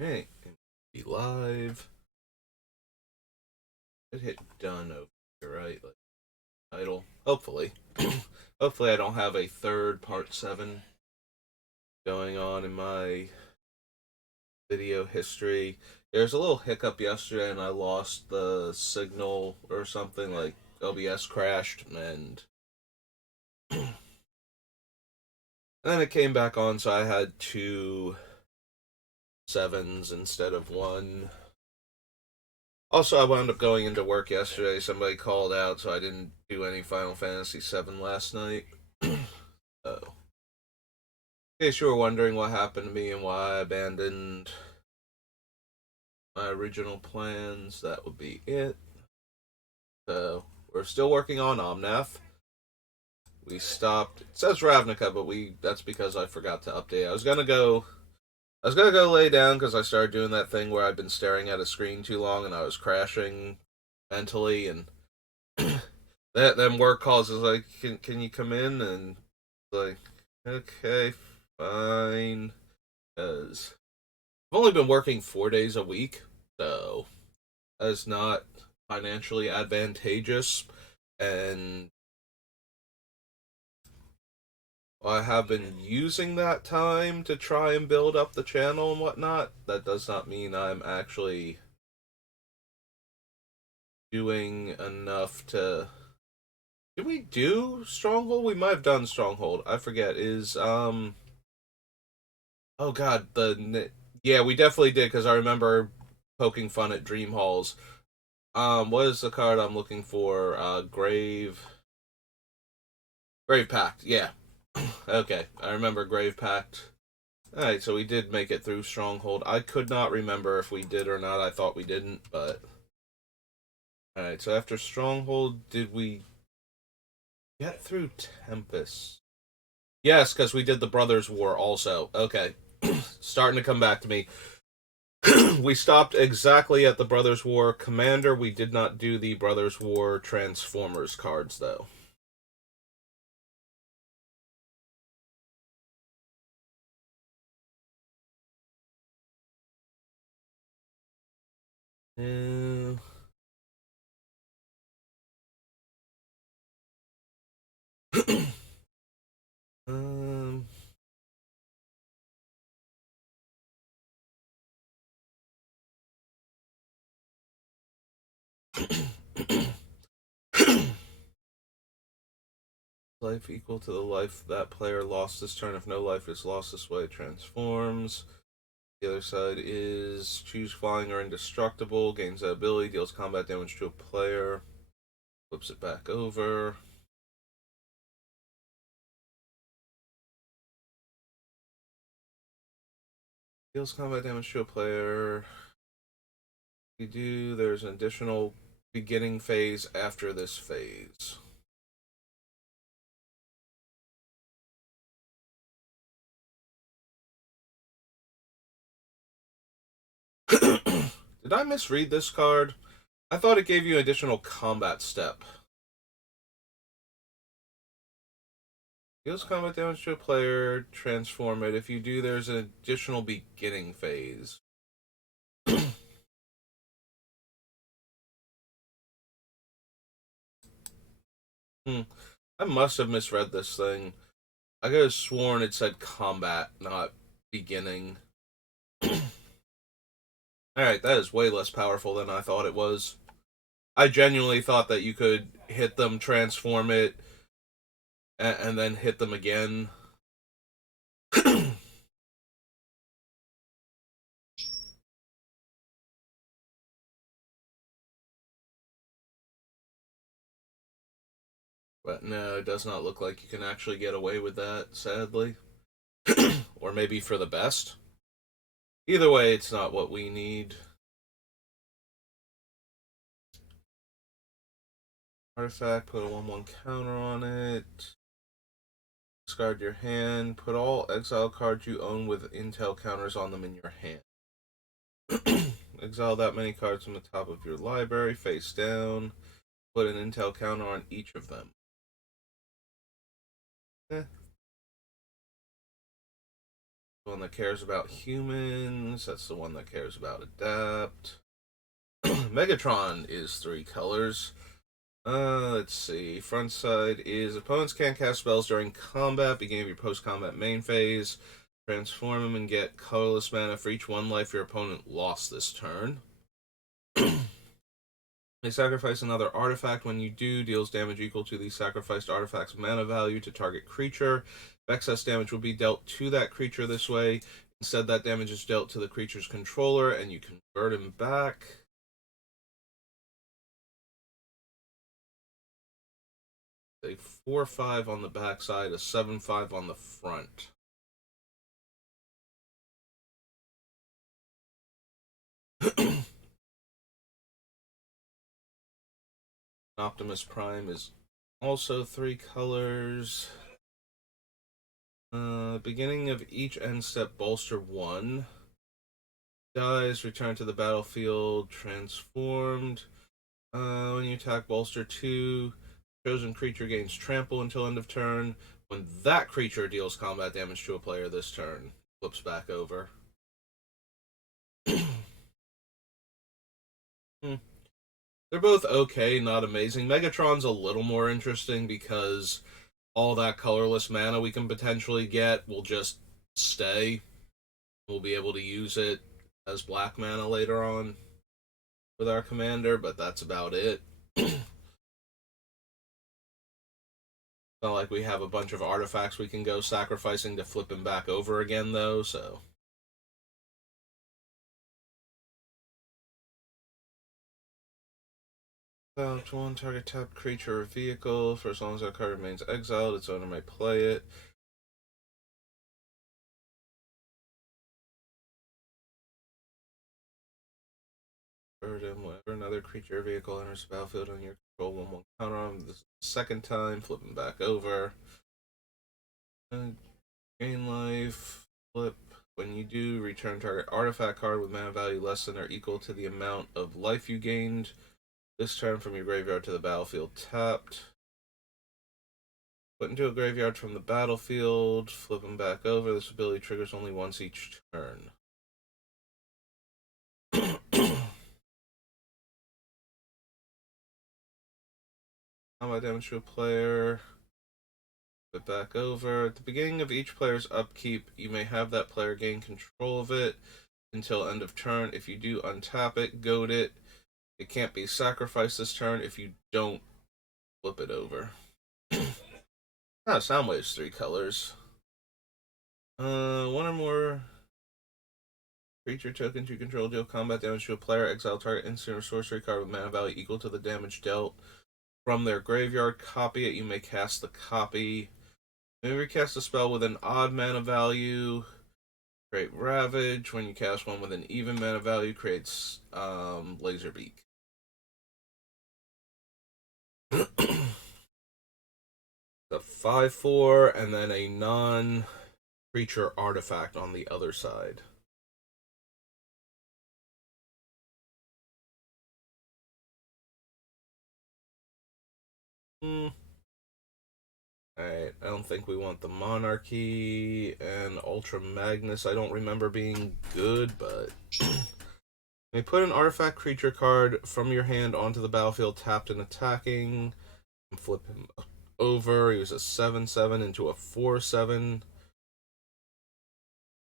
Alright, be live. Should hit done over here, right? Like title. Hopefully. Hopefully I don't have a third part 7 going on in my video history. There's a little hiccup yesterday and I lost the signal or something, like OBS crashed, and then it came back on, so I had 2 7s instead of 1. Also, I wound up going into work yesterday. Somebody called out, so I didn't do any Final Fantasy VII last night. So, in case you were wondering what happened to me and why I abandoned my original plans, that would be it. So, we're still working on Omnath. We stopped. It says Ravnica, but that's because I forgot to update. I was gonna go lay down because I started doing that thing where I've been staring at a screen too long and I was crashing mentally, and that then work calls is like, can you come in? And like, okay, fine. Because I've only been working 4 days a week, so that's not financially advantageous. And I have been using that time to try and build up the channel and whatnot. That does not mean I'm actually doing enough to. Did we do Stronghold? We might have done Stronghold. I forget. Oh god, yeah, we definitely did, because I remember poking fun at Dream Halls. What is the card I'm looking for? Grave Pact. Yeah. Okay, I remember Grave Pact. All right, so we did make it through Stronghold. I could not remember if we did or not. I thought we didn't, but all right. So after Stronghold, did we get through Tempest? Yes, because we did the Brothers' War also. Okay, starting to come back to me. We stopped exactly at the Brothers' War Commander. We did not do the Brothers' War Transformers cards, though. Uh, um. Life equal to the life that player lost this turn. If no life is lost this way, it transforms. The other side is choose flying or indestructible. Gains that ability, deals combat damage to a player. Flips it back over. Deals combat damage to a player. There's an additional beginning phase after this phase. Did I misread this card? I thought it gave you an additional combat step. Deals combat damage to a player, transform it. If you do, there's an additional beginning phase. I must have misread this thing. I could have sworn it said combat, not beginning. Alright, that is way less powerful than I thought it was. I genuinely thought that you could hit them, transform it, and then hit them again. But no, it does not look like you can actually get away with that, sadly. Or maybe for the best. Either way, it's not what we need. Artifact, put a 1/1 counter on it. Discard your hand. Put all exile cards you own with intel counters on them in your hand. Exile that many cards from the top of your library, face down. Put an intel counter on each of them. Eh. The one that cares about humans. That's the one that cares about adapt. Megatron is 3 colors. Let's see. Front side is opponents can't cast spells during combat, beginning of your post-combat main phase. Transform them and get colorless mana for each 1 life your opponent lost this turn. They sacrifice another artifact. When you do, deals damage equal to the sacrificed artifact's mana value to target creature. Excess damage will be dealt to that creature this way. Instead, that damage is dealt to the creature's controller, and you convert him back. A 4/5 on the backside, a 7/5 on the front. Optimus Prime is also 3 colors. Beginning of each end step, bolster 1. Dies, return to the battlefield, transformed. When you attack, bolster 2. Chosen creature gains trample until end of turn. When that creature deals combat damage to a player this turn, flips back over. They're both okay, not amazing. Megatron's a little more interesting because all that colorless mana we can potentially get will just stay. We'll be able to use it as black mana later on with our commander, but that's about it. Not like we have a bunch of artifacts we can go sacrificing to flip him back over again, though, so. About 1 target tapped creature or vehicle. For as long as that card remains exiled, its owner may play it. Whenever another creature or vehicle enters the battlefield on your control, 1/1 counter on the second time, flip him back over. Gain life, flip. When you do, return target artifact card with mana value less than or equal to the amount of life you gained this turn from your graveyard to the battlefield tapped. Put into a graveyard from the battlefield, flip them back over. This ability triggers only once each turn. Combat damage to a player. Flip back over. At the beginning of each player's upkeep, you may have that player gain control of it until end of turn. If you do, untap it, goad it. It can't be sacrificed this turn. If you don't, flip it over. Soundwave's 3 colors. 1 or more creature tokens you control deal combat damage to a player. Exile target instant or sorcery card with mana value equal to the damage dealt from their graveyard. Copy it. You may cast the copy. You may recast a spell with an odd mana value. Create Ravage. When you cast one with an even mana value, creates Laserbeak. The 5/4, and then a non-creature artifact on the other side. Alright, I don't think we want the Monarchy, and Ultra Magnus I don't remember being good, but... You may put an artifact creature card from your hand onto the battlefield tapped and attacking, and flip him over. He was a 7/7 into a 4/7.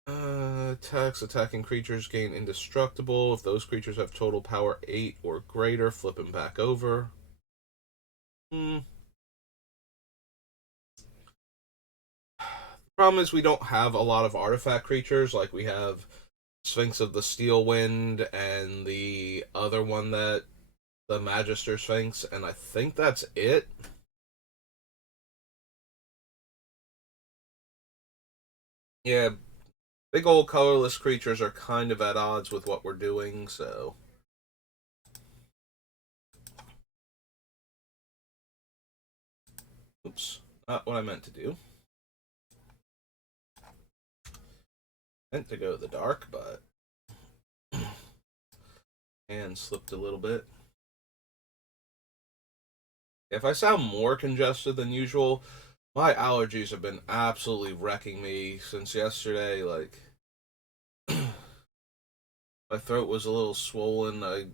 Attacks attacking creatures gain indestructible. If those creatures have total power 8 or greater, flip him back over. The problem is we don't have a lot of artifact creatures. Like we have Sphinx of the Steel Wind and the other one that the Magister Sphinx, and I think that's it. Yeah, big old colorless creatures are kind of at odds with what we're doing, so. Oops, not what I meant to do. Meant to go the dark, but and slipped a little bit. If I sound more congested than usual, My allergies have been absolutely wrecking me since yesterday. Like, my throat was a little swollen. I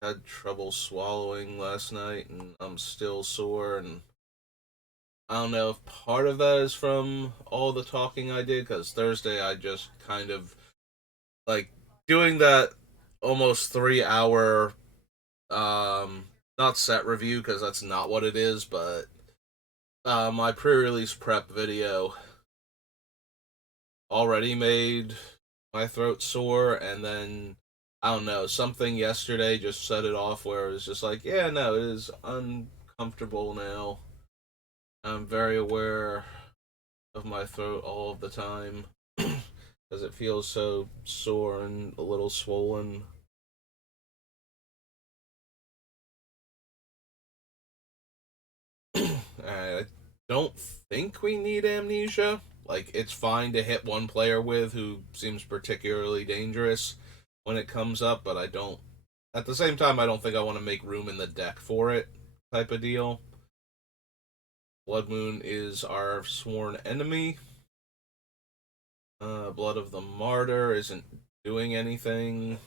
had trouble swallowing last night, and I'm still sore. And I don't know if part of that is from all the talking I did, because Thursday I just kind of like doing that almost 3 hour not set review because that's not what it is, but my pre-release prep video already made my throat sore, and then I don't know, something yesterday just set it off where it was just like, yeah, no, it is uncomfortable now. I'm very aware of my throat all of the time because it feels so sore and a little swollen. I don't think we need amnesia. Like, it's fine to hit one player with who seems particularly dangerous when it comes up, but I don't. At the same time, I don't think I want to make room in the deck for it, type of deal. Blood Moon is our sworn enemy. Blood of the Martyr isn't doing anything,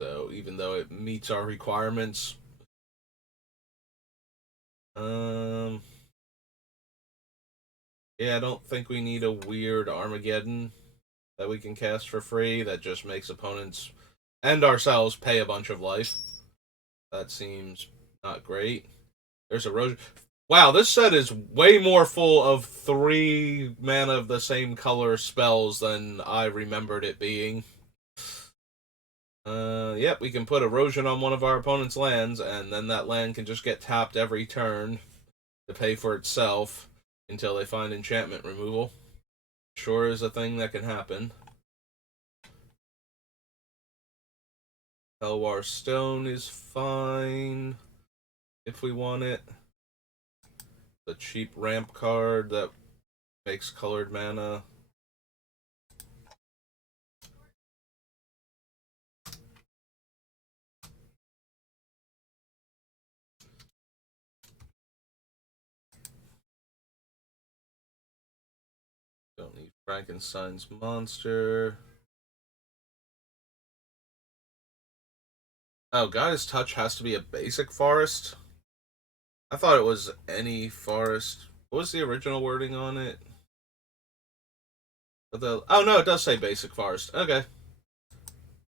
so even though it meets our requirements, um, yeah, I don't think we need a weird Armageddon that we can cast for free that just makes opponents and ourselves pay a bunch of life. That seems not great. There's erosion. Wow, this set is way more full of 3 mana of the same color spells than I remembered it being. Yep, we can put erosion on one of our opponent's lands, and then that land can just get tapped every turn to pay for itself until they find enchantment removal. Sure is a thing that can happen. Helwar Stone is fine if we want it. The cheap ramp card that makes colored mana. Don't need Frankenstein's monster. Oh, Goddess Touch has to be a basic forest? I thought it was any forest. What was the original wording on it? Oh no, it does say basic forest. Okay.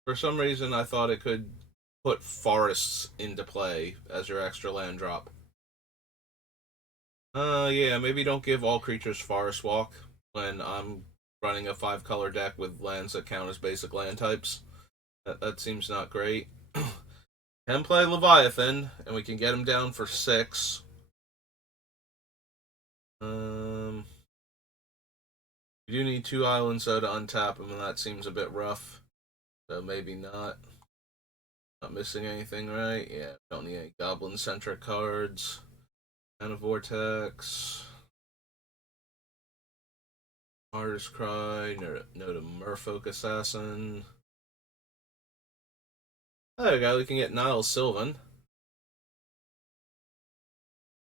For some reason, I thought it could put forests into play as your extra land drop. Yeah, maybe don't give all creatures Forest Walk when I'm running a 5 color deck with lands that count as basic land types. That seems not great. Can play Leviathan, and we can get him down for 6. Um, we do need 2 islands though to untap him, and that seems a bit rough. So maybe not. Not missing anything, right? Yeah, don't need any goblin centric cards. And a vortex. Martyr's Cry, Note of Merfolk Assassin. There we go, we can get Nile Sylvan.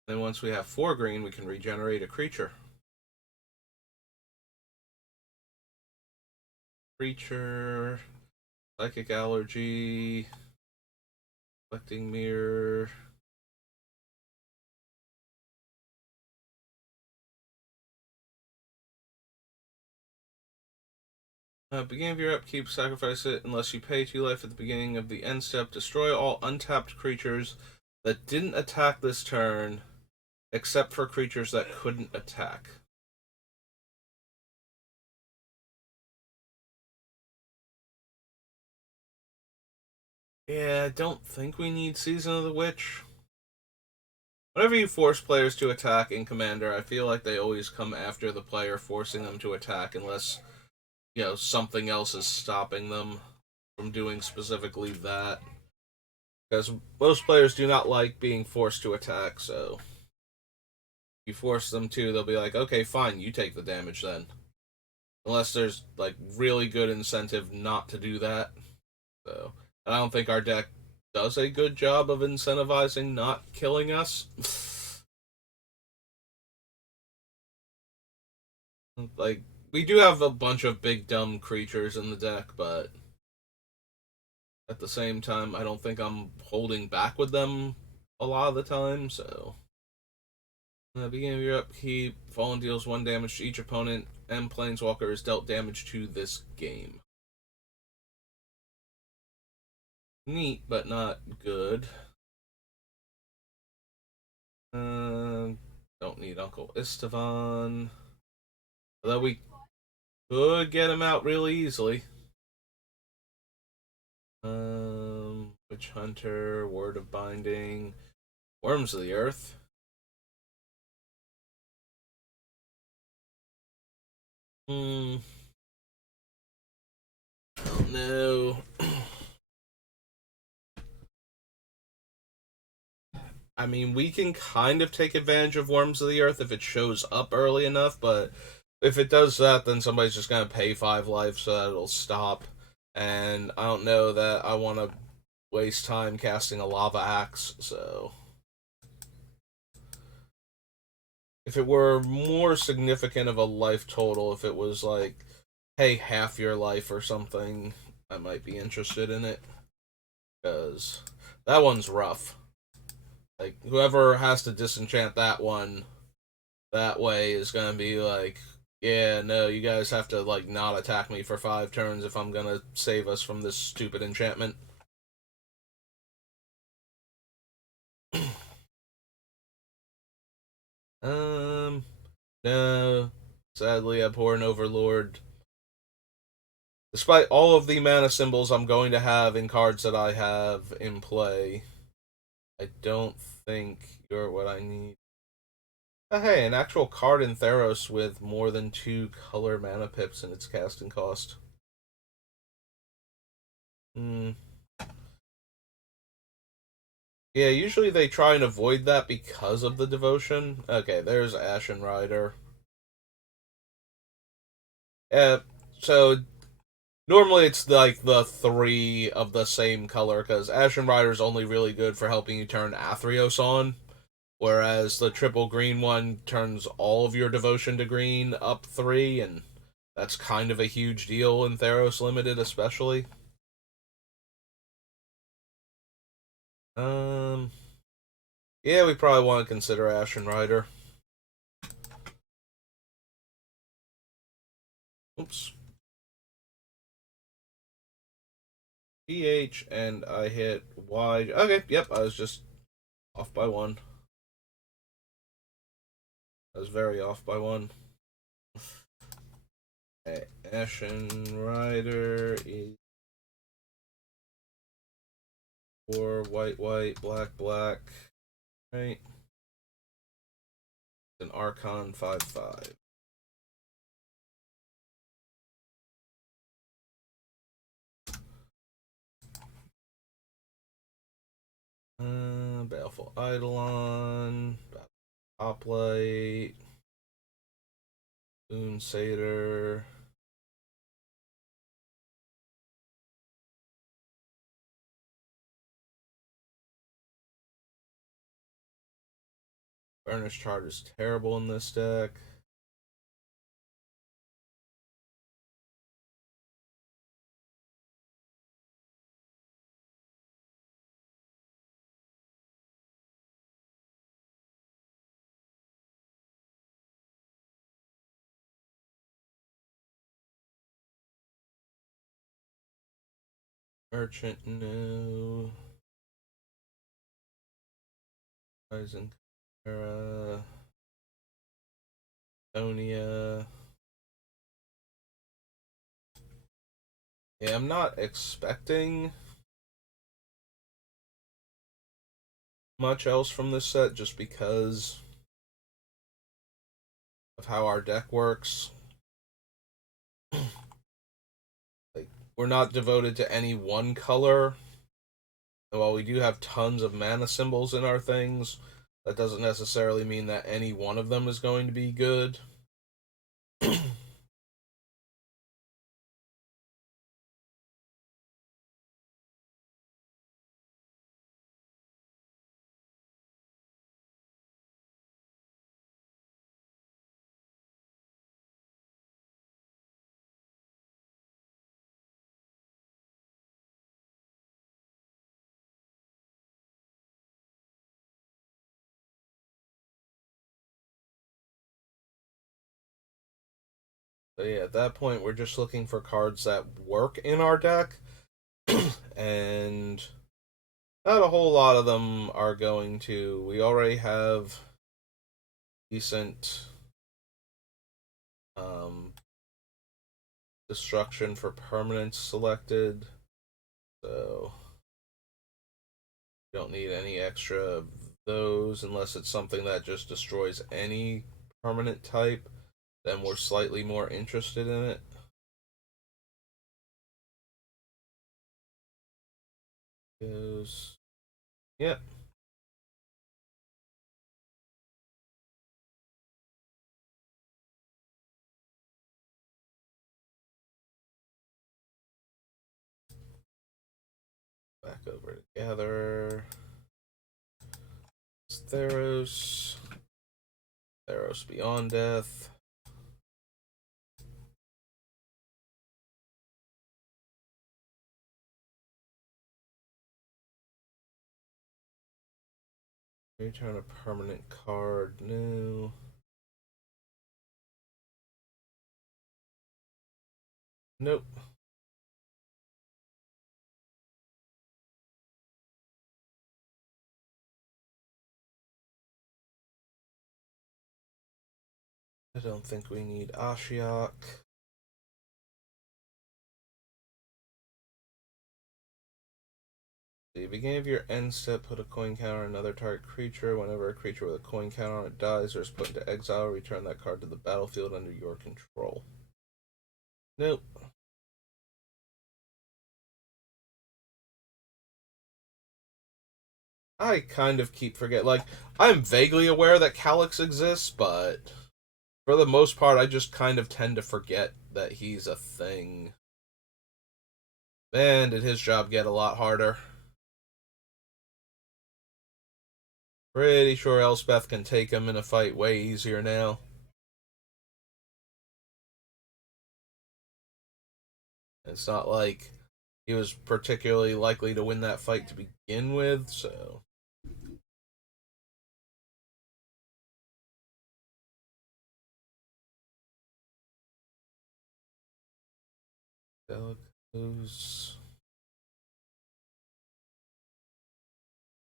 Then once we have 4 green, we can regenerate a creature. Creature, Psychic Allergy, Reflecting Mirror. Beginning of your upkeep, sacrifice it unless you pay 2 life at the beginning of the end step. Destroy all untapped creatures that didn't attack this turn, except for creatures that couldn't attack. Yeah, I don't think we need Season of the Witch. Whenever you force players to attack in Commander, I feel like they always come after the player forcing them to attack unless, something else is stopping them from doing specifically that. Because most players do not like being forced to attack, so if you force them to, they'll be like, okay, fine, you take the damage then. Unless there's, like, really good incentive not to do that. So, and I don't think our deck does a good job of incentivizing not killing us. Like, we do have a bunch of big dumb creatures in the deck, but at the same time, I don't think I'm holding back with them a lot of the time, so. Beginning of your upkeep, Fallen deals 1 damage to each opponent, and Planeswalker is dealt damage to this game. Neat, but not good. Don't need Uncle Istvan. Although we could get him out really easily. Witch Hunter, Word of Binding, Worms of the Earth. Oh no. I mean, we can kind of take advantage of Worms of the Earth if it shows up early enough, but if it does that, then somebody's just gonna pay 5 life so that it'll stop. And I don't know that I want to waste time casting a Lava Axe, so. If it were more significant of a life total, if it was like, hey, half your life or something, I might be interested in it. Because that one's rough. Like, whoever has to disenchant that one that way is gonna be like, yeah, no, you guys have to, like, not attack me for 5 turns if I'm gonna save us from this stupid enchantment. um, no. Sadly, Abhorrent Overlord. Despite all of the mana symbols I'm going to have in cards that I have in play, I don't think you're what I need. Oh, hey, an actual card in Theros with more than 2 color mana pips in its casting cost. Hmm. Yeah, usually they try and avoid that because of the devotion. Okay, there's Ashen Rider. So normally it's like the 3 of the same color, because Ashen Rider is only really good for helping you turn Athreos on. Whereas the triple green one turns all of your devotion to green up 3, and that's kind of a huge deal in Theros Limited, especially. Um, yeah, we probably want to consider Ashen Rider. Oops. PH, and I hit Y. Okay, yep, I was just off by 1. I was very off by 1. Ashen Rider is 4 white, white, black, black. Right. An Archon 5/5. Baleful Eidolon, Hoplite, Boon Satyr. Burnished Heart is terrible in this deck. Merchant, no. Rising Chimera. Sonia. Yeah, I'm not expecting much else from this set just because of how our deck works. Like, we're not devoted to any one color. And while we do have tons of mana symbols in our things, that doesn't necessarily mean that any one of them is going to be good. So yeah, at that point, we're just looking for cards that work in our deck, and not a whole lot of them are going to. We already have decent um, destruction for permanents selected, so don't need any extra of those unless it's something that just destroys any permanent type. Then we're slightly more interested in it. Goes, yeah. Back over to gather. Theros. Theros Beyond Death. Return a permanent card. No. Nope. I don't think we need Ashiok. At the beginning of your end step, put a coin counter on another target creature. Whenever a creature with a coin counter on it dies or is put into exile, return that card to the battlefield under your control. Nope. I kind of keep forget. Like, I'm vaguely aware that Calyx exists, but for the most part, I just kind of tend to forget that he's a thing. Man, did his job get a lot harder. Pretty sure Elspeth can take him in a fight way easier now. It's not like he was particularly likely to win that fight to begin with, so. Delicose.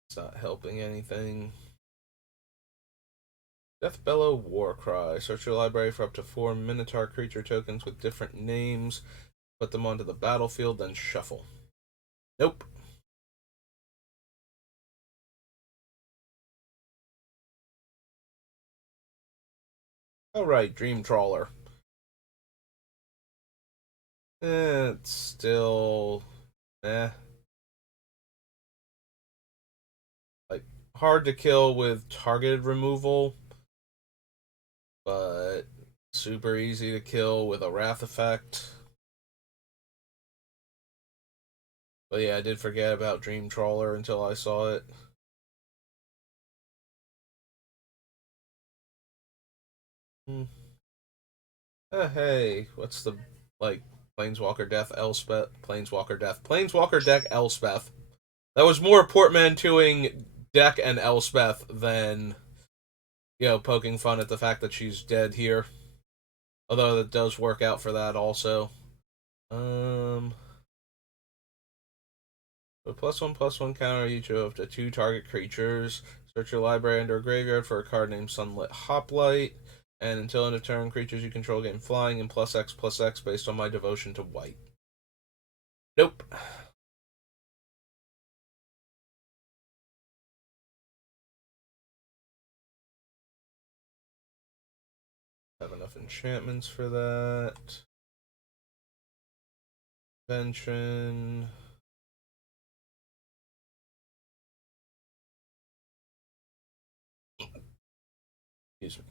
It's not helping anything. Deathbellow Warcry. Search your library for up to 4 Minotaur creature tokens with different names. Put them onto the battlefield, then shuffle. Nope. Alright, Dream Trawler. It's still. Eh. Like, hard to kill with targeted removal, but super easy to kill with a Wrath effect. But yeah, I did forget about Dream Trawler until I saw it. Hmm. Hey, what's the, like, Planeswalker Death Elspeth? Planeswalker Death. Planeswalker deck Elspeth. That was more portmanteauing deck and Elspeth than, poking fun at the fact that she's dead here. Although that does work out for that also. A +1/+1 counter each of the 2 target creatures. Search your library under a graveyard for a card named Sunlit Hoplite. And until end of turn, creatures you control gain flying and +X/+X based on my devotion to white. Nope. Have enough enchantments for that. Convention. Excuse me.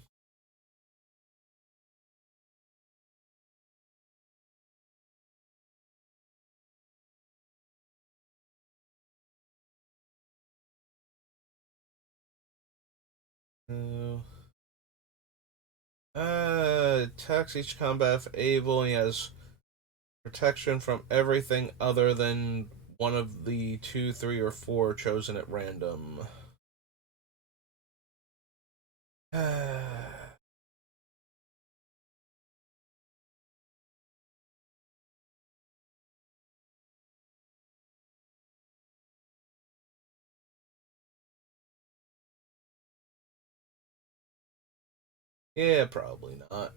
No. Attacks each combat if able. He has protection from everything other than one of the 2, 3, or 4 chosen at random. Yeah, probably not.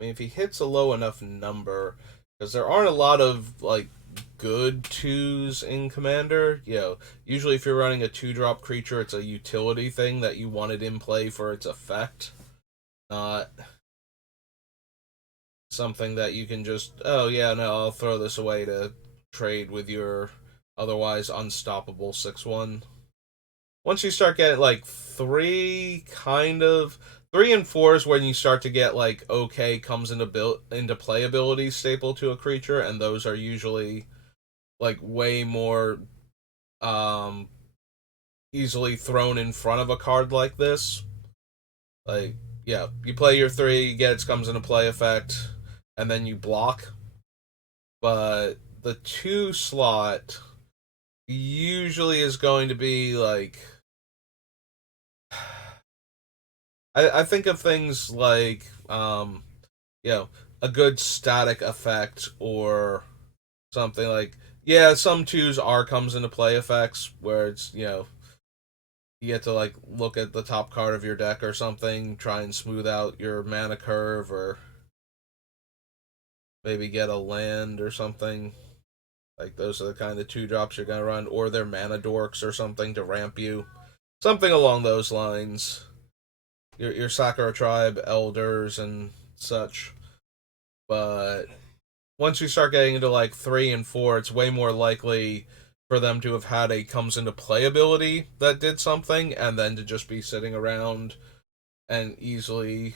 I mean, if he hits a low enough number, because there aren't a lot of like good twos in Commander. Usually if you're running a 2-drop creature, it's a utility thing that you wanted in play for its effect, not something that you can just, oh yeah, no, I'll throw this away to trade with your otherwise unstoppable 6/1. Once you start getting like three and four is when you start to get like okay comes into playability staple to a creature, and those are usually like way more um easily thrown in front of a card like this. Like, yeah, you play your three, you get its comes into play effect, and then you block. But the two slot usually is going to be like I think of things like you know, a good static effect or something like, yeah, some twos are comes into play effects where it's, you get to like look at the top card of your deck or something, try and smooth out your mana curve, or maybe get a land or something. Like those are the kind of 2-drops you're gonna run, or they're mana dorks or something to ramp you. Something along those lines. Your Sakura tribe, elders and such. But once you start getting into like three and four, it's way more likely for them to have had a comes into playability that did something, and then to just be sitting around and easily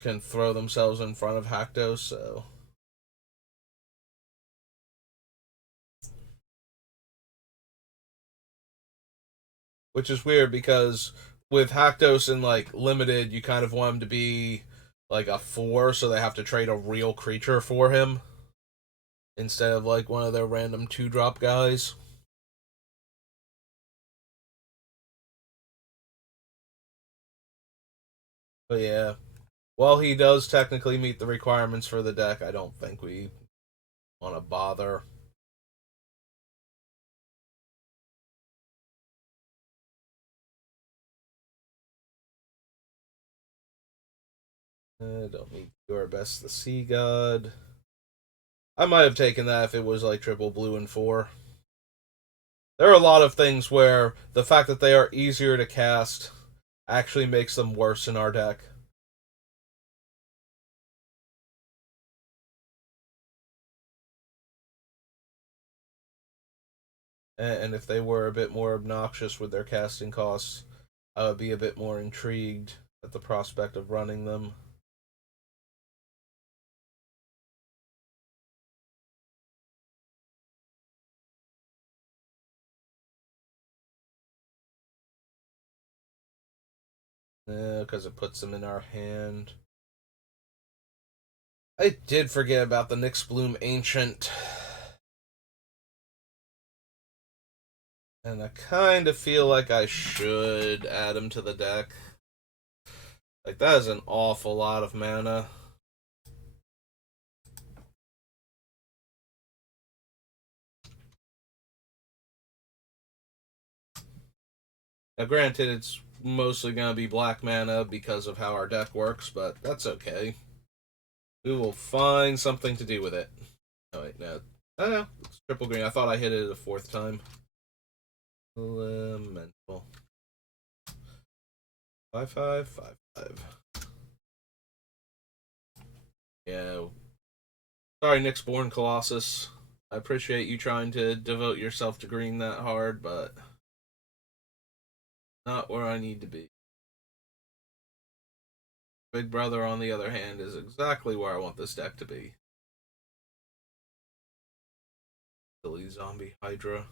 can throw themselves in front of Haktos. So, which is weird because with Haktos in like limited, you kind of want him to be like a four, so they have to trade a real creature for him instead of like one of their random 2-drop guys. But yeah, while he does technically meet the requirements for the deck, I don't think we want to bother. Don't need your best the Sea God. I might have taken that if it was like triple blue and four. There are a lot of things where the fact that they are easier to cast actually makes them worse in our deck. And if they were a bit more obnoxious with their casting costs, I would be a bit more intrigued at the prospect of running them. Because it puts them in our hand. I did forget about the Nyx Bloom Ancient. And I kind of feel like I should add him to the deck. Like, that is an awful lot of mana. Now, granted, it's mostly going to be black mana because of how our deck works, but that's okay. We will find something to do with it. Oh, wait, no. Oh, no. It's triple green. I thought I hit it a fourth time. Elemental. 5/5, 5/5. Yeah. Sorry, Nick's Born Colossus. I appreciate you trying to devote yourself to green that hard, but not where I need to be. Big Brother, on the other hand, is exactly where I want this deck to be. Silly zombie Hydra.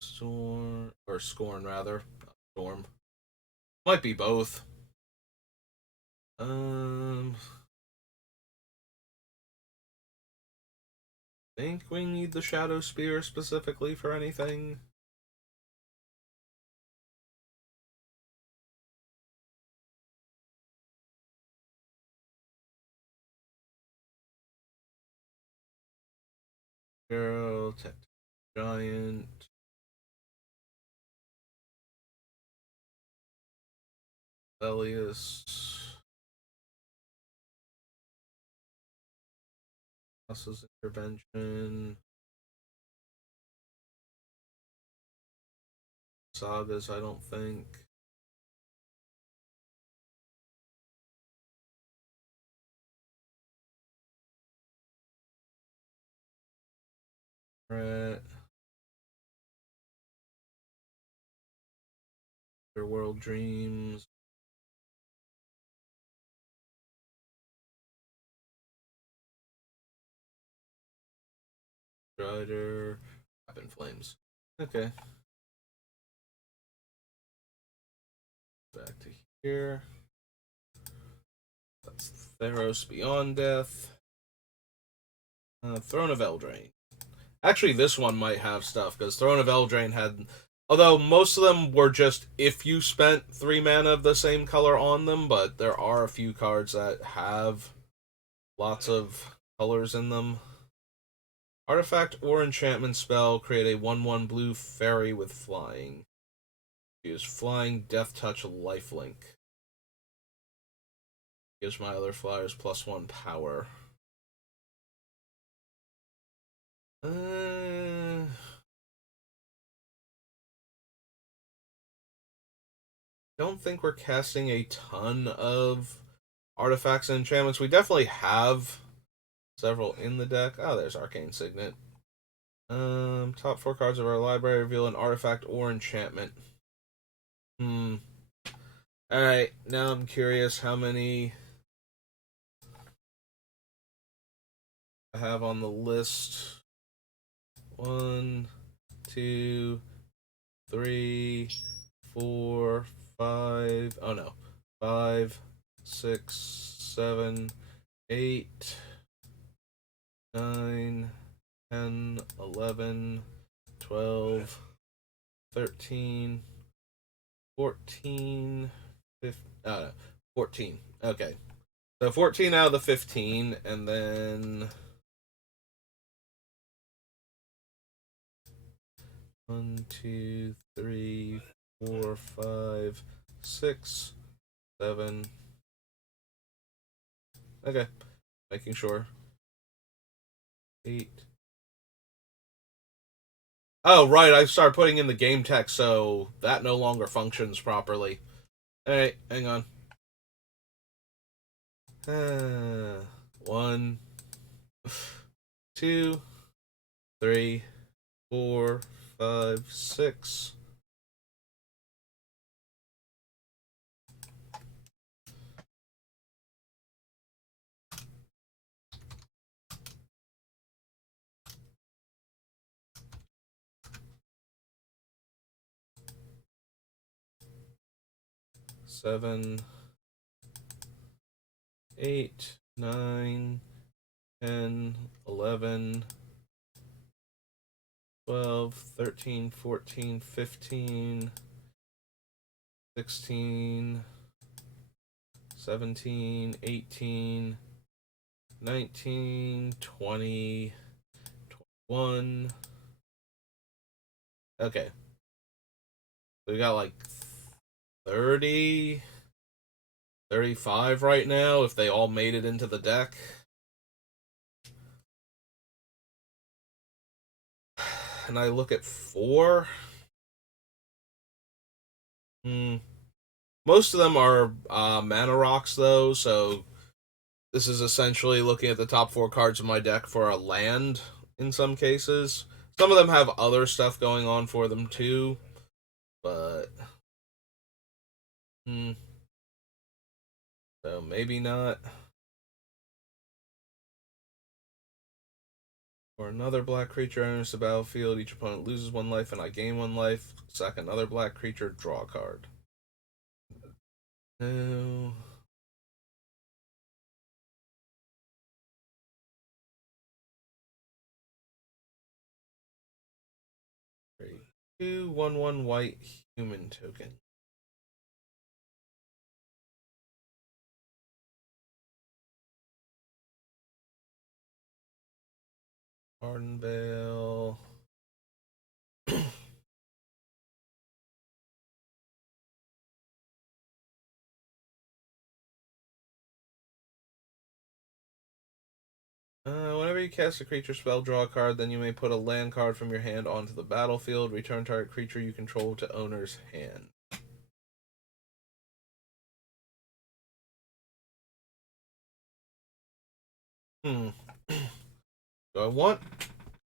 Storm, or Scorn rather. Storm. Might be both. Um, think we need the Shadow Spear specifically for anything. Girl, Tech Giant. Elias. Hustle's Intervention. Sagas, I don't think. Rat. Their World Dreams. Strider. Up in Flames. Okay. Back to here. That's Theros Beyond Death. Throne of Eldraine. Actually, this one might have stuff, because Throne of Eldraine had... Although most of them were just if you spent 3 mana of the same color on them, but there are a few cards that have lots of colors in them. Artifact or enchantment spell, create a 1/1 blue fairy with flying. Use flying, death touch, lifelink. Gives my other flyers +1 power. Don't think we're casting a ton of artifacts and enchantments. We definitely have several in the deck. Oh, there's Arcane Signet. Top 4 cards of our library reveal an artifact or enchantment. Alright, now I'm curious how many I have on the list. 1, 2, 3, 4, 5. Oh no. 5, 6, 7, 8, 9, 10, 11, 12, 13, 14, 15, 14. Okay. So 14 out of the 15, and then 1, 2, 3, 4, 5, 6, 7. Okay. Making sure. 8. Oh, right, I started putting in the game text, so that no longer functions properly. Alright, hang on. 1, 2, 3, 4, 5, 6. Seven, 8, 9, 10, 11, 12, 13, 14, 15, 16, 17, 18, 19, 20, 21. Okay. We got like 30, 35 right now, if they all made it into the deck. And I look at 4. Most of them are mana rocks, though, so this is essentially looking at the top 4 cards of my deck for a land in some cases. Some of them have other stuff going on for them, too, but... So maybe not. Or another black creature enters the battlefield. Each opponent loses 1 life and I gain 1 life. Sack another black creature, draw a card. No. 3, 2, 1/1 white human token. Ardenvale. Whenever you cast a creature spell, draw a card, then you may put a land card from your hand onto the battlefield. Return target creature you control to owner's hand. Do I want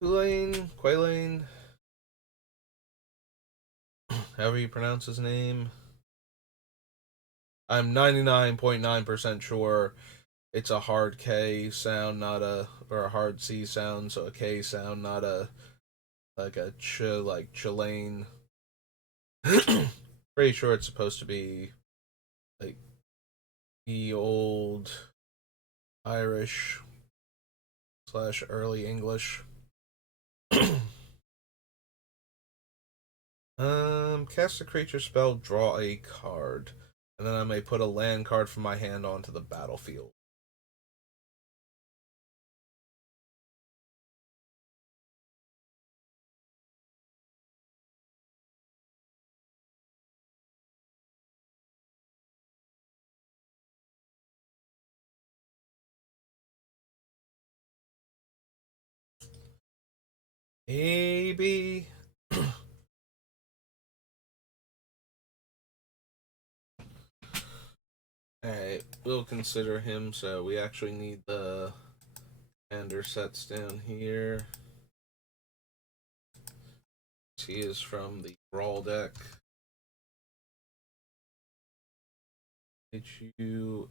Quaylane, however you pronounce his name? I'm 99.9% sure it's a hard K sound, not a, or a hard C sound, so a K sound, not a, like a like Chilane. Pretty sure it's supposed to be like the old Irish / early English. Cast a creature spell, draw a card, and then I may put a land card from my hand onto the battlefield. Maybe. Alright, we'll consider him, so we actually need the commander sets down here. He is from the Brawl deck. HULANE.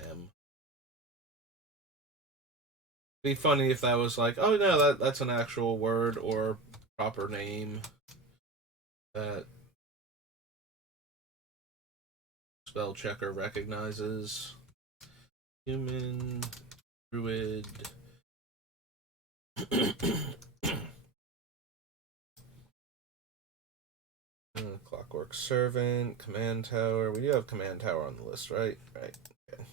M. Be funny if that was like, oh no, that's an actual word or proper name that spell checker recognizes. Human druid. Clockwork servant, command tower. We do have command tower on the list, right? Right. Okay.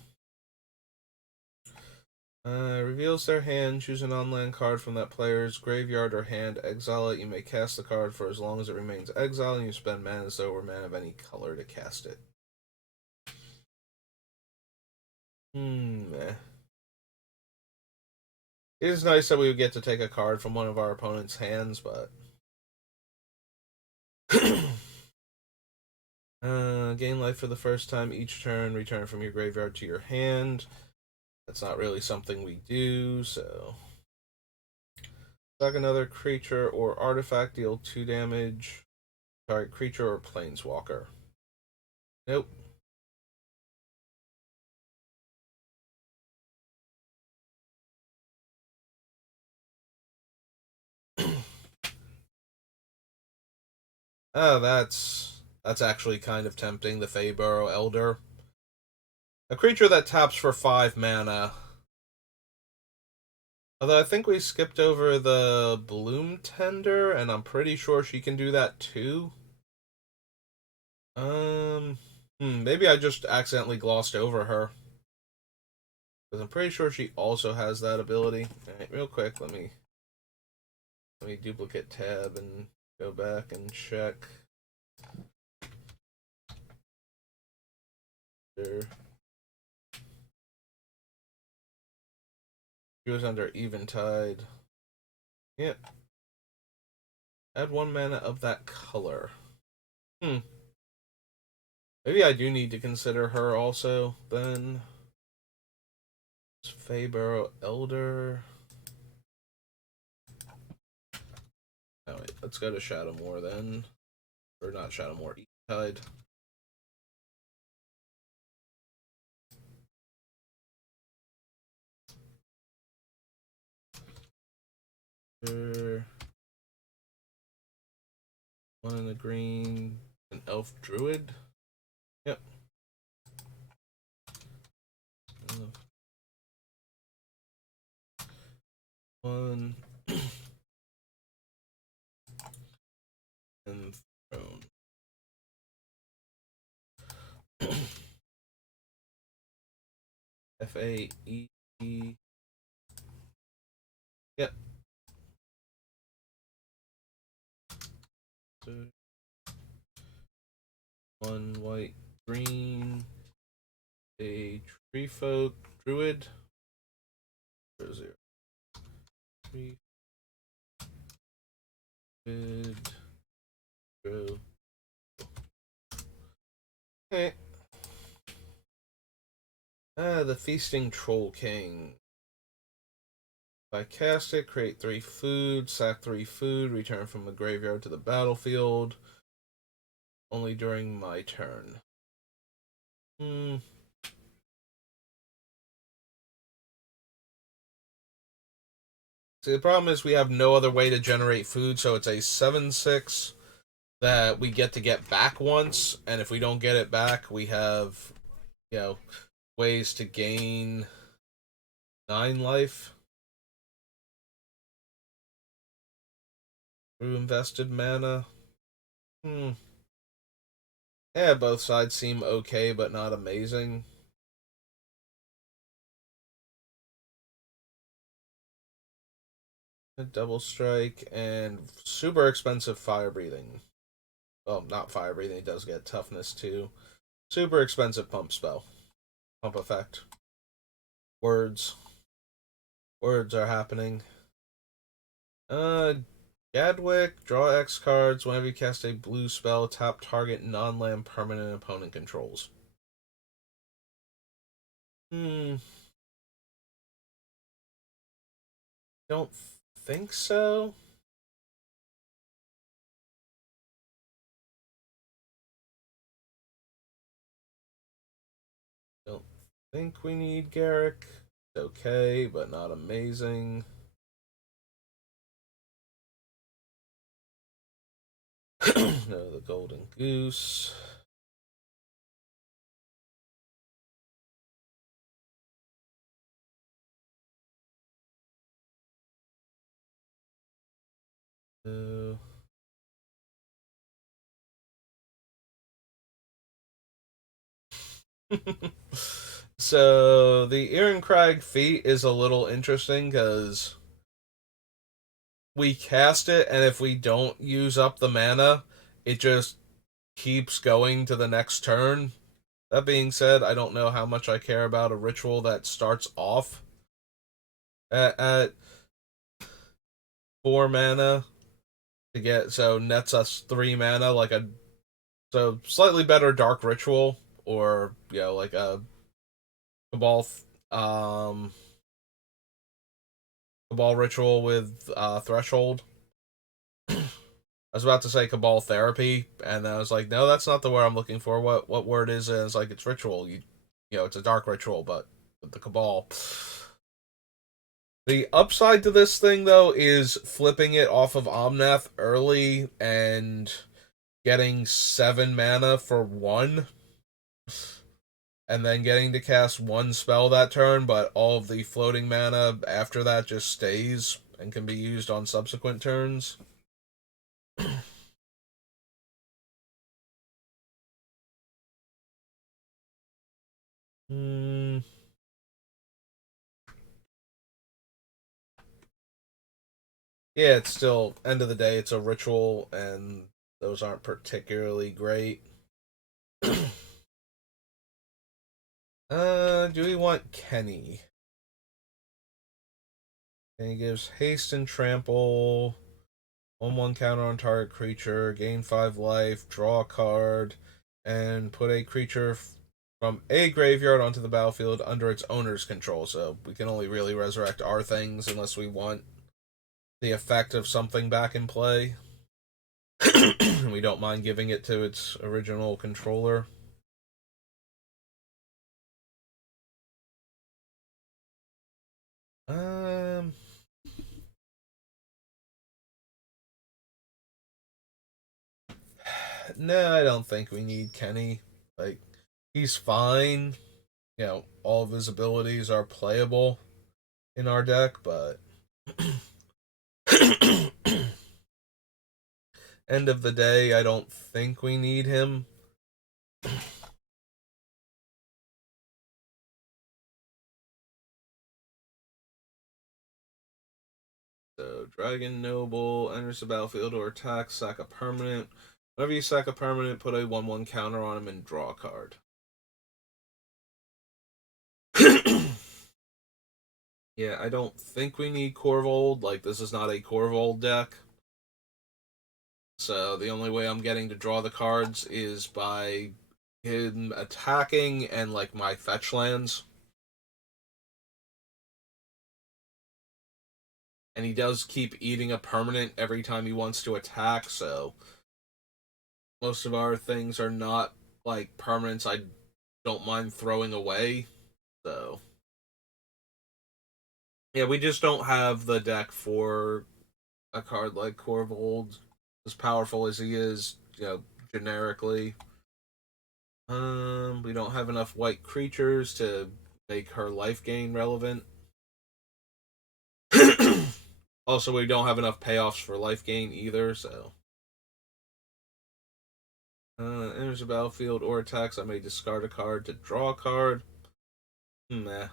Reveals their hand. Choose an on-land card from that player's graveyard or hand. Exile it. You may cast the card for as long as it remains exiled, and you spend mana as though it were mana of any color to cast it. It is nice that we would get to take a card from one of our opponent's hands, but gain life for the first time each turn. Return from your graveyard to your hand. That's not really something we do, so sack another creature or artifact, deal 2 damage. Target creature or planeswalker. Nope. Oh, that's actually kind of tempting. The Feyburrow Elder, a creature that taps for 5 mana. Although I think we skipped over the Bloom Tender, and I'm pretty sure she can do that too. Maybe I just accidentally glossed over her, because I'm pretty sure she also has that ability. All right, real quick, let me duplicate tab and go back and check. There. She was under Eventide. Yep. Add 1 mana of that color. Maybe I do need to consider her also, then. It's Feyburrow Elder. Oh, wait. Let's go to Shadowmoor then. Or not Shadowmoor, Eventide. One in the green. An elf druid. Yep. One. And FAE. Yep. So, one white, green, a tree folk druid. Where is it? Tree druid. Okay. The Feasting Troll King. If I cast it, create 3 food, sack 3 food, return from the graveyard to the battlefield. Only during my turn. See, the problem is we have no other way to generate food, so it's a 7/6 that we get back once, and if we don't get it back, we have, ways to gain 9 life through invested mana. Yeah, both sides seem okay, but not amazing. A double strike and super expensive fire breathing. Well, not fire breathing, it does get toughness too. Super expensive pump spell. Pump effect. Words. Words are happening. Gadwick, draw X cards. Whenever you cast a blue spell, tap target non-land permanent opponent controls. Don't think so. Don't think we need Garrick. It's okay, but not amazing. No, the Golden Goose. No. So the Ehrencrag feat is a little interesting because we cast it, and if we don't use up the mana, it just keeps going to the next turn. That being said, I don't know how much I care about a ritual that starts off at 4 mana to get, so nets us 3 mana, like a so slightly better dark ritual, or like a cabal um cabal ritual with threshold. I was about to say cabal therapy, and I was like, no, that's not the word I'm looking for. What word is it? It's like it's ritual. It's a dark ritual, but with the cabal. The upside to this thing, though, is flipping it off of Omnath early and getting 7 mana for 1, and then getting to cast 1 spell that turn, but all of the floating mana after that just stays and can be used on subsequent turns. Hmm. Yeah, it's still, end of the day, it's a ritual, and those aren't particularly great. Do we want Kenny? Kenny gives haste and trample, 1/1 counter on target creature, gain 5 life, draw a card, and put a creature from a graveyard onto the battlefield under its owner's control. So we can only really resurrect our things unless we want the effect of something back in play. We don't mind giving it to its original controller. Um, no, I don't think we need Kenny. Like, he's fine. All of his abilities are playable in our deck, but end of the day, I don't think we need him. Dragon Noble enters the battlefield or attacks, sack a permanent. Whenever you sack a permanent, put a 1/1 counter on him and draw a card. Yeah, I don't think we need Corvold. Like, this is not a Corvold deck. So the only way I'm getting to draw the cards is by him attacking and, like, my fetch lands. And he does keep eating a permanent every time he wants to attack, so most of our things are not, like, permanents I don't mind throwing away. So yeah, we just don't have the deck for a card like Corvold, as powerful as he is, generically. We don't have enough white creatures to make her life gain relevant. Also, we don't have enough payoffs for life gain either, so. Enters the battlefield or attacks, I may discard a card to draw a card. Nah.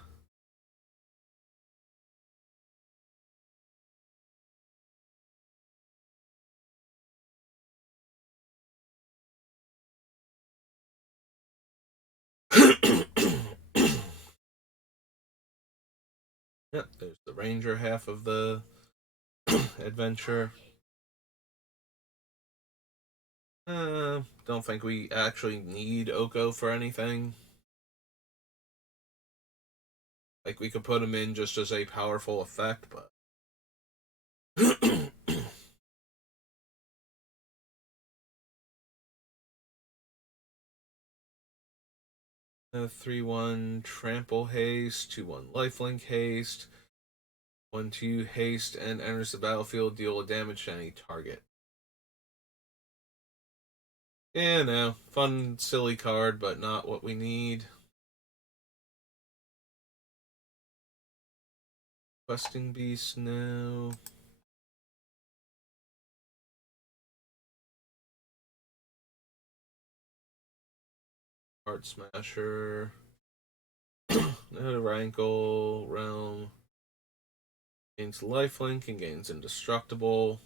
Yep, there's the ranger half of the adventure. Don't think we actually need Oko for anything. Like, we could put him in just as a powerful effect, but. 3/1 trample haste, 2/1 lifelink haste, 1/2 haste, and enters the battlefield, deal damage to any target. Yeah, no. Fun, silly card, but not what we need. Questing Beast, no. Heart Smasher. Rankle, Realm. Gains lifelink and gains indestructible.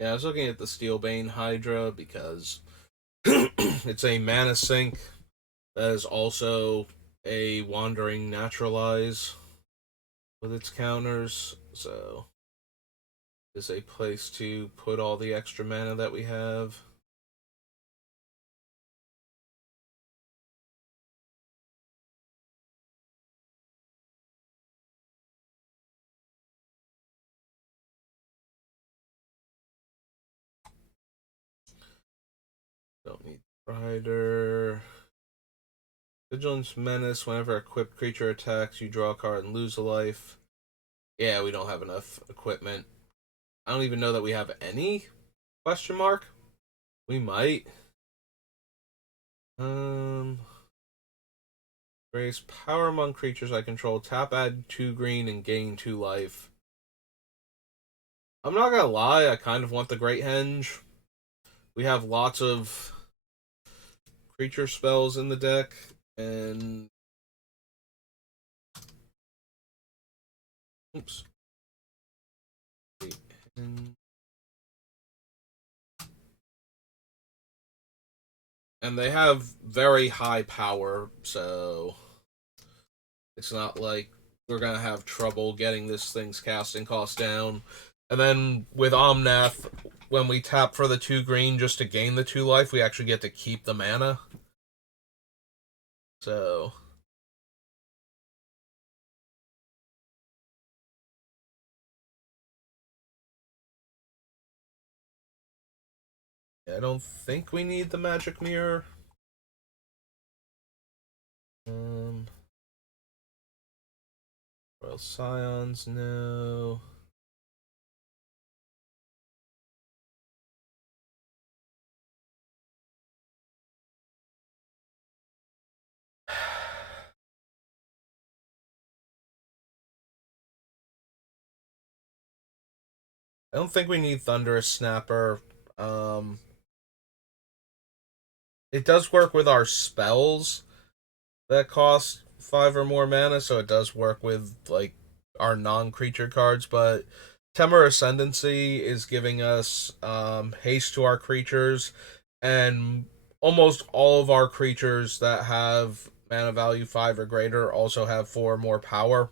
Yeah, I was looking at the Steelbane Hydra because it's a mana sink that is also a wandering naturalize with its counters, so it's a place to put all the extra mana that we have. Don't need Rider. Vigilance Menace. Whenever a equipped creature attacks, you draw a card and lose a life. Yeah, we don't have enough equipment. I don't even know that we have any? Question mark? We might. Raise power among creatures I control. Tap, add 2 green, and gain 2 life. I'm not gonna lie, I kind of want the Great Henge. We have lots of creature spells in the deck, and oops. And they have very high power, so it's not like we're gonna have trouble getting this thing's casting cost down. And then with Omnath, when we tap for the 2 green just to gain the 2 life, we actually get to keep the mana. So I don't think we need the magic mirror. Royal Scions, no. I don't think we need Thunderous Snapper. Um, it does work with our spells that cost 5 or more mana, so it does work with like our non-creature cards. But Temur Ascendancy is giving us haste to our creatures, and almost all of our creatures that have mana value 5 or greater also have 4 more power.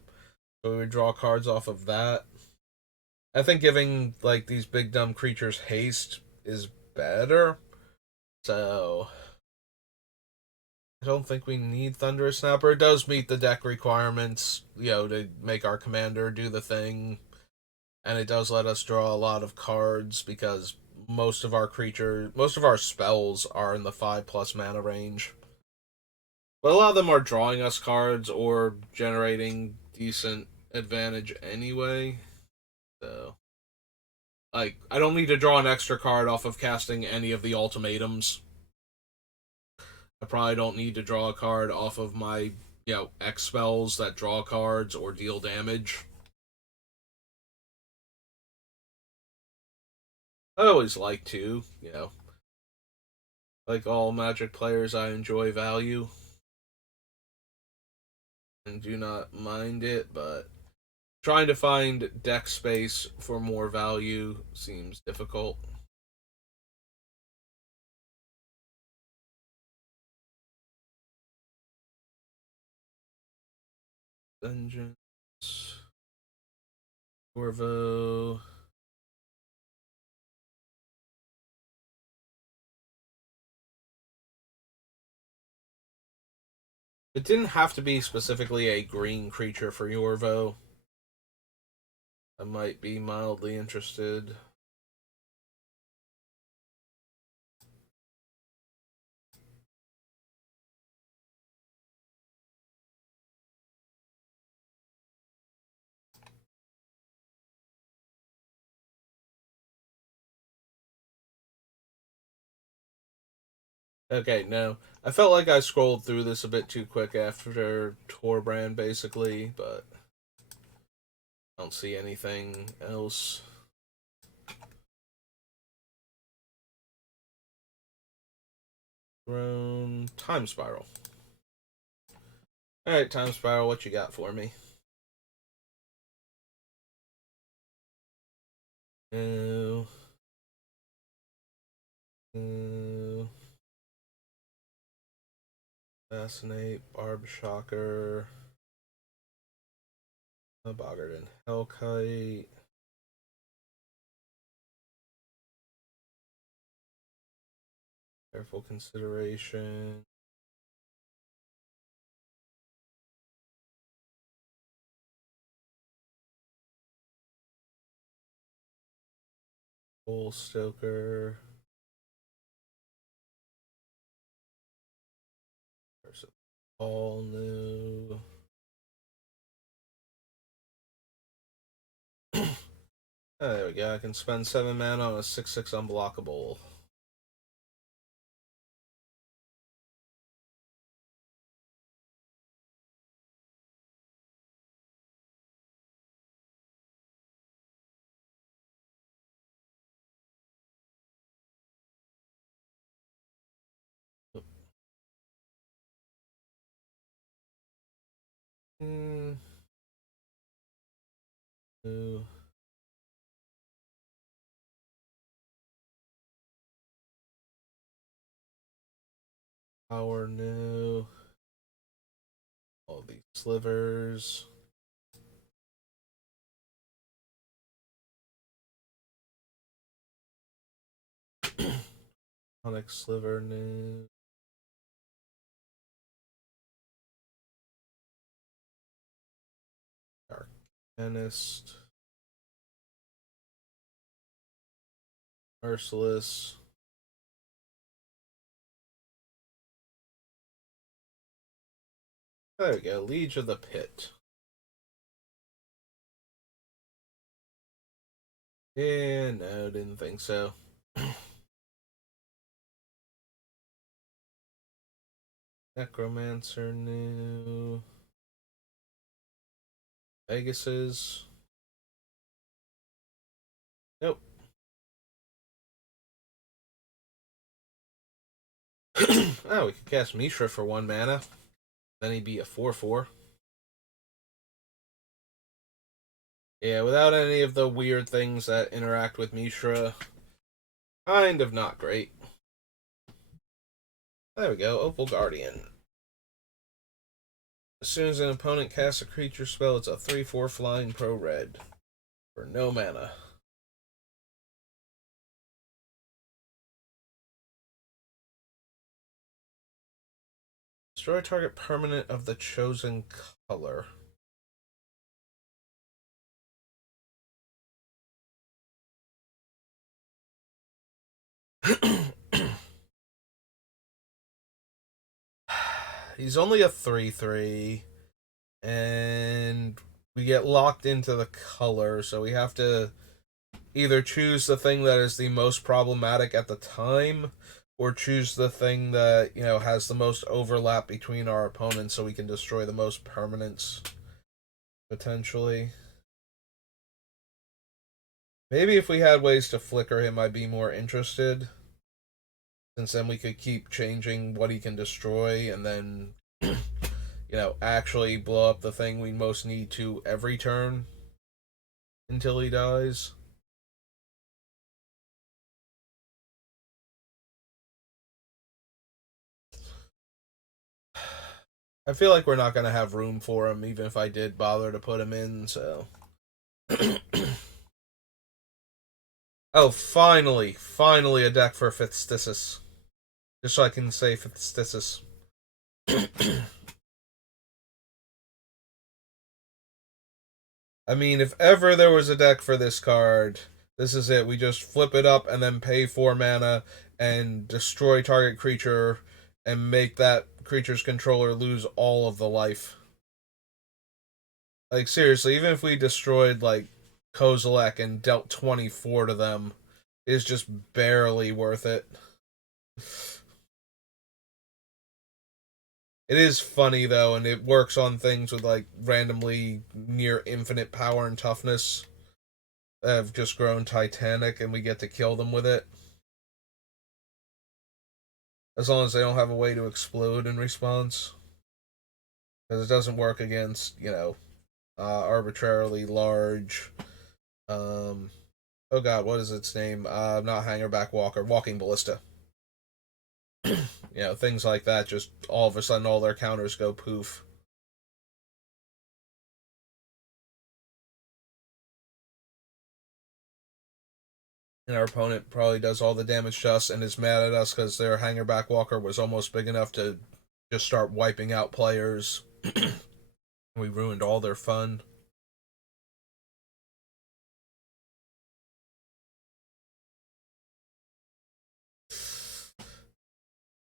So we would draw cards off of that. I think giving like these big dumb creatures haste is better. So I don't think we need Thunderous Snapper. It does meet the deck requirements, to make our commander do the thing, and it does let us draw a lot of cards because most of our spells are in the 5+ mana range. But a lot of them are drawing us cards or generating decent advantage anyway. So like I don't need to draw an extra card off of casting any of the ultimatums. I probably don't need to draw a card off of my, X spells that draw cards or deal damage. I always like to, like all Magic players, I enjoy value and do not mind it, but trying to find deck space for more value seems difficult. Vengeance. Corvo. It didn't have to be specifically a green creature for Yorvo. I might be mildly interested. Okay, no. I felt like I scrolled through this a bit too quick after Torbrand, basically, but I don't see anything else. Throne. Time Spiral. Alright, Time Spiral, what you got for me? No. No. Fascinate. Barb Shocker. Boggart and Hellkite. Careful Consideration. Bull Stoker. All new. There we go. I can spend 7 mana on a 6/6 unblockable. Hmm. New. Power new. All these slivers. Onyx sliver new. Arcanist. Merciless. There we go, Liege of the Pit. Yeah, no, didn't think so. Necromancer new. Pegasus. Nope. Oh, we could cast Mishra for 1 mana. Then he'd be a 4/4. Yeah, without any of the weird things that interact with Mishra. Kind of not great. There we go, Opal Guardian. As soon as an opponent casts a creature spell, it's a 3/4 flying pro red. For no mana. Destroy target permanent of the chosen color. He's only a 3/3, and we get locked into the color, so we have to either choose the thing that is the most problematic at the time, or choose the thing that, has the most overlap between our opponents so we can destroy the most permanents, potentially. Maybe if we had ways to flicker him, I'd be more interested. Since then we could keep changing what he can destroy and then, actually blow up the thing we most need to every turn until he dies. I feel like we're not going to have room for him, even if I did bother to put him in, so. Oh, finally a deck for Fifth. Just so I can say Fifth. I mean, if ever there was a deck for this card, this is it. We just flip it up and then pay 4 mana and destroy target creature and make that creature's controller lose all of the life. Like, seriously, even if we destroyed, like, Kozilek and dealt 24 to them, is just barely worth it. It is funny, though, and it works on things with, like, randomly near infinite power and toughness that have just grown titanic, and we get to kill them with it. As long as they don't have a way to explode in response. Because it doesn't work against, arbitrarily large. Oh god, what is its name? Not Hangerback Walker, Walking Ballista. Things like that, just all of a sudden all their counters go poof. And our opponent probably does all the damage to us and is mad at us because their Hangerback Walker was almost big enough to just start wiping out players. We ruined all their fun.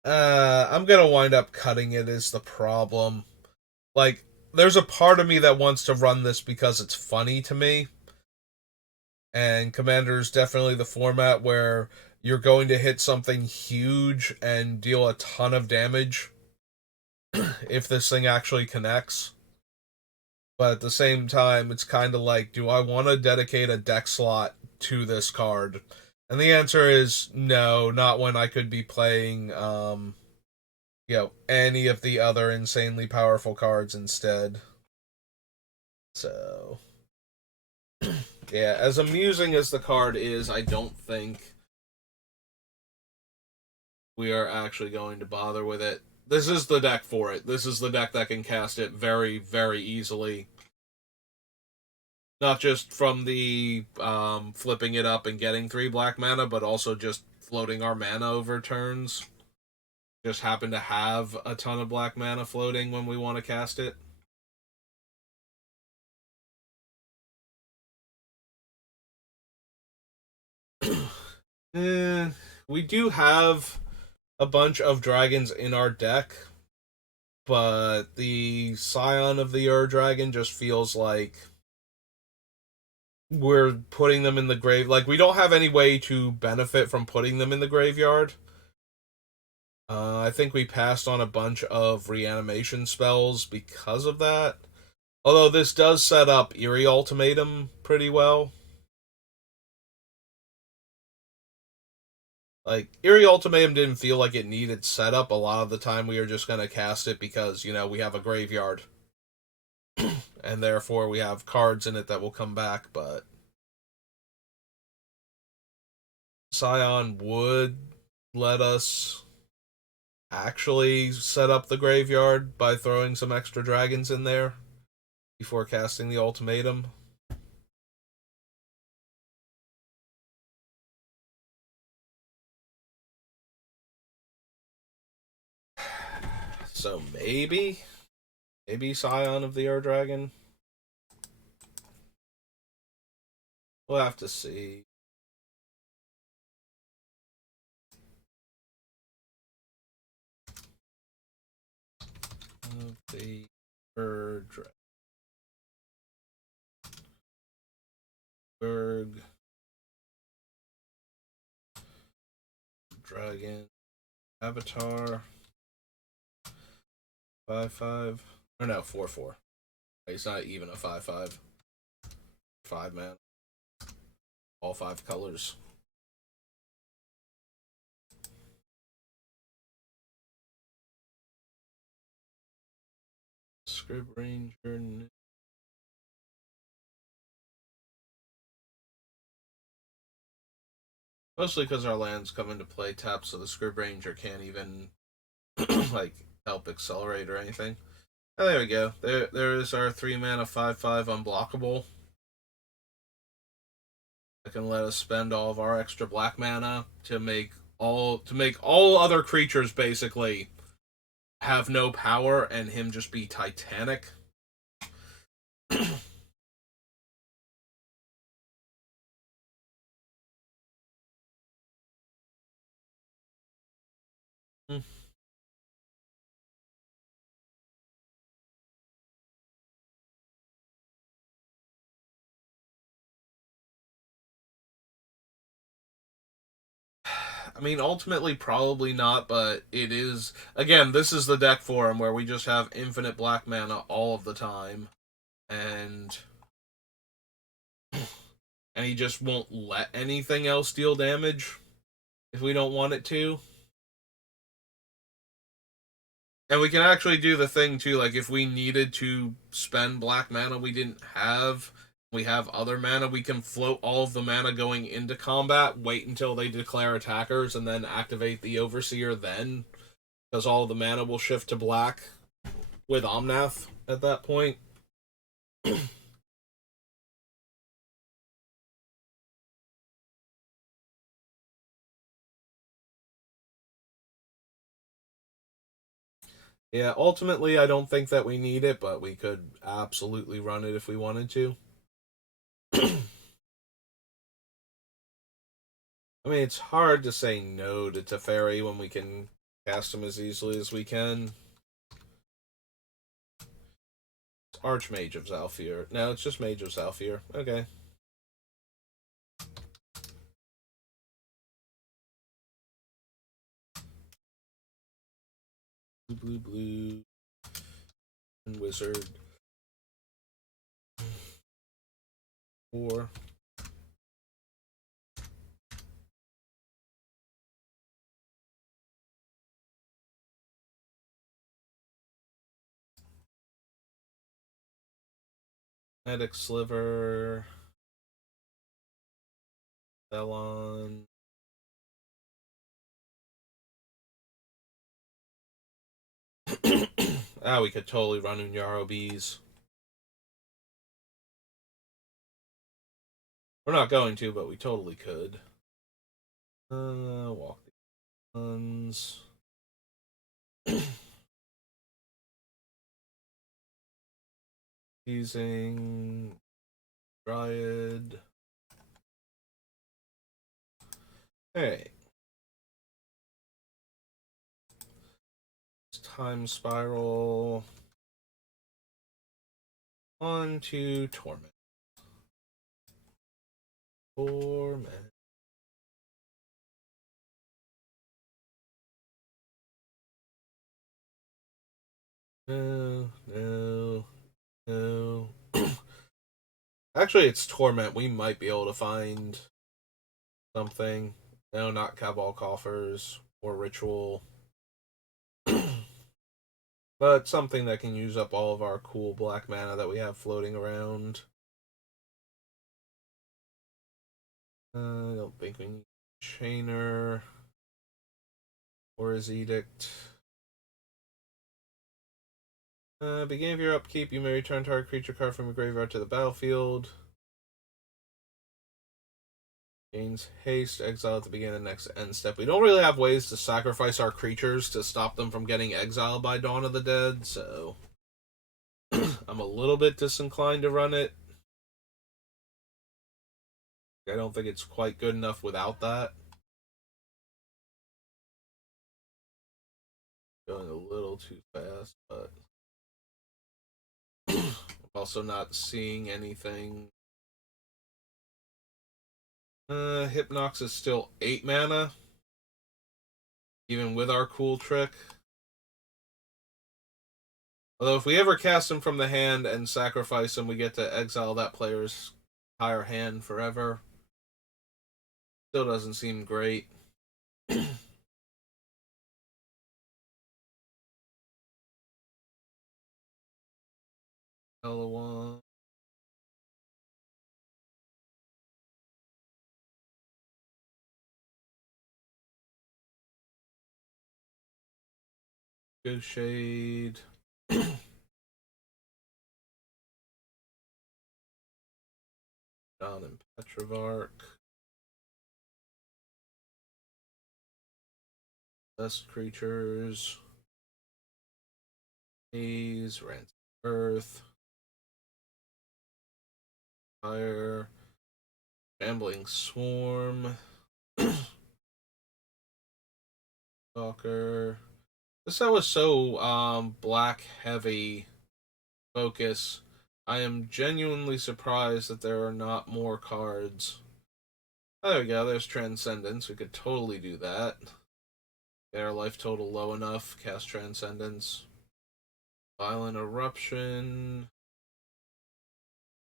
I'm gonna wind up cutting it is the problem. Like, there's a part of me that wants to run this because it's funny to me. And Commander is definitely the format where you're going to hit something huge and deal a ton of damage if this thing actually connects. But at the same time, it's kind of like, do I want to dedicate a deck slot to this card? And the answer is no, not when I could be playing, any of the other insanely powerful cards instead. So, yeah, as amusing as the card is, I don't think we are actually going to bother with it. This is the deck for it. This is the deck that can cast it very, very easily. Not just from the flipping it up and getting 3 black mana, but also just floating our mana over turns. Just happen to have a ton of black mana floating when we want to cast it. We do have a bunch of dragons in our deck, but the Scion of the Ur Dragon just feels like we're putting them in the grave. Like, we don't have any way to benefit from putting them in the graveyard. I think we passed on a bunch of reanimation spells because of that. Although this does set up Eerie Ultimatum pretty well. Like, Eerie Ultimatum didn't feel like it needed setup. A lot of the time we were just going to cast it because, we have a graveyard. And therefore we have cards in it that will come back, but Scion would let us actually set up the graveyard by throwing some extra dragons in there before casting the ultimatum. So maybe Scion of the Ur Dragon. We'll have to see. Of the Ur Dragon. Berg. Dragon. Avatar. 5/5. Or no, 4/4. He's not even a 5/5. 5 man. All 5 colors. Script Ranger. Mostly because our lands come into play tap, so the Script Ranger can't even like help accelerate or anything. Oh, there we go. There is our 3 mana 5/5 unblockable. That can let us spend all of our extra black mana to make all other creatures basically have no power and him just be Titanic. I mean, ultimately, probably not, but it is. Again, this is the deck for him where we just have infinite black mana all of the time, and he just won't let anything else deal damage if we don't want it to. And we can actually do the thing too, like if we needed to spend black mana we have other mana, we can float all of the mana going into combat, wait until they declare attackers, and then activate the Overseer then, because all of the mana will shift to black with Omnath at that point. Yeah, ultimately, I don't think that we need it, but we could absolutely run it if we wanted to. I mean, it's hard to say no to Teferi when we can cast him as easily as we can. It's Archmage of Zhalfir. No, it's just Mage of Zhalfir. Okay. Blue. And Wizard. 4. Medic Sliver. Felon. We could totally run Unyaro Bees. We're not going to, but we totally could. Walk the guns. Using Dryad. Hey. Time Spiral. On to Torment. Torment. No, no, no. Actually, it's Torment. We might be able to find something. No, not Cabal Coffers or Ritual. But something that can use up all of our cool black mana that we have floating around. I don't think we need Chainer or his Edict. Beginning of your upkeep, you may return target creature card from your graveyard to the battlefield. Gains haste, exile at the beginning of the next end step. We don't really have ways to sacrifice our creatures to stop them from getting exiled by Dawn of the Dead, so I'm a little bit disinclined to run it. I don't think it's quite good enough without that. Going a little too fast, but I'm also not seeing anything. Hypnox is still 8 mana, even with our cool trick. Although if we ever cast him from the hand and sacrifice him, we get to exile that player's entire hand forever. Still doesn't seem great. One. Good Shade. Down in Petrovark. Best creatures. Haze, Ransom Earth. Fire. Shambling Swarm. Stalker. This set was so black heavy focus. I am genuinely surprised that there are not more cards. Oh, there we go, there's Transcendence. We could totally do that. Get our life total low enough, cast Transcendence. Violent Eruption.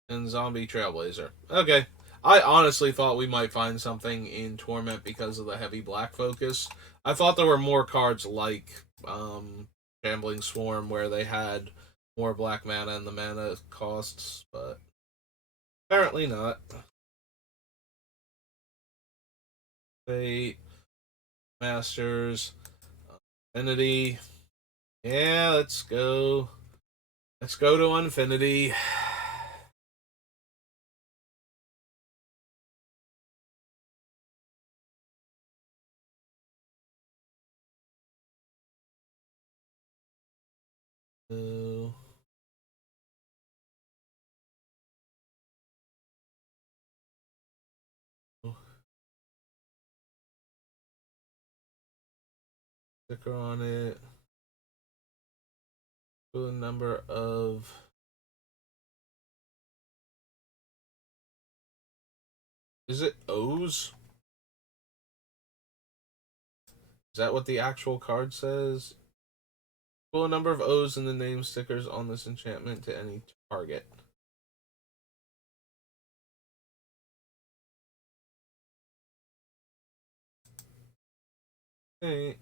And Zombie Trailblazer. Okay. I honestly thought we might find something in Torment because of the heavy black focus. I thought there were more cards like Shambling Swarm where they had more black mana and the mana costs, but apparently not. Fate, Masters, Infinity. Yeah, let's go. Let's go to Infinity. So, sticker on it. The number of is it O's? Is that what the actual card says? Equal number of O's in the name stickers on this enchantment to any target. Hey.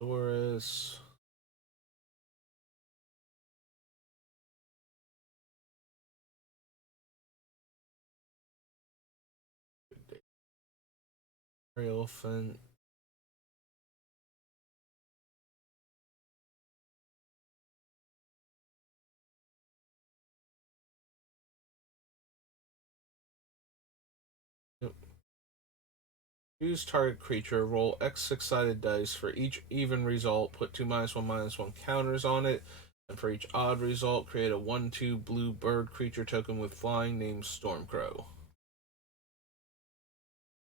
Doris. Elephant. Use target creature, roll X 6-sided dice for each even result, put 2 -1/-1 counters on it. And for each odd result, create a 1/2 blue bird creature token with flying named Stormcrow.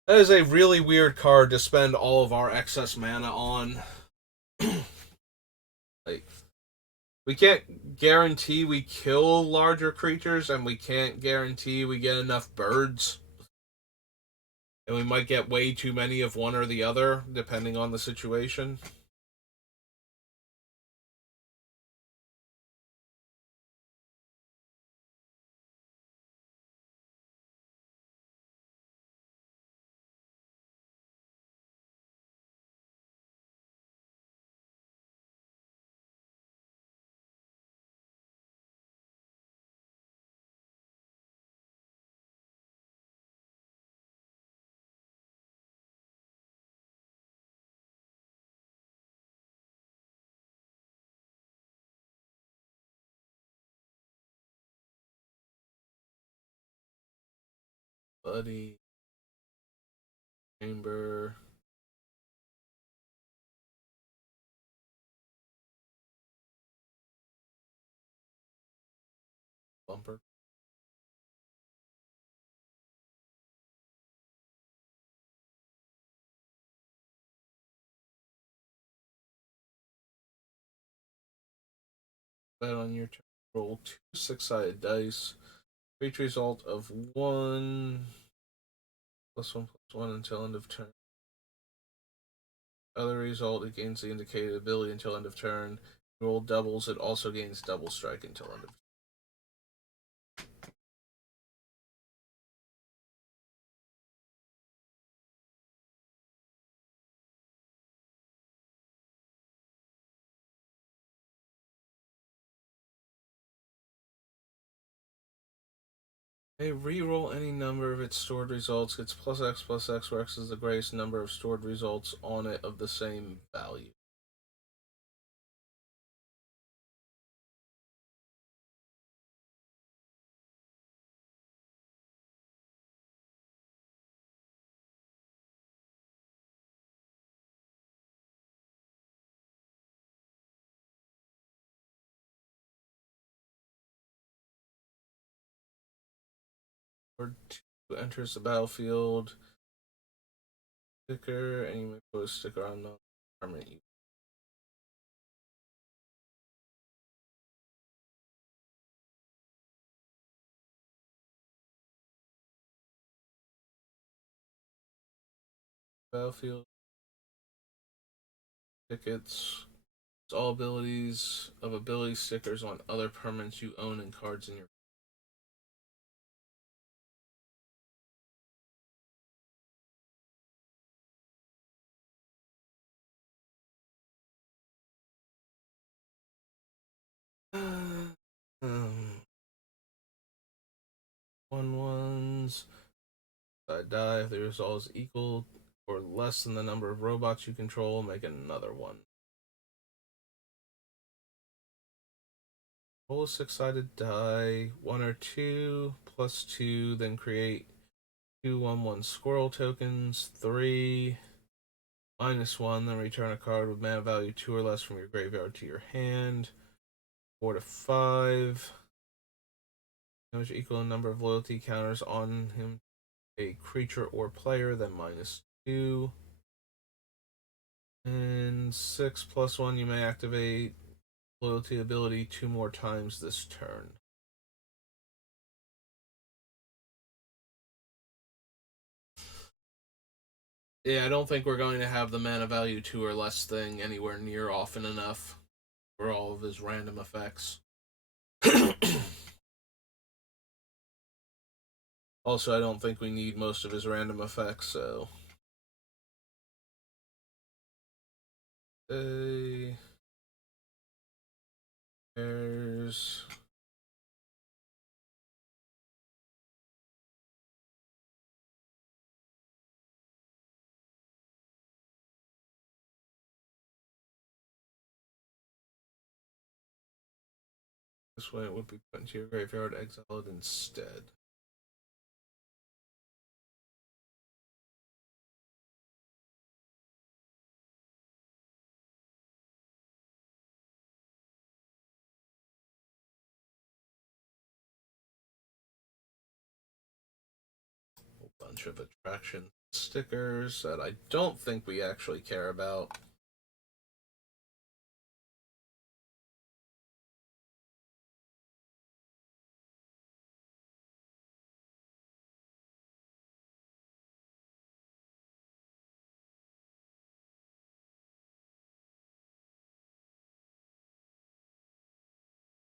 That is a really weird card to spend all of our excess mana on. Like, we can't guarantee we kill larger creatures, and we can't guarantee we get enough birds. And we might get way too many of one or the other, depending on the situation. Buddy, Chamber, Bumper. Bet on your turn. Roll 2 6-sided dice. For each result of 1 +1 +1 until end of turn. Other result, it gains the indicated ability until end of turn. Roll doubles, it also gains double strike until end of turn. A reroll any number of its stored results, gets +X+X, where X is the greatest number of stored results on it of the same value. Or 2 enters the battlefield. Sticker, and you may put a sticker on the permanent. Battlefield tickets. It's all abilities of ability stickers on other permanents you own and cards in your. One ones. Die if the result is equal or less than the number of robots you control. Make another one. Roll a 6-sided die, 1 or 2, +2, then create 2/1/1 squirrel tokens, 3, -1, then return a card with mana value 2 or less from your graveyard to your hand, 4 to 5. Damage equal in number of loyalty counters on him, a creature or player, then -2. And 6+1, you may activate loyalty ability 2 more times this turn. Yeah, I don't think we're going to have the mana value 2 or less thing anywhere near often enough for all of his random effects. Also, I don't think we need most of his random effects, so. There's. This way it would be put into your graveyard, exiled instead. bunch of attraction stickers that I don't think we actually care about.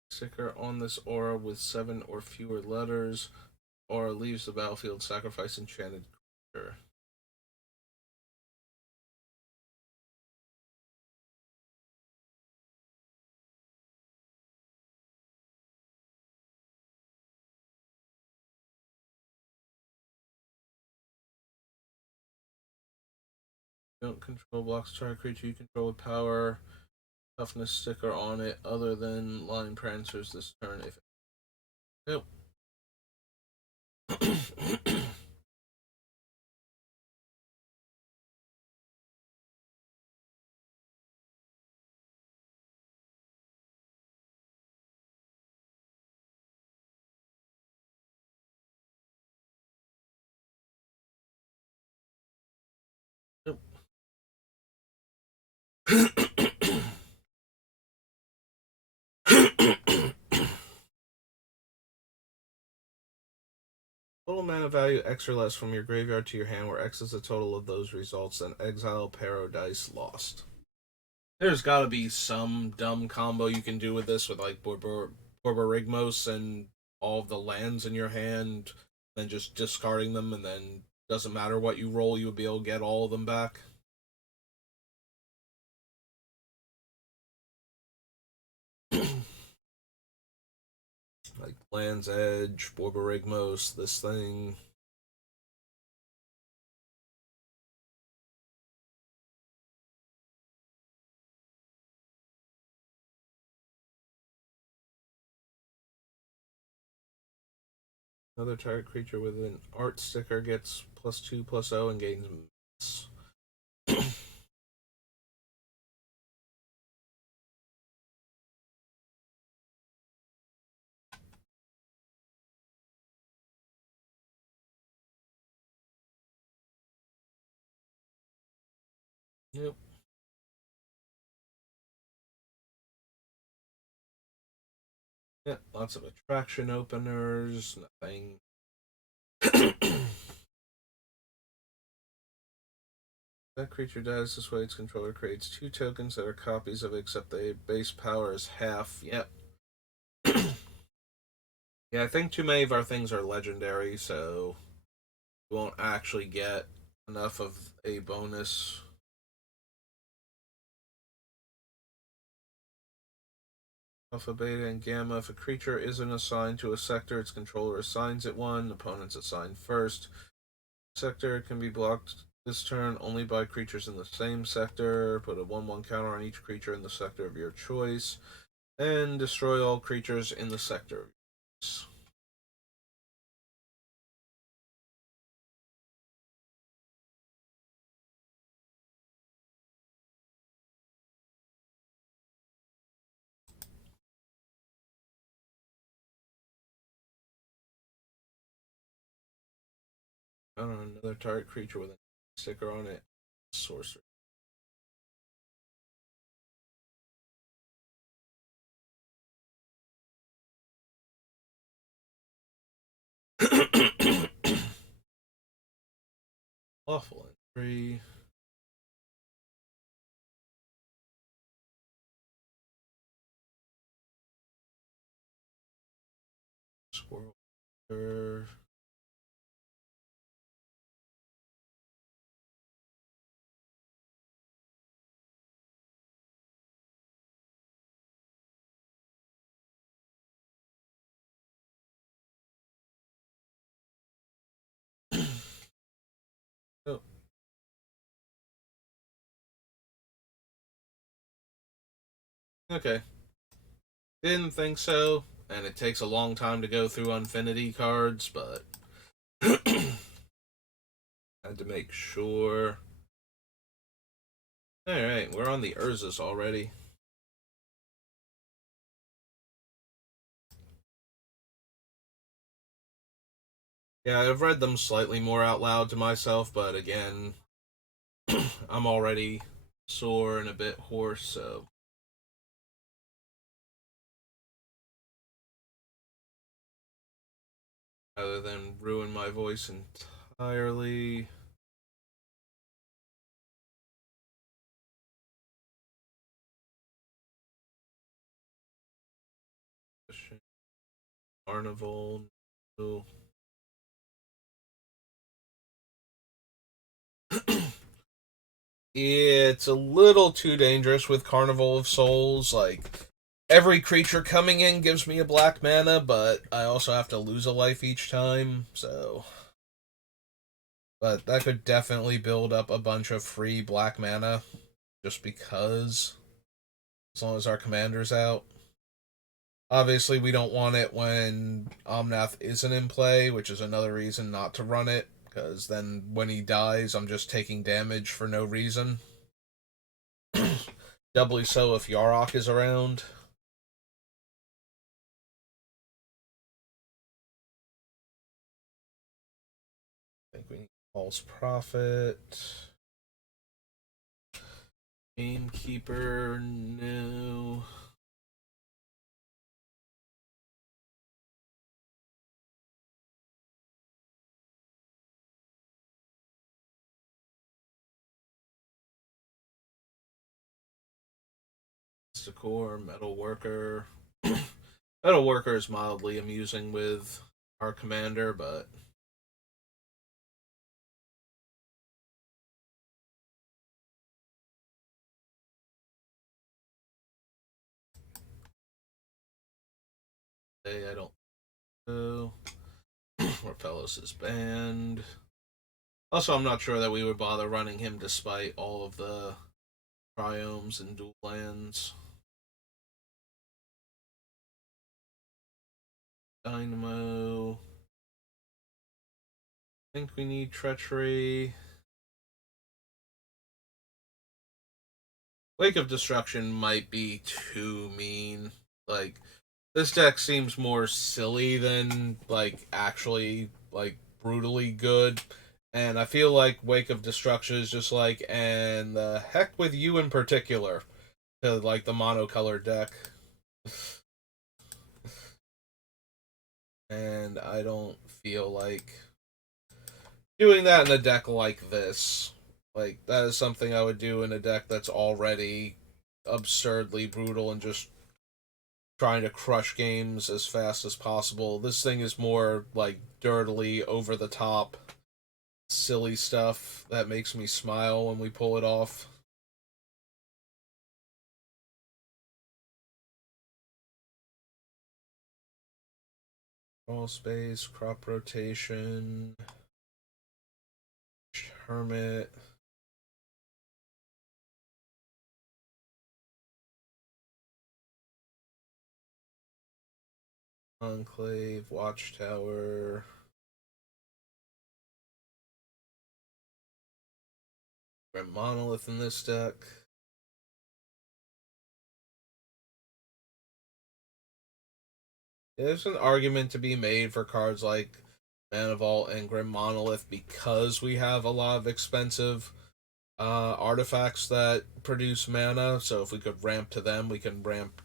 Sticker on this aura with 7 or fewer letters. Aura leaves the battlefield, sacrifice enchanted creature. Don't control blocks target creature you control with power. Toughness sticker on it other than line prancers this turn. If nope. Nope. Total mana value X or less from your graveyard to your hand, where X is the total of those results, and exile paradise lost. There's got to be some dumb combo you can do with this, with like Borborygmos and all of the lands in your hand, then just discarding them, and then doesn't matter what you roll, you would be able to get all of them back. Like Land's Edge, Borborygmos, this thing. Another target creature with an art sticker gets +2/+0 and gains mass. Yep. Yeah, lots of attraction openers, nothing. That creature dies this way, its controller creates 2 tokens that are copies of it, except the base power is half. Yep. Yeah, I think too many of our things are legendary, so we won't actually get enough of a bonus. Alpha, Beta, and Gamma. If a creature isn't assigned to a sector, its controller assigns it one. Opponents assign first. Sector can be blocked this turn only by creatures in the same sector. Put a 1/1 counter on each creature in the sector of your choice. And destroy all creatures in the sector of your choice. I don't know, another target creature with a sticker on it. Sorcerer. Awful entry. Squirrel. Oh. Okay. Didn't think so, and it takes a long time to go through Infinity cards, but had to make sure. Alright, we're on the Urzus already. Yeah, I've read them slightly more out loud to myself, but again, I'm already sore and a bit hoarse, so rather than ruin my voice entirely. Carnival. No. It's a little too dangerous with Carnival of Souls. Like, every creature coming in gives me a black mana, but I also have to lose a life each time, so. But that could definitely build up a bunch of free black mana just because, as long as our commander's out. Obviously, we don't want it when Omnath isn't in play, which is another reason not to run it, because then when he dies, I'm just taking damage for no reason. Doubly so if Yarok is around. I think we need False Prophet. Gamekeeper, no. Core, Metal Worker. Metal Worker is mildly amusing with our commander, but hey, I don't know. Morphelos is banned. Also, I'm not sure that we would bother running him despite all of the triomes and dual lands. Dynamo. I think we need Treachery. Wake of Destruction might be too mean. Like, this deck seems more silly than, like, actually, like, brutally good. And I feel like Wake of Destruction is just like, and the heck with you in particular, to, like, the monocolored deck. And I don't feel like doing that in a deck like this. Like, that is something I would do in a deck that's already absurdly brutal and just trying to crush games as fast as possible. This thing is more like dirtily over the top, silly stuff that makes me smile when we pull it off. All space, crop rotation, hermit. Enclave, Watchtower. Grim Monolith in this deck. There's an argument to be made for cards like Mana Vault and Grim Monolith because we have a lot of expensive artifacts that produce mana. So if we could ramp to them, we can ramp.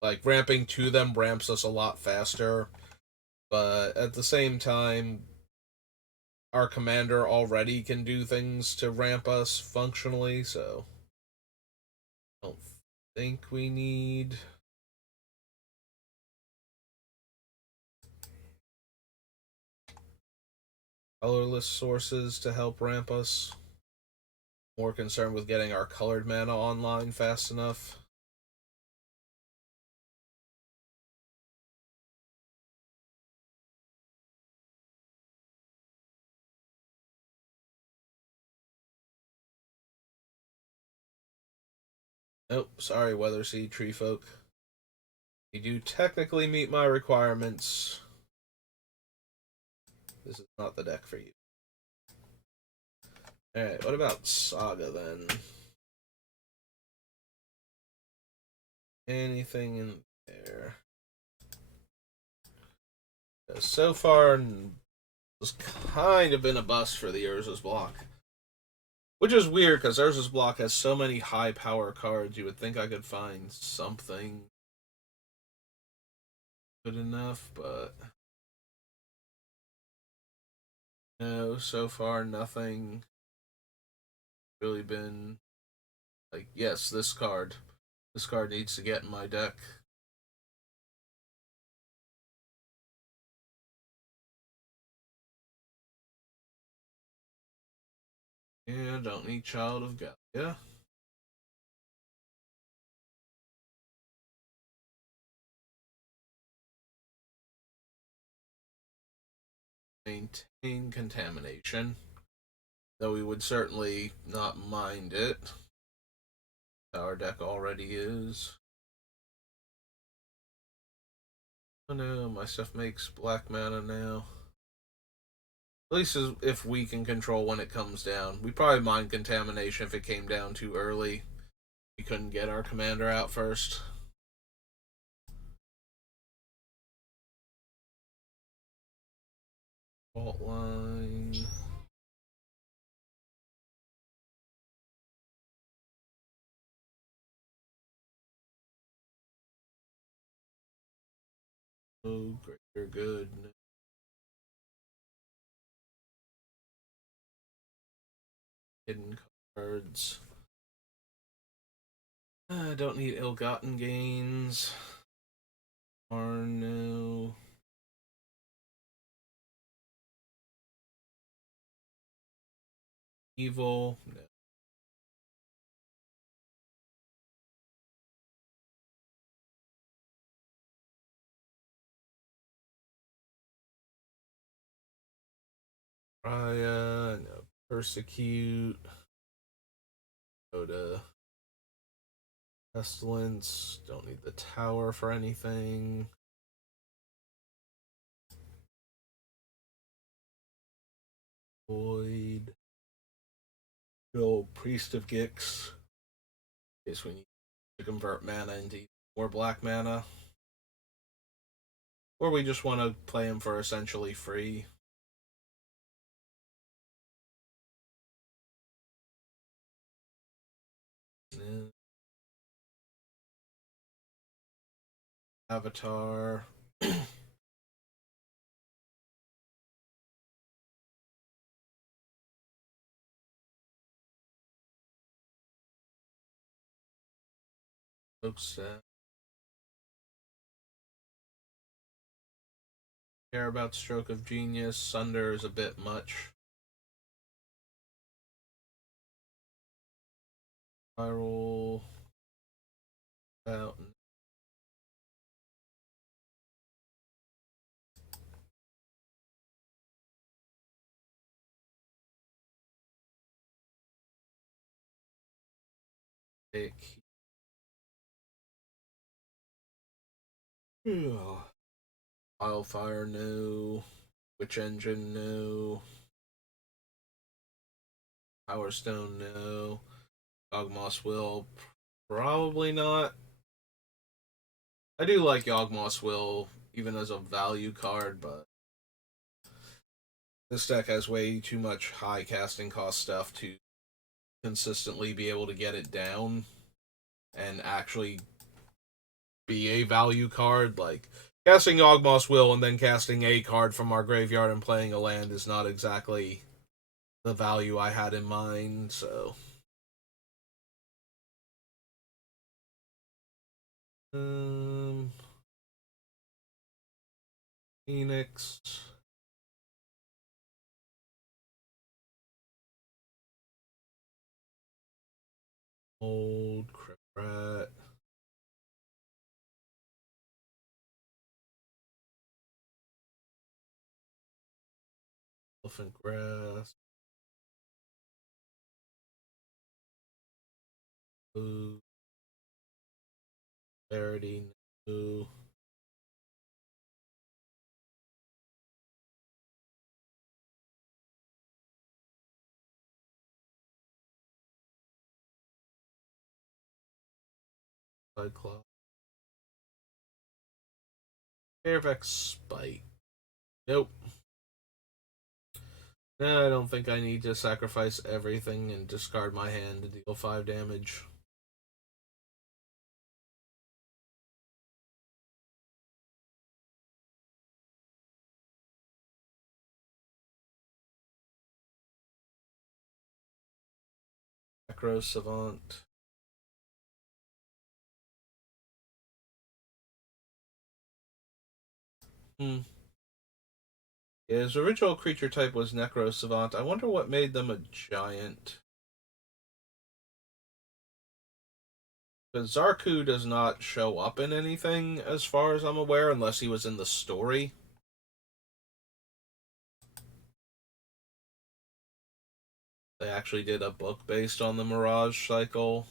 Like, ramping to them ramps us a lot faster. But at the same time, our commander already can do things to ramp us functionally, so I don't think we need colorless sources to help ramp us. More concerned with getting our colored mana online fast enough. Nope, sorry, Weather Seed Tree Folk. You do technically meet my requirements. This is not the deck for you. Alright, what about Saga then? Anything in there? So far, It's kind of been a bust for the Urza's block. Which is weird, because Urza's block has so many high power cards, you would think I could find something good enough, but no, so far nothing really been like, yes, this card. This card needs to get in my deck. Yeah, don't need Child of God. Yeah. Maintain contamination. Though we would certainly not mind it. Our deck already is. Oh no, my stuff makes black mana now. At least if we can control when it comes down. We probably mind contamination if it came down too early. We couldn't get our commander out first. Fault line. Oh, greater good. Hidden cards. I don't need ill-gotten gains. Or no. Evil. No. Raya. No. Persecute. Go to Pestilence. Don't need the tower for anything. Void. Good old Priest of Gix. In case we need to convert mana into more black mana. Or we just want to play him for essentially free. Yeah. Avatar. Oops. Care about Stroke of Genius. Sunder is a bit much. Spiral. Fountain. Take. Wildfire, no. Witch Engine, no. Power Stone, no. Yawgmoth's Will, probably not. I do like Yawgmoth's Will, even as a value card, but this deck has way too much high casting cost stuff to consistently be able to get it down and actually be a value card. Like, casting Yawgmoth's Will and then casting a card from our graveyard and playing a land is not exactly the value I had in mind, so. Um, Phoenix. Old Crypt Rat. Elephant Grass. Blue. Verity. No. Cyclops. Fairvex Spite. Nope. No, I don't think I need to sacrifice everything and discard my hand to deal 5 damage. Necro Savant. Hmm. Yeah, his original creature type was Necro Savant. I wonder what made them a giant. Because Zarku does not show up in anything, as far as I'm aware, unless he was in the story. They actually did a book based on the Mirage cycle.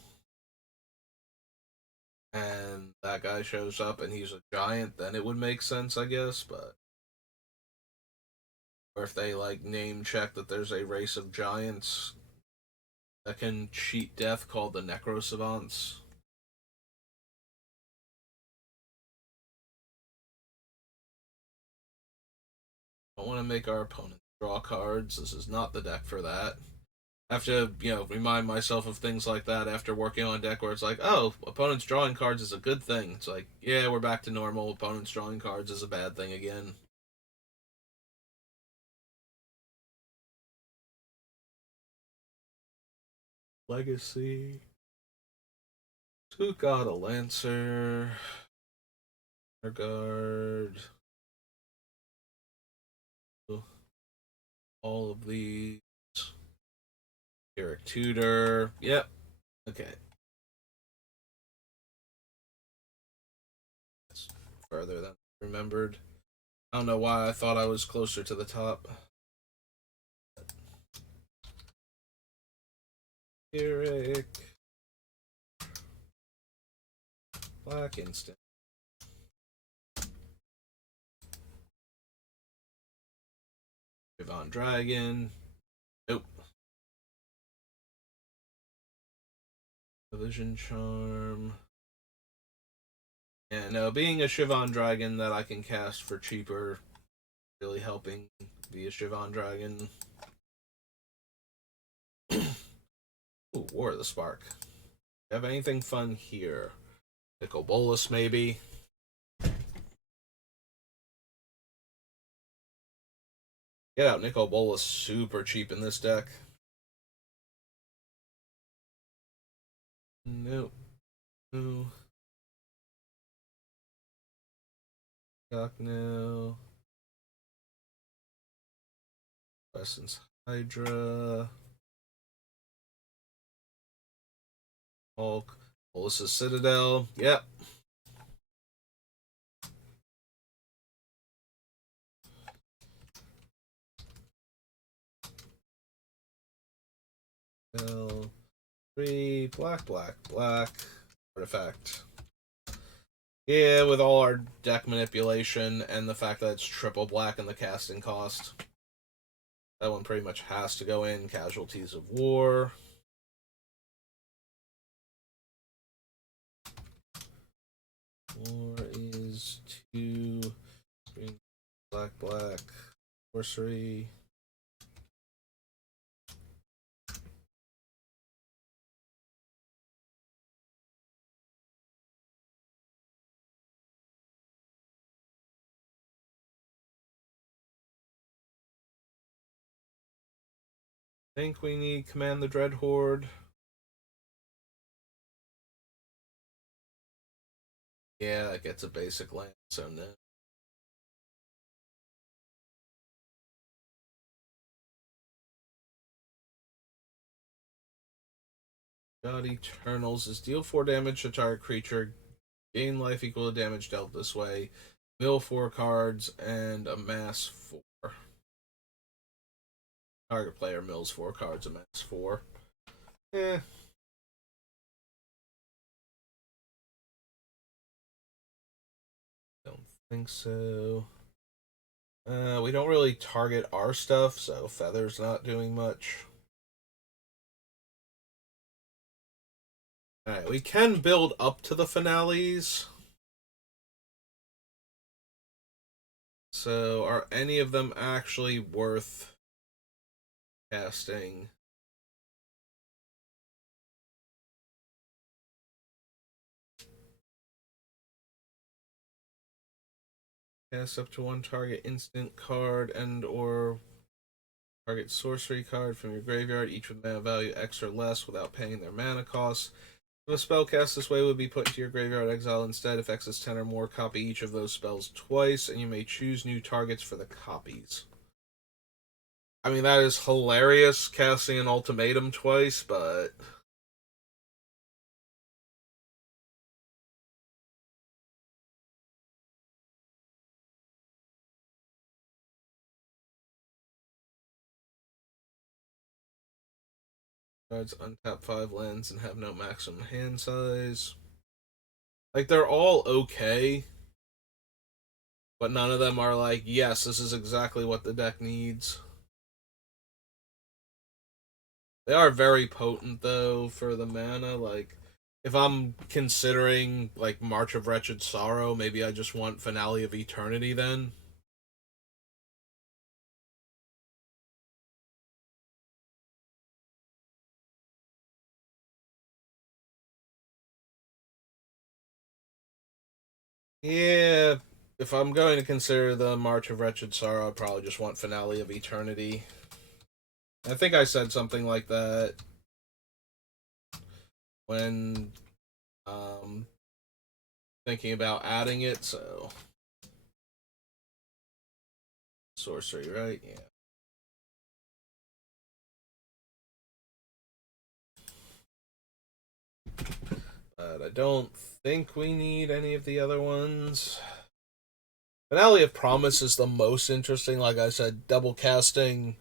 And that guy shows up and he's a giant, then it would make sense, I guess, but or if they like name check that there's a race of giants that can cheat death called the Necro Savants. I want to make our opponent draw cards. This is not the deck for that. I have to, remind myself of things like that after working on a deck where it's like, oh, opponents drawing cards is a good thing. It's like, yeah, we're back to normal. Opponents drawing cards is a bad thing again. Legacy. Who got a Lancer? Guard. All of these. Eric Tudor. Yep. Okay. That's further than I remembered. I don't know why I thought I was closer to the top. Eric. Black instant. Shivan Dragon. Nope. Illusion Charm. Yeah, no, being a Shivan Dragon that I can cast for cheaper, really helping be a Shivan Dragon. Ooh, War of the Spark. Have anything fun here? Nicol Bolas, maybe. Get out Nicol Bolas super cheap in this deck. Nope. No. Doc no. Essence Hydra. Hulk. Bolas's Citadel. Yep. L 3 black, black, black. Artifact. Yeah, with all our deck manipulation and the fact that it's triple black in the casting cost, that one pretty much has to go in. Casualties of War. War is 2 green, black, black. Sorcery. Think we need Command the Dread Horde. Yeah, that gets a basic land, so no. God Eternals is deal 4 damage to target creature, gain life equal to damage dealt this way, mill 4 cards, and amass 4. Target player mills 4 cards, amass 4. Eh. Don't think so. We don't really target our stuff, so Feather's not doing much. Alright, we can build up to the finales. So, are any of them actually worth casting. Cast up to one target instant card and or target sorcery card from your graveyard, each with mana value X or less without paying their mana costs. If a spell cast this way would be put into your graveyard exile instead. If X is 10 or more, copy each of those spells twice, and you may choose new targets for the copies. I mean, that is hilarious, casting an ultimatum twice, but... Cards untap 5 lands and have no maximum hand size. Like, they're all okay, but none of them are like, yes, this is exactly what the deck needs. They are very potent, though, for the mana. Like, if I'm considering, like, March of Wretched Sorrow, maybe I just want Finale of Eternity then. Yeah, if I'm going to consider the March of Wretched Sorrow, I probably just want Finale of Eternity. I think I said something like that when thinking about adding it, so sorcery, right? Yeah. But I don't think we need any of the other ones. Finale of Promise is the most interesting. Like I said, double casting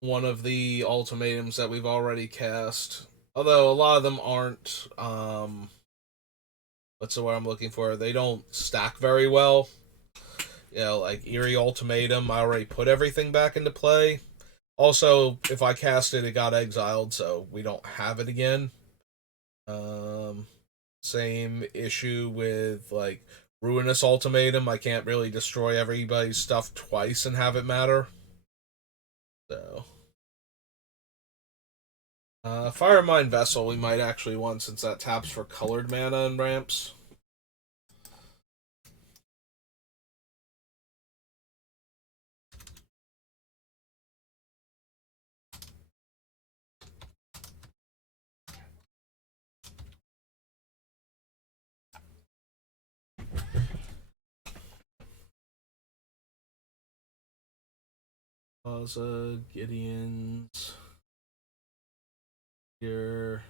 one of the ultimatums that we've already cast. Although a lot of them aren't what's the word I'm looking for? They don't stack very well. You know, like Eerie Ultimatum, I already put everything back into play. Also, if I cast it, it got exiled, so we don't have it again. Um, Same issue with like Ruinous Ultimatum. I can't really destroy everybody's stuff twice and have it matter. So, Firemind Vessel we might actually want since that taps for colored mana and ramps. Plaza, Gideon's. Here.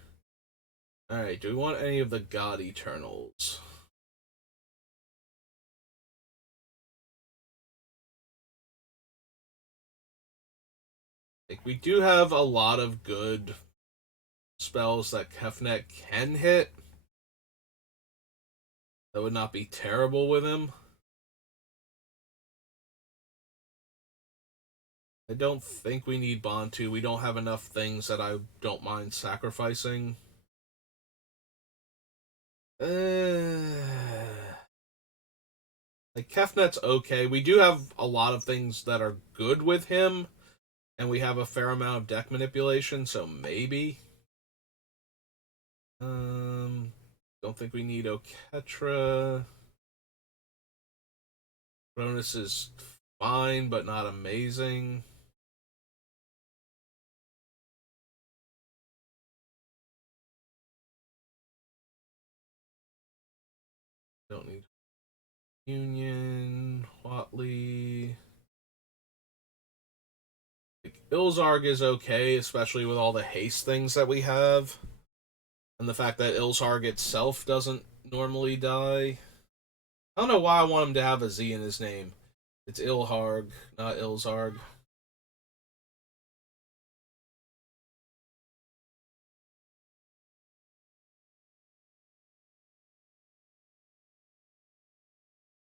Alright, do we want any of the God Eternals? Like, we do have a lot of good spells that Kefnet can hit. That would not be terrible with him. I don't think we need Bantu. We don't have enough things that I don't mind sacrificing. Like Kefnet's okay. We do have a lot of things that are good with him, and we have a fair amount of deck manipulation, so maybe. Don't think we need Oketra. Cronus is fine, but not amazing. Don't need Union, Watley. Like, Ilzarg is okay, especially with all the haste things that we have. And the fact that Ilzarg itself doesn't normally die. I don't know why I want him to have a Z in his name. It's Ilharg, not Ilzarg.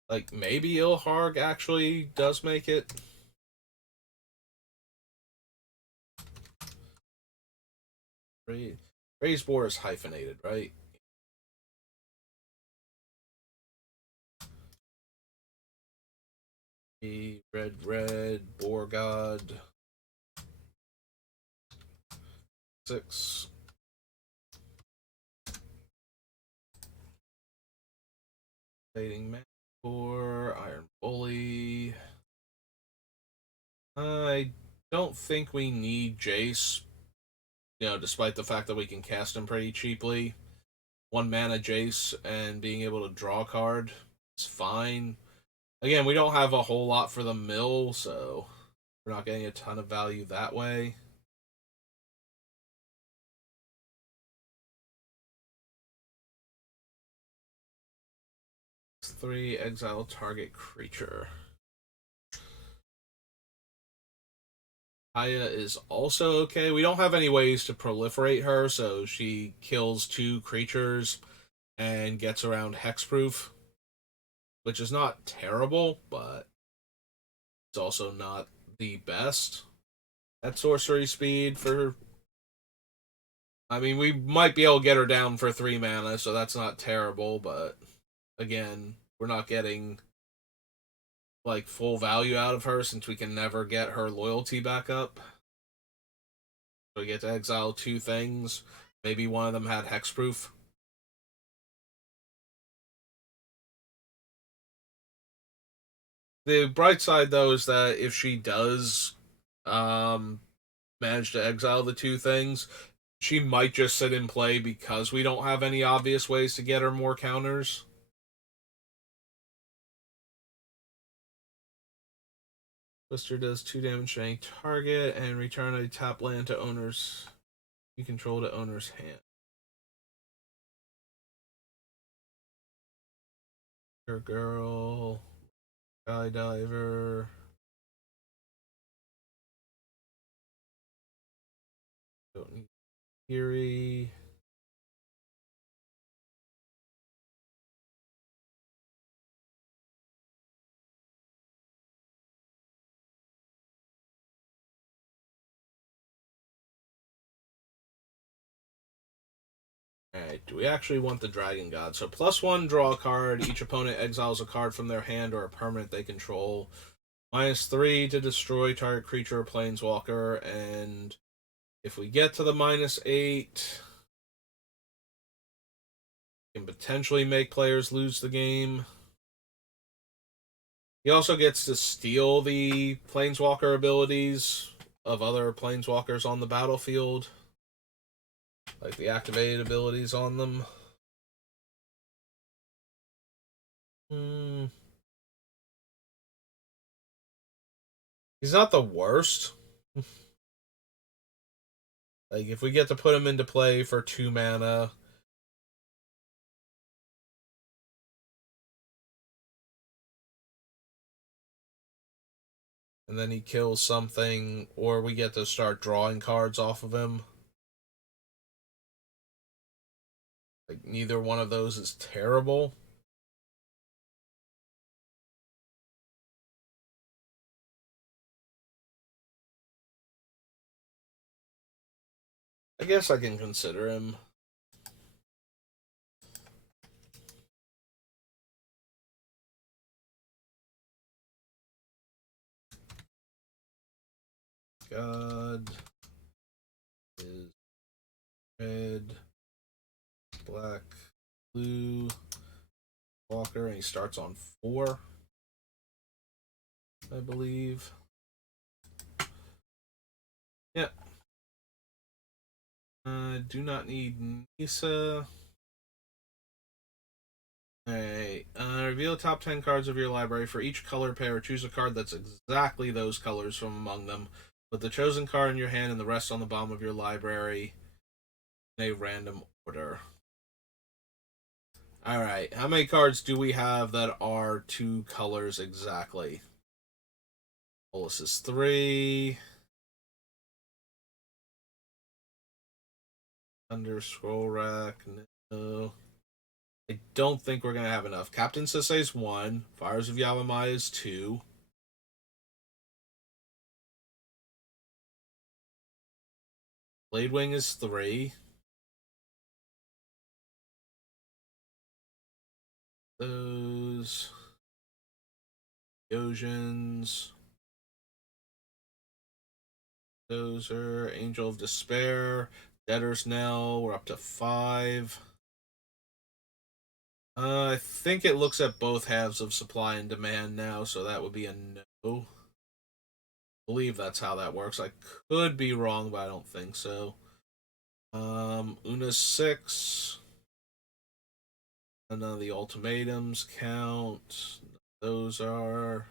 Like, maybe Ilharg actually does make it. Raised Boar is hyphenated, right? Red, Boar God. 6. Fading Mentor, Iron Bully. I don't think we need Jace, despite the fact that we can cast him pretty cheaply. 1 mana Jace and being able to draw a card is fine. Again, we don't have a whole lot for the mill, so we're not getting a ton of value that way. Three, exile target creature. Aya is also okay. We don't have any ways to proliferate her, so she kills 2 creatures and gets around hexproof, which is not terrible, but it's also not the best at sorcery speed for... I mean, we might be able to get her down for 3 mana, so that's not terrible, but again, we're not getting like full value out of her since we can never get her loyalty back up. So we get to exile 2 things. Maybe one of them had hexproof. The bright side, though, is that if she does manage to exile the 2 things, she might just sit in play because we don't have any obvious ways to get her more counters. Twister does 2 damage to any target and return a tap land to owner's you control to owner's hand. Your girl, Skydiver. Don't need Fury. Alright, do we actually want the Dragon God? So +1, draw a card. Each opponent exiles a card from their hand or a permanent they control. -3 to destroy target creature or planeswalker. And if we get to the -8, we can potentially make players lose the game. He also gets to steal the planeswalker abilities of other planeswalkers on the battlefield. Like the activated abilities on them. He's not the worst. Like, if we get to put him into play for 2 mana, and then he kills something, or we get to start drawing cards off of him. Like, neither one of those is terrible. I guess I can consider him. God is red, black, blue, Walker, and he starts on 4, I believe. Yeah. Do not need Nisa. Alright. Reveal the top 10 cards of your library. For each color pair, choose a card that's exactly those colors from among them. Put the chosen card in your hand and the rest on the bottom of your library in a random order. Alright. How many cards do we have that are 2 colors exactly? Well, this is 3. Under Scroll Rack. No. I don't think we're going to have enough. Captain Sisay is 1. Fires of Yavimaya is 2. Bladewing is 3. Those. Yojins. Those are Angel of Despair. Debtors now, we're up to 5. I think it looks at both halves of supply and demand now, so that would be a no. I believe that's how that works. I could be wrong, but I don't think so. Una's 6. None of the ultimatums count. Those are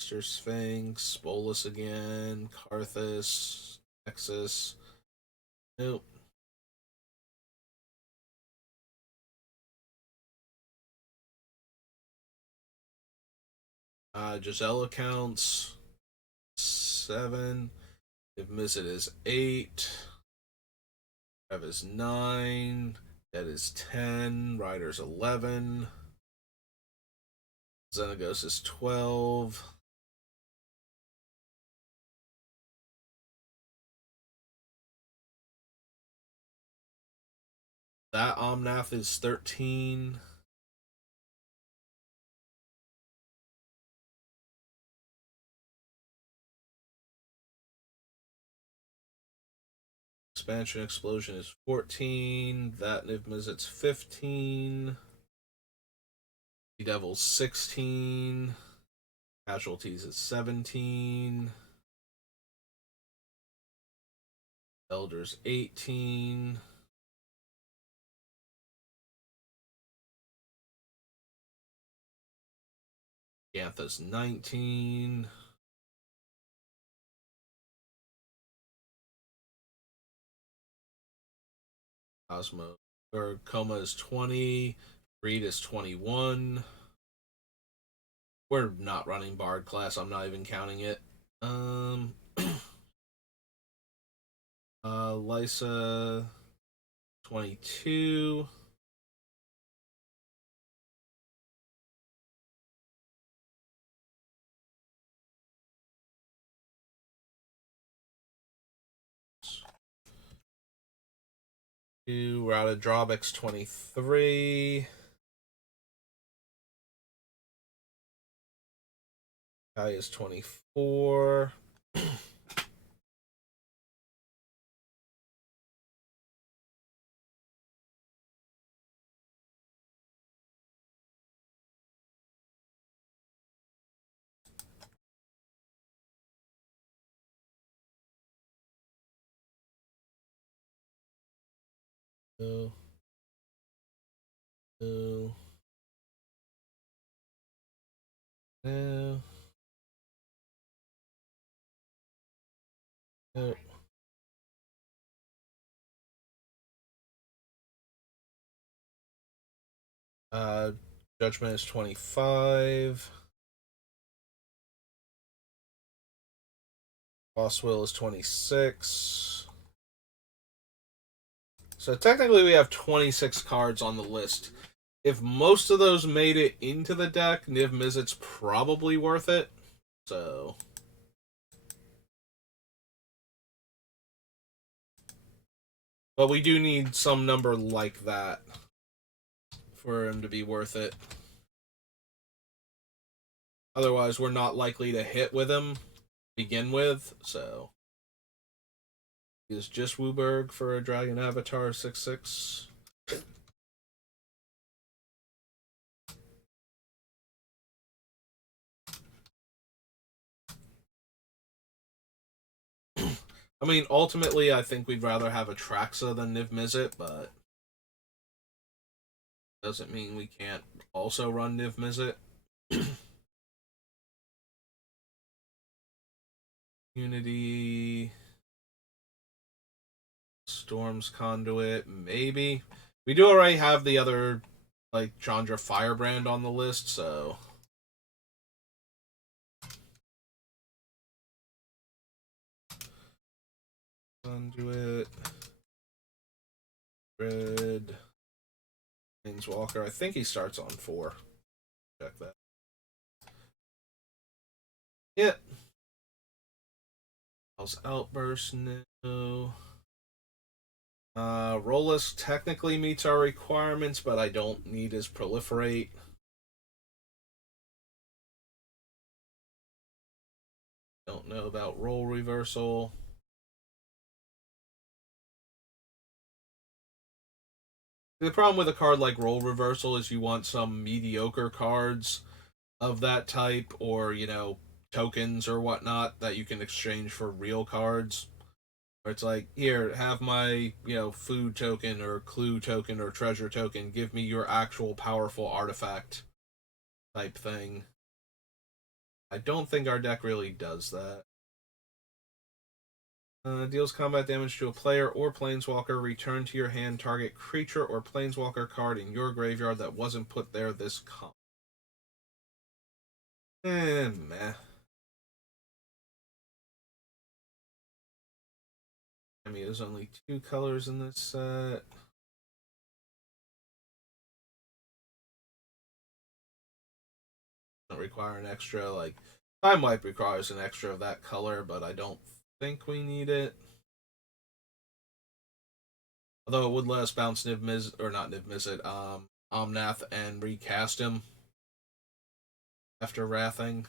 Mr. Sphinx, Bolus again, Carthus, Nexus. Nope. Gisela counts 7. If Mizzet is 8. Rev is 9. That is 10. Rider's 11. Xenagos is 12. That Omnath is 13. Expansion Explosion is 14. That Niv Mizzet's 15. The Devil's 16. Casualties is 17. Elders 18. Gantha's 19. Cosmo or Coma is 20. Reed is 21. We're not running Bard class. I'm not even counting it. Lysa 22. We're out of Drawbacks 23. Kai is 24. No. No. No. No. Uh, Judgment is 25. Boss Will is 26. So technically we have 26 cards on the list. If most of those made it into the deck, Niv Mizzet's probably worth it. So but we do need some number like that for him to be worth it. Otherwise, we're not likely to hit with him to begin with, so is just Wooburg for a Dragon Avatar 6/6. I mean, ultimately, I think we'd rather have a Traxa than Niv Mizzet, but doesn't mean we can't also run Niv Mizzet. Unity, Storm's Conduit, maybe. We do already have the other, like, Chandra Firebrand on the list, so Conduit, Red, Planeswalker. I think he starts on 4. Check that. Yeah. How's Outburst? No. Rolus technically meets our requirements, but I don't need his Proliferate. Don't know about Role Reversal. The problem with a card like Role Reversal is you want some mediocre cards of that type, or tokens or whatnot that you can exchange for real cards. Where it's like, here, have my food token or clue token or treasure token. Give me your actual powerful artifact type thing. I don't think our deck really does that. Deals combat damage to a player or planeswalker. Return to your hand target creature or planeswalker card in your graveyard that wasn't put there this comp. Meh. I mean, there's only 2 colors in this set. Don't require an extra, like, Time Wipe requires an extra of that color, but I don't think we need it. Although it would let us bounce Niv Miz, or not Niv Mizzet, Omnath and recast him after Wrathing.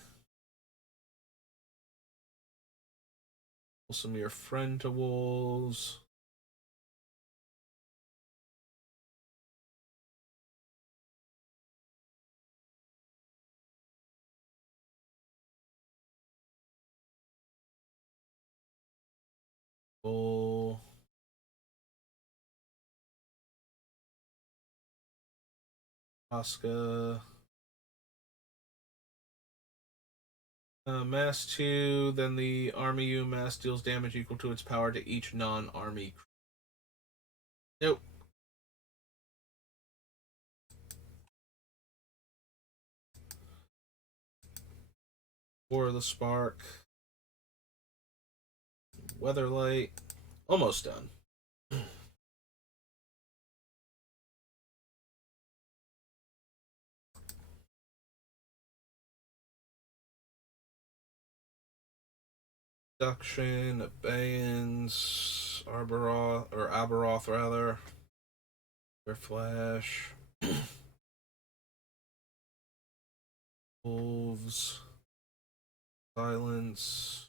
Some of your friend to wolves. Bull. Oscar. Mass 2, then the Army U mass deals damage equal to its power to each non-army. Nope. War of the Spark. Weatherlight. Almost done. Seduction, Abeyance, Arboroth, or Aberoth rather. Their Flash. Wolves. Silence.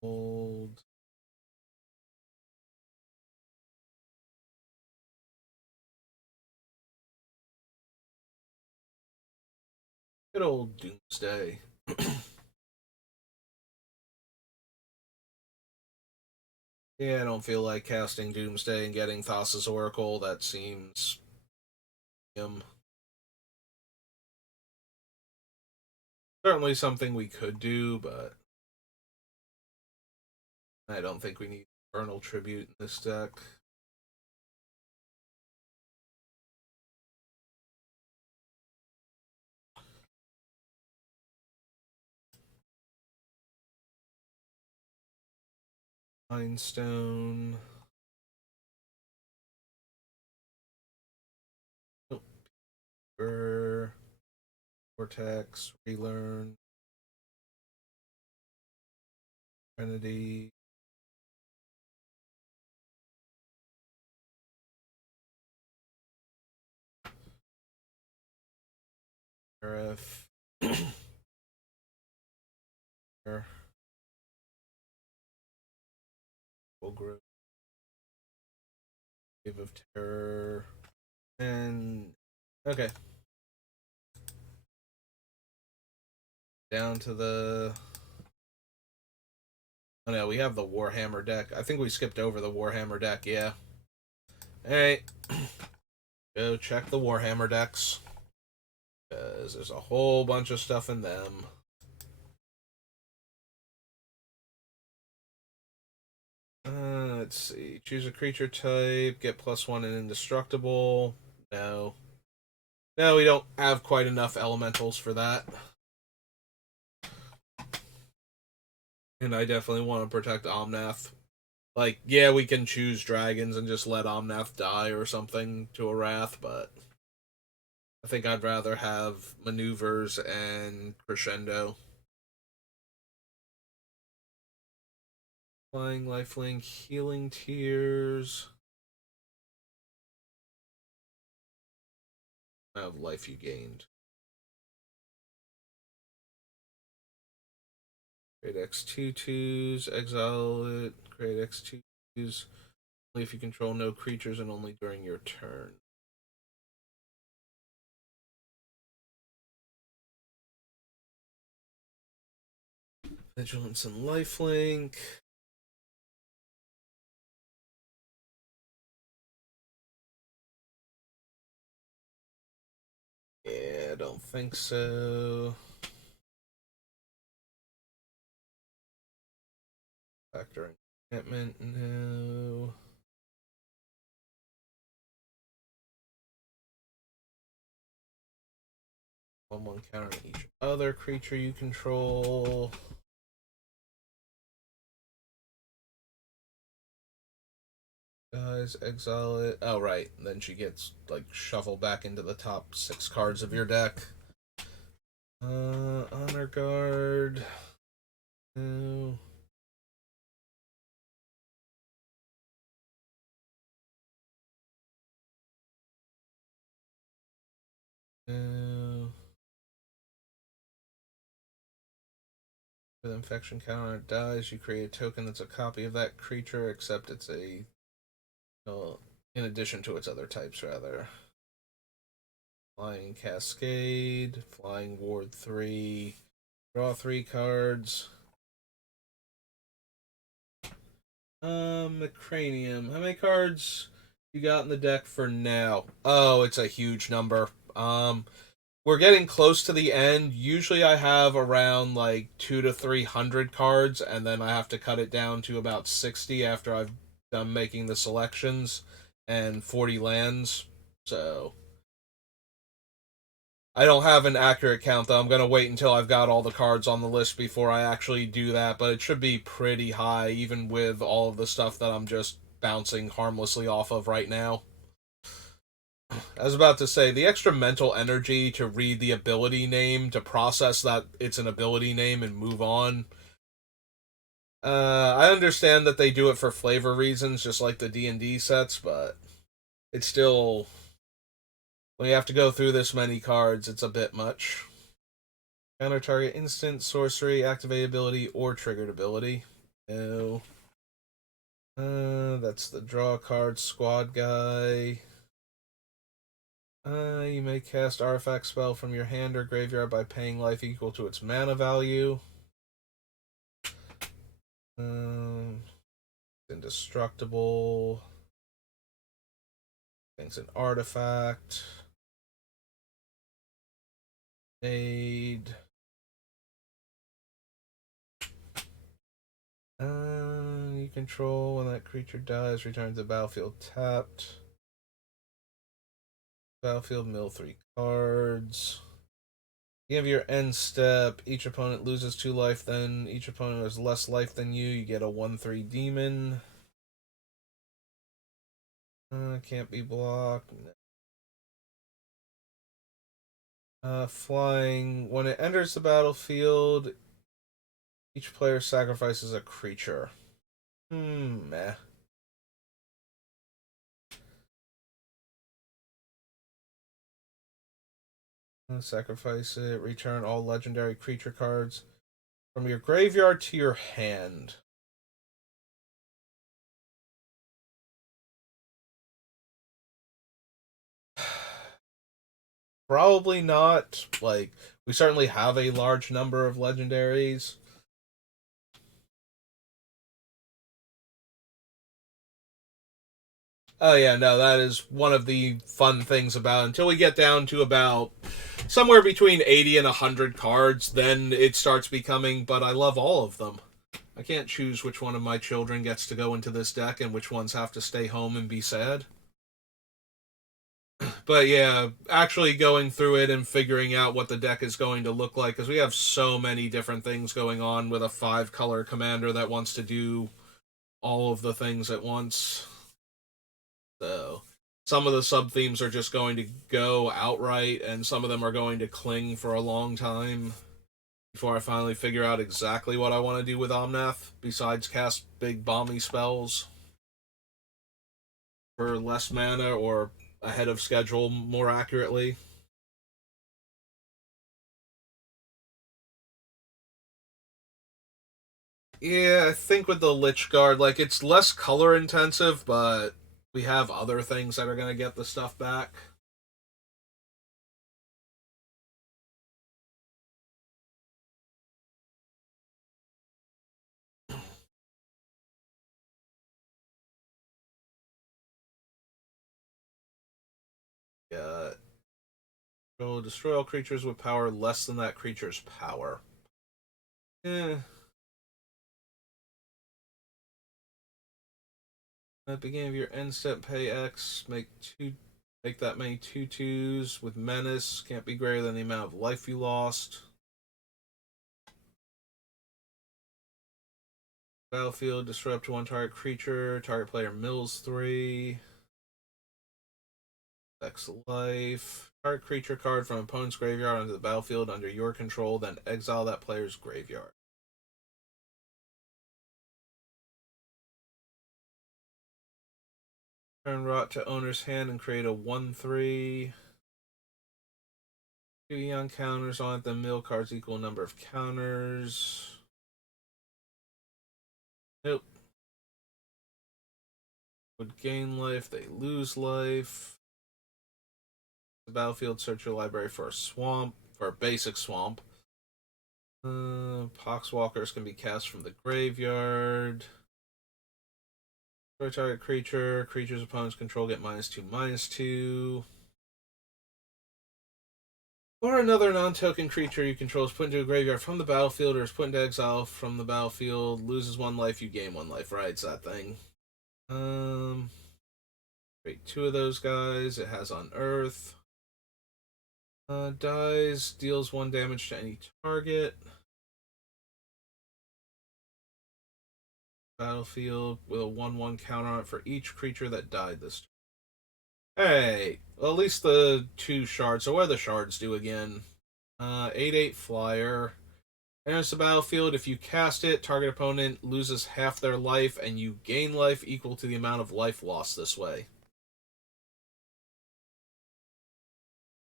Hold. Good old Doomsday. Yeah, I don't feel like casting Doomsday and getting Thassa's Oracle. That seems certainly something we could do, but I don't think we need Infernal Tribute in this deck. Mindstone. Nope. Vortex. Relearn. Trinity. RF. Fulgrim. Wave of Terror. And okay. Down to the oh no, we have the Warhammer deck. I think we skipped over the Warhammer deck, yeah. Alright. Go check the Warhammer decks. Because there's a whole bunch of stuff in them. Let's see. Choose a creature type. Get +1 and indestructible. No. No, we don't have quite enough elementals for that. And I definitely want to protect Omnath. Like, yeah, we can choose dragons and just let Omnath die or something to a Wrath, but I think I'd rather have maneuvers and crescendo. Flying lifelink, healing tears. Of life you gained. Create X2/2s, exile it, create X2/2s. Only if you control no creatures and only during your turn. Vigilance and lifelink. Yeah, I don't think so. Factor enchantment, no. One counter on each other creature you control. Guys, exile it. Oh, right. Then she gets, like, shuffled back into the top 6 cards of your deck. Honor Guard. No. No. With infection counter dies, you create a token that's a copy of that creature, except it's a. Well, in addition to its other types, rather. Flying Cascade, Flying Ward 3. Draw 3 cards. Cranium. How many cards you got in the deck for now? Oh, it's a huge number. We're getting close to the end. Usually I have around like 200 to 300 cards, and then I have to cut it down to about 60 after I've done making the selections, and 40 lands. So I don't have an accurate count though. I'm gonna wait until I've got all the cards on the list before I actually do that, but it should be pretty high, even with all of the stuff that I'm just bouncing harmlessly off of right now. I was about to say, the extra mental energy to read the ability name, to process that it's an ability name and move on. I understand that they do it for flavor reasons, just like the D&D sets, but it's still, when you have to go through this many cards, it's a bit much. Counter target instant, sorcery, activate ability, or triggered ability. No. That's the draw card squad guy. You may cast artifact spell from your hand or graveyard by paying life equal to its mana value. Indestructible. Thing's an artifact. Aid. You control when that creature dies, return to the battlefield tapped. Battlefield, mill 3 cards. You have your end step. Each opponent loses 2 life, then each opponent has less life than you. You get a 1/3 demon. Can't be blocked. Flying. When it enters the battlefield, each player sacrifices a creature. Meh. Sacrifice it. Return all legendary creature cards from your graveyard to your hand. Probably not. Like, we certainly have a large number of legendaries. Oh yeah, no, that is one of the fun things about it. Until we get down to about somewhere between 80 and 100 cards, then it starts becoming, but I love all of them. I can't choose which one of my children gets to go into this deck and which ones have to stay home and be sad. But yeah, actually going through it and figuring out what the deck is going to look like, because we have so many different things going on with a 5-color commander that wants to do all of the things at once. So some of the sub themes are just going to go outright, and some of them are going to cling for a long time before I finally figure out exactly what I want to do with Omnath, besides cast big bomby spells for less mana or ahead of schedule more accurately. Yeah, I think with the Lich Guard, like, it's less color intensive, but we have other things that are going to get the stuff back. Yeah. So destroy all creatures with power less than that creature's power. Eh. At the beginning of your end step, pay X. Make that many 2/2s with menace. Can't be greater than the amount of life you lost. Battlefield, destroy up to one target creature. Target player mills 3. X life. Target creature card from opponent's graveyard onto the battlefield under your control, then exile that player's graveyard. Turn Rot to owner's hand and create a 1/3. 2 Eon counters on it, then mill cards equal number of counters. Nope. Would gain life, they lose life. The battlefield, search your library for a swamp, for a basic swamp. Poxwalkers can be cast from the graveyard. Destroy target creature. Creature's opponent's control get -2/-2. Or another non-token creature you control is put into a graveyard from the battlefield or is put into exile from the battlefield. Loses 1 life, you gain 1 life. Right, it's that thing. Create 2 of those guys. It has on Earth. Dies, deals 1 damage to any target. Battlefield with a 1/1 counter on it for each creature that died this turn. Hey, well, at least the 2 shards. So what do the shards do again? 8/8 flyer. Enters the battlefield. If you cast it, target opponent loses half their life, and you gain life equal to the amount of life lost this way.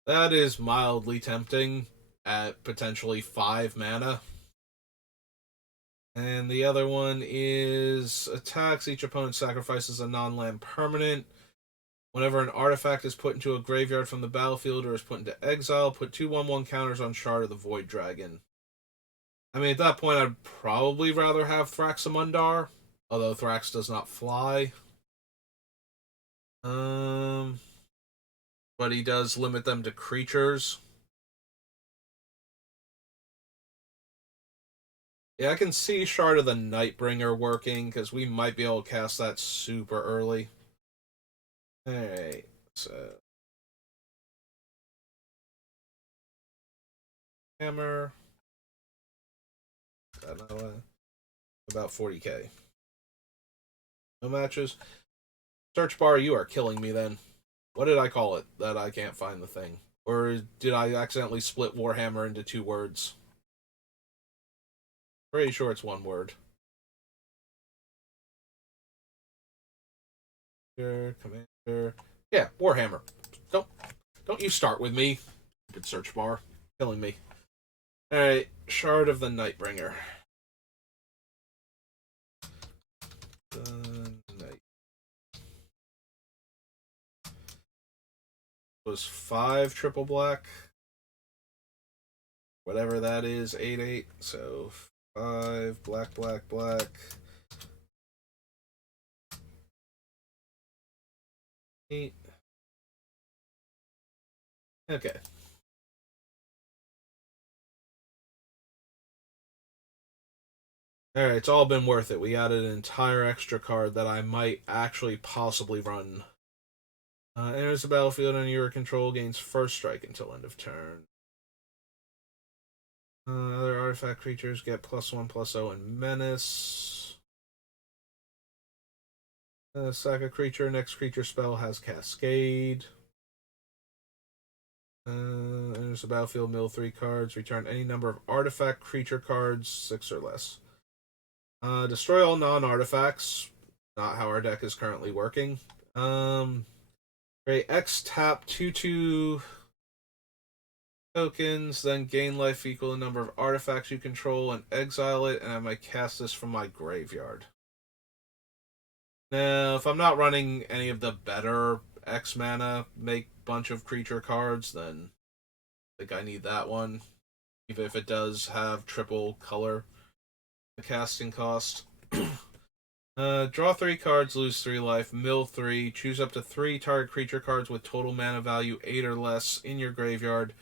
That is mildly tempting at potentially 5 mana. And the other one is attacks. Each opponent sacrifices a non-land permanent. Whenever an artifact is put into a graveyard from the battlefield or is put into exile, put 2 1/1 counters on Shard of the Void Dragon. I mean, at that point, I'd probably rather have Thraxamundar, although Thrax does not fly. But he does limit them to creatures. Yeah, I can see Shard of the Nightbringer working, because we might be able to cast that super early. Alright, so... Hammer. About 40k. No matches. Search bar, you are killing me then. What did I call it that I can't find the thing? Or did I accidentally split Warhammer into 2 words? Pretty sure it's 1 word. Commander. Yeah, Warhammer. Don't you start with me. Good search bar. Killing me. Alright, Shard of the Nightbringer. Night. Was 5 triple black. Whatever that is, 8/8. So 5 black, black, black. 8. Okay. Alright, it's all been worth it. We added an entire extra card that I might actually possibly run. Enters the battlefield under your control, gains first strike until end of turn. Other artifact creatures get +1/+0 and menace. Sack a creature. Next creature spell has Cascade. Enters the battlefield, mill 3 cards. Return any number of artifact creature cards, 6 or less. Destroy all non-artifacts. Not how our deck is currently working. Great. X tap 2/2 tokens, then gain life equal to the number of artifacts you control and exile it, and I might cast this from my graveyard. Now, if I'm not running any of the better X mana make bunch of creature cards, then I think I need that one. Even if it does have triple color casting cost. Draw 3 cards, lose 3 life, mill 3, choose up to 3 target creature cards with total mana value 8 or less in your graveyard.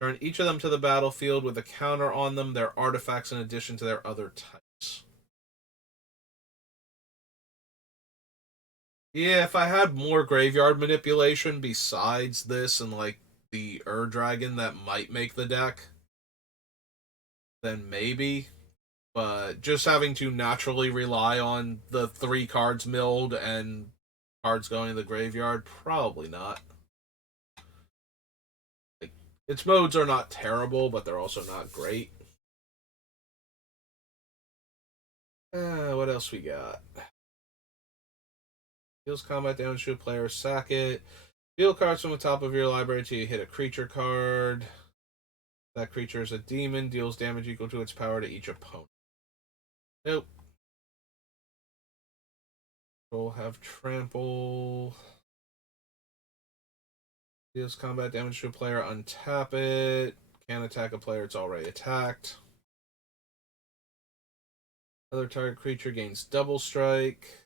Turn each of them to the battlefield with a counter on them, their artifacts in addition to their other types. Yeah, if I had more graveyard manipulation besides this and like the Dragon that might make the deck, then maybe. But just having to naturally rely on the 3 cards milled and cards going to the graveyard, probably not. Like, its modes are not terrible, but they're also not great. What else we got? Deals combat damage to a player, sack it. Deal cards from the top of your library until you hit a creature card. That creature is a demon, deals damage equal to its power to each opponent. Nope. We'll have trample. Deals combat damage to a player, untap it. Can't attack a player it's already attacked. Other target creature gains double strike.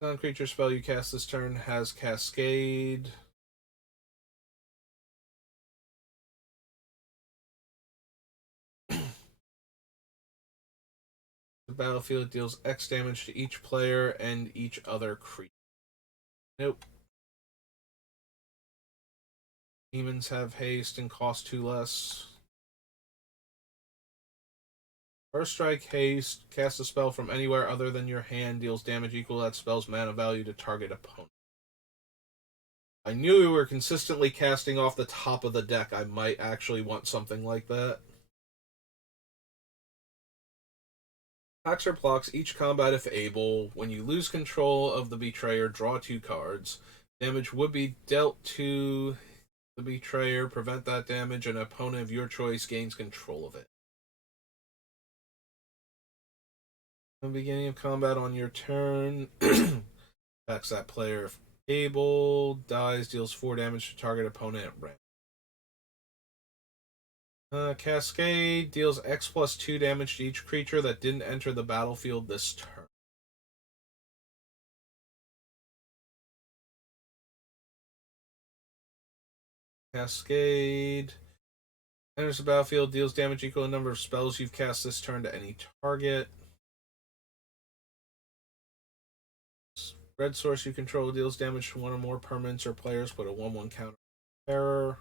Non-creature spell you cast this turn has Cascade. The battlefield deals X damage to each player and each other creature. Nope. Demons have haste and cost 2 less. First strike, haste, cast a spell from anywhere other than your hand, deals damage equal to that spell's mana value to target opponent. I knew we were consistently casting off the top of the deck. I might actually want something like that. Attacks or blocks each combat if able. When you lose control of the Betrayer, draw 2 cards. Damage would be dealt to the Betrayer. Prevent that damage. An opponent of your choice gains control of it. At the beginning of combat on your turn, attacks that player if able. Dies, deals 4 damage to target opponent at random. Cascade deals X plus 2 damage to each creature that didn't enter the battlefield this turn. Cascade enters the battlefield, deals damage equal to the number of spells you've cast this turn to any target. Red source you control deals damage to one or more permanents or players. Put a 1/1 counter terror.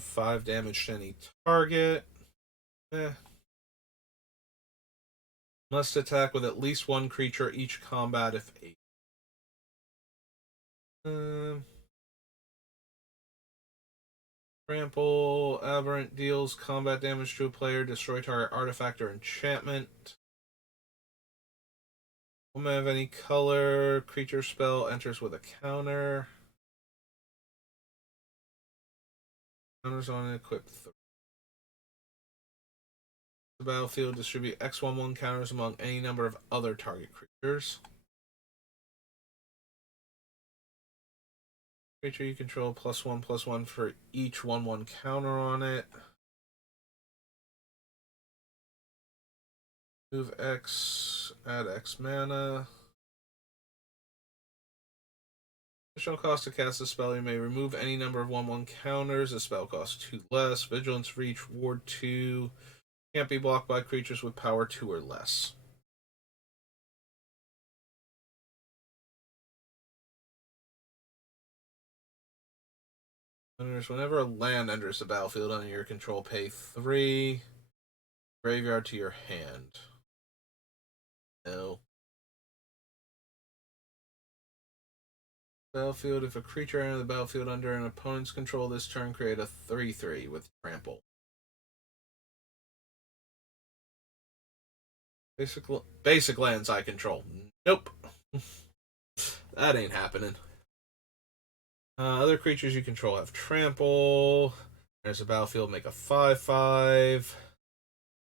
5 damage to any target. Must attack with at least 1 creature each combat if 8. Trample. Aberrant deals combat damage to a player. Destroy target artifact or enchantment. Woman of any color. Creature spell enters with a counter. Counters on an equip 3. The battlefield distribute X11 counters among any number of other target creatures. Creature you control +1/+1 for each 1/1 counter on it. Move X, add X mana. Additional cost to cast a spell, you may remove any number of 1/1 counters. The spell costs 2 less. Vigilance Reach, Ward 2. Can't be blocked by creatures with power 2 or less. Whenever a land enters the battlefield under your control, pay 3. Graveyard to your hand. No. Battlefield, if a creature enters the battlefield under an opponent's control this turn, create a 3/3 with trample. Basic lands I control. Nope. that ain't happening. Other creatures you control have trample. There's a battlefield, make a 5/5.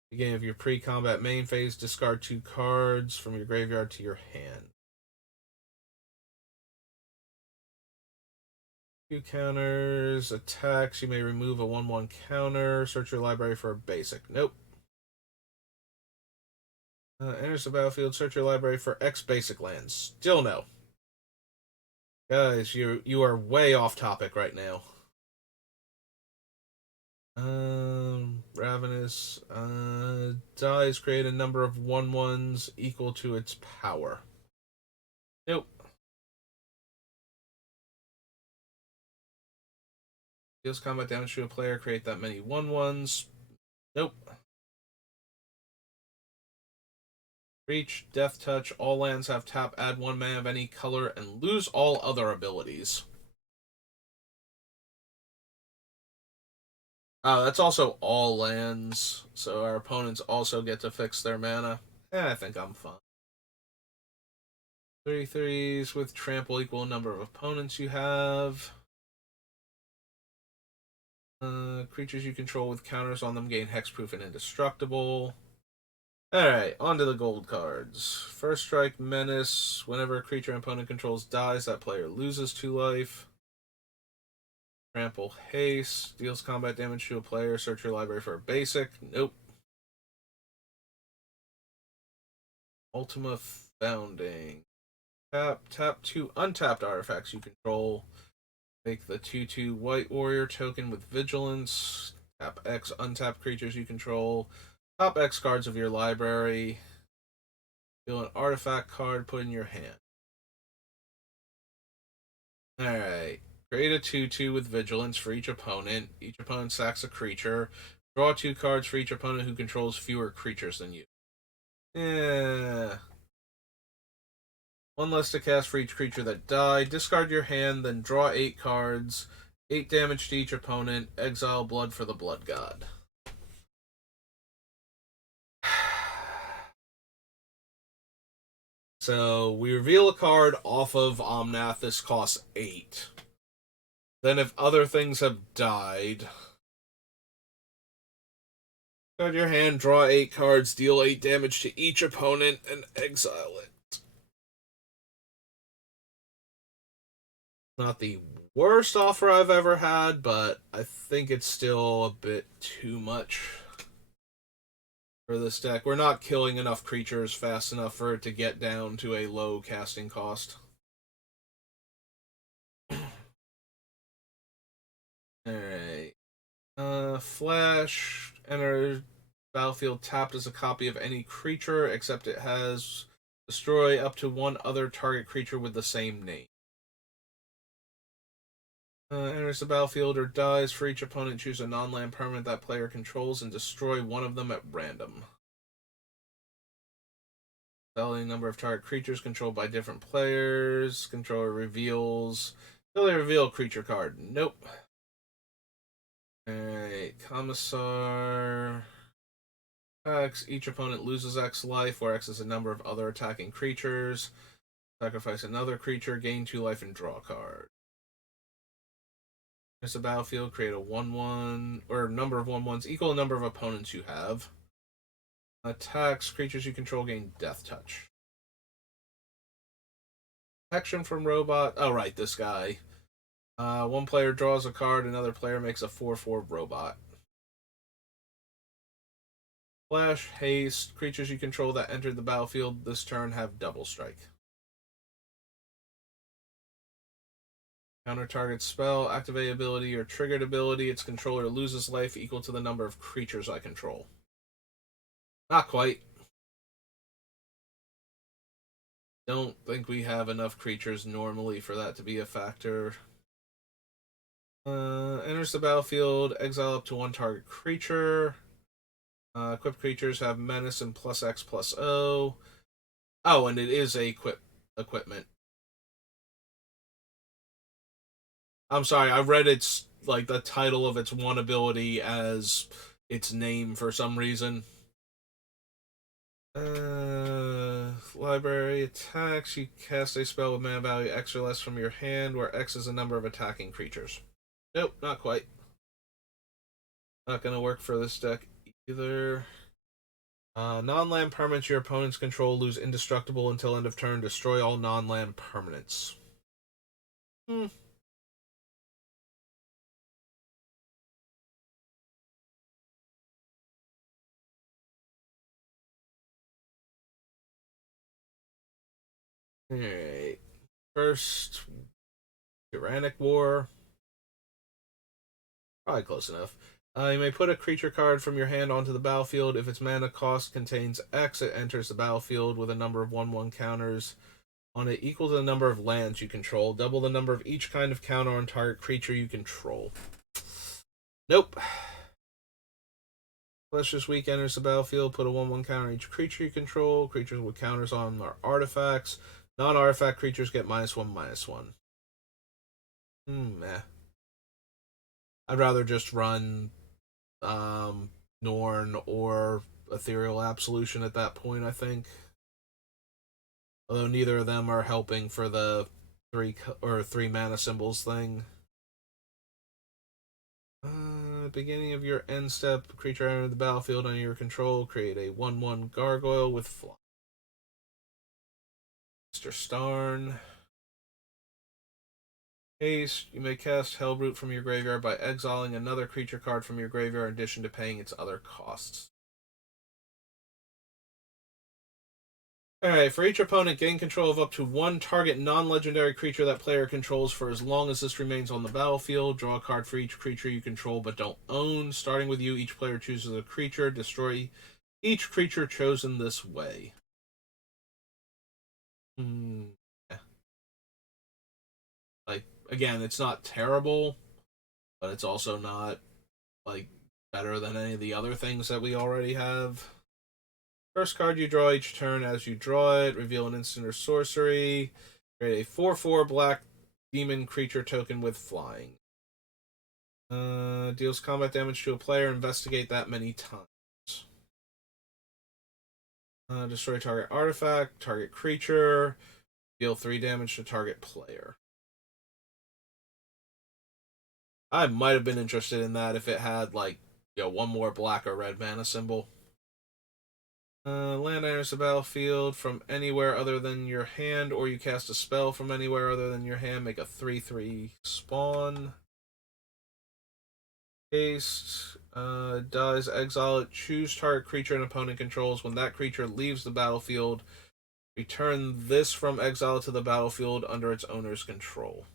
Beginning of your pre-combat main phase, discard 2 cards from your graveyard to your hand. 2 counters, attacks. You may remove a 1/1 counter. Search your library for a basic. Nope. Enters the battlefield. Search your library for X basic lands. Still no. Guys, you are way off topic right now. Ravenous. Dies create a number of 1/1s equal to its power. Nope. Deals combat damage to a player, create that many 1/1s. Nope. Reach, Death Touch, all lands have tap, add 1 mana of any color, and lose all other abilities. Oh, that's also all lands, so our opponents also get to fix their mana. I think I'm fine. 3/3s with trample equal number of opponents you have. Creatures you control with counters on them gain hexproof and indestructible. Alright, on to the gold cards. First Strike, Menace. Whenever a creature an opponent controls dies, that player loses 2 life. Trample, Haste. Deals combat damage to a player. Search your library for a basic. Nope. Ultima Founding. Tap 2 untapped artifacts you control. Make the 2/2 White Warrior token with Vigilance. Tap X untapped creatures you control. Top X cards of your library. Deal an artifact card, put in your hand. Alright. Create a 2/2 with Vigilance for each opponent. Each opponent sacks a creature. Draw 2 cards for each opponent who controls fewer creatures than you. Yeah. 1 less to cast for each creature that died. Discard your hand, then draw 8 cards. 8 damage to each opponent. Exile blood for the Blood God. So we reveal a card off of Omnath. This costs 8. Then if other things have died, discard your hand, draw 8 cards, deal 8 damage to each opponent, and exile it. Not the worst offer I've ever had, but I think it's still a bit too much for this deck. We're not killing enough creatures fast enough for it to get down to a low casting cost. Alright. Flash. Enter battlefield tapped as a copy of any creature, except it has destroy up to 1 other target creature with the same name. Enters the battlefield or dies. For each opponent, choose a non-land permanent that player controls and destroy 1 of them at random. Selling number of target creatures controlled by different players. Controller reveals. Will they reveal a creature card? Nope. Alright, Commissar. X. Each opponent loses X life, where X is a number of other attacking creatures. Sacrifice another creature, gain 2 life, and draw a card. There's a battlefield, create a 1/1, or number of 1/1s equal the number of opponents you have. Attacks, creatures you control gain Death Touch. Protection from Robot. Oh, right, this guy. 1 player draws a card, another player makes a 4/4 robot. Flash, Haste, creatures you control that entered the battlefield this turn have double strike. Counter target spell, activate ability, or triggered ability. Its controller loses life equal to the number of creatures I control. Not quite. Don't think we have enough creatures normally for that to be a factor. Enters the battlefield, exile up to 1 target creature. Equipped creatures have menace and +X/+O. Oh, and it is a equipment. I'm sorry, I read its like the title of its 1 ability as its name for some reason. library attacks. You cast a spell with mana value X or less from your hand, where X is the number of attacking creatures. Nope, not quite. Not gonna work for this deck either. Non-land permanents your opponents control lose indestructible until end of turn. Destroy all non-land permanents. Alright. First, Tyrannic War. Probably close enough. You may put a creature card from your hand onto the battlefield. If its mana cost contains X, it enters the battlefield with a number of 1/1 counters on it equal to the number of lands you control. Double the number of each kind of counter on target creature you control. Nope. Flesh's Weak enters the battlefield. Put a 1/1 counter on each creature you control. Creatures with counters on are artifacts. Non-artifact creatures get -1/-1. Meh. I'd rather just run Norn or Ethereal Absolution at that point, I think. Although neither of them are helping for the three mana symbols thing. Beginning of your end step, creature entered the battlefield under your control. Create a 1/1 gargoyle with fly. Mr. Starn. Haste. You may cast Hellroot from your graveyard by exiling another creature card from your graveyard in addition to paying its other costs. Alright, for each opponent, gain control of up to one target non-legendary creature that player controls for as long as this remains on the battlefield. Draw a card for each creature you control but don't own. Starting with you, each player chooses a creature. Destroy each creature chosen this way. Like, again, it's not terrible, but it's also not, like, better than any of the other things that we already have. First card you draw each turn. As you draw it, reveal an instant or sorcery. Create a 4/4 black demon creature token with flying. Deals combat damage to a player. Investigate that many times. Destroy target artifact, target creature. Deal 3 damage to target player. I might have been interested in that if it had, like, one more black or red mana symbol. Land enters the battlefield from anywhere other than your hand, or you cast a spell from anywhere other than your hand. Make a 3/3 spawn. Haste. Dies, exile it. Choose target creature an opponent controls. When that creature leaves the battlefield, return this from exile to the battlefield under its owner's control.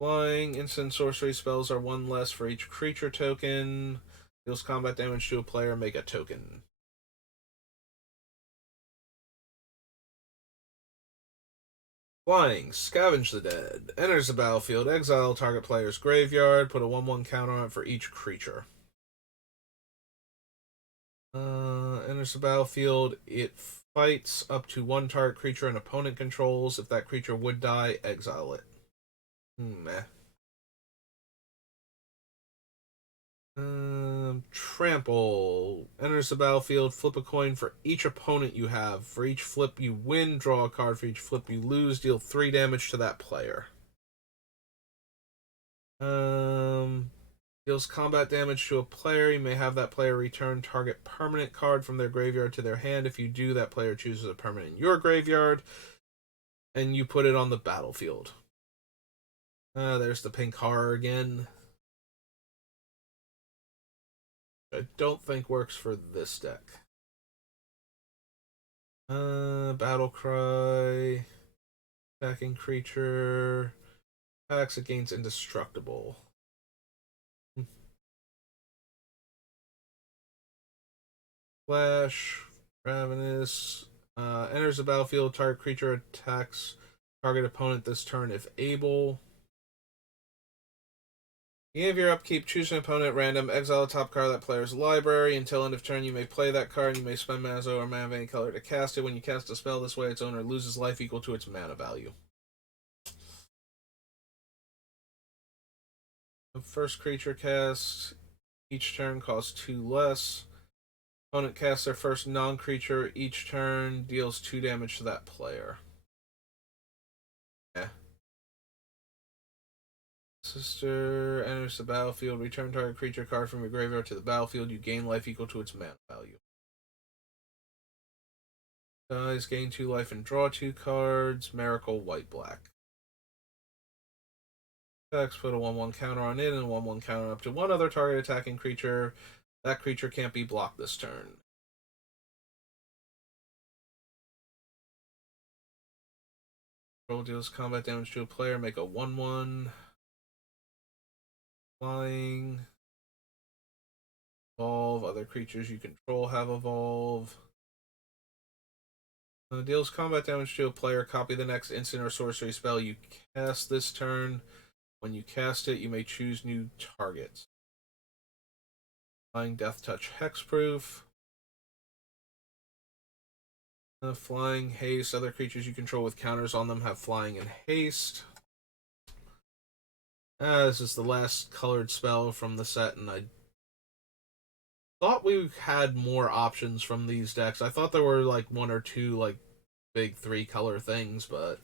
Flying. Instant sorcery spells are 1 less for each creature token. Deals combat damage to a player, make a token. Flying, Scavenge the Dead. Enters the battlefield, exile target player's graveyard, put a 1/1 counter on it for each creature. Enters the battlefield, it fights up to 1 target creature an opponent controls. If that creature would die, exile it. Meh. Trample. Enters the battlefield, flip a coin for each opponent you have. For each flip you win, draw a card. For each flip you lose, deal 3 damage to that player. Deals combat damage to a player. You may have that player return target permanent card from their graveyard to their hand. If you do, that player chooses a permanent in your graveyard, and you put it on the battlefield. There's the pink horror again. I don't think works for this deck. Battle Cry. Attacking creature. Attacks against indestructible. Flash. Ravenous. Enters the battlefield. Target creature attacks target opponent this turn if able. Beginning of your upkeep, choose an opponent at random, exile a top card of that player's library. Until end of turn, you may play that card, and you may spend mana or mana of any color to cast it. When you cast a spell this way, its owner loses life equal to its mana value. The first creature cast each turn costs 2 less. Opponent casts their first non-creature each turn, deals 2 damage to that player. Yeah. Sister enters the battlefield. Return target creature card from your graveyard to the battlefield. You gain life equal to its mana value. Dies, gain 2 life and draw 2 cards. Miracle, white, black. Attacks, put a 1/1 counter on it and a 1/1 counter up to one other target attacking creature. That creature can't be blocked this turn. Roll deals combat damage to a player. Make a 1/1. Flying. Evolve. Other creatures you control have evolve. Deals combat damage to a player. Copy the next instant or sorcery spell you cast this turn. When you cast it, you may choose new targets. Flying, Death Touch, Hexproof. Flying, Haste. Other creatures you control with counters on them have Flying and Haste. This is the last colored spell from the set, and I thought we had more options from these decks. I thought there were like 1 or 2 like big 3-color things, but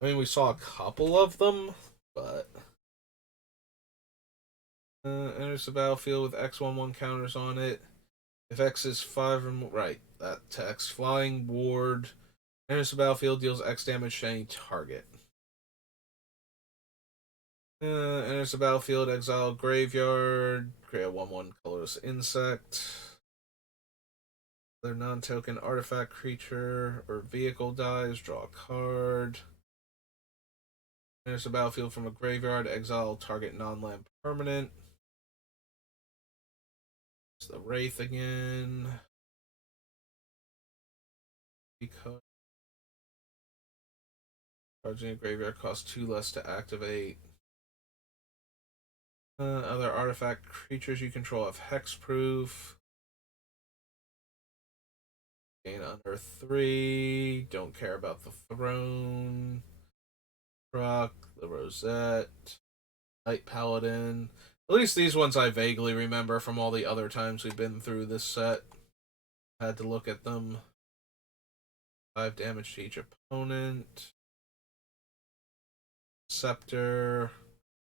I mean we saw a couple of them, but enters the battlefield with X/1/1 counters on it. If X is 5 or more, right, that text. Flying Ward enters the battlefield, deals X damage to any target. Enters the battlefield, exile graveyard, create a 1/1 colorless insect. Their non-token artifact creature or vehicle dies, draw a card. Enters the battlefield from a graveyard, exile target non-land permanent. It's the Wraith again. Because cards in your graveyard cost 2 less to activate. Other artifact creatures you control have hexproof. Gain Unearth 3. Don't care about the throne. Truck, the Rosette, Night Paladin. At least these ones I vaguely remember from all the other times we've been through this set. Had to look at them. 5 damage to each opponent. Scepter.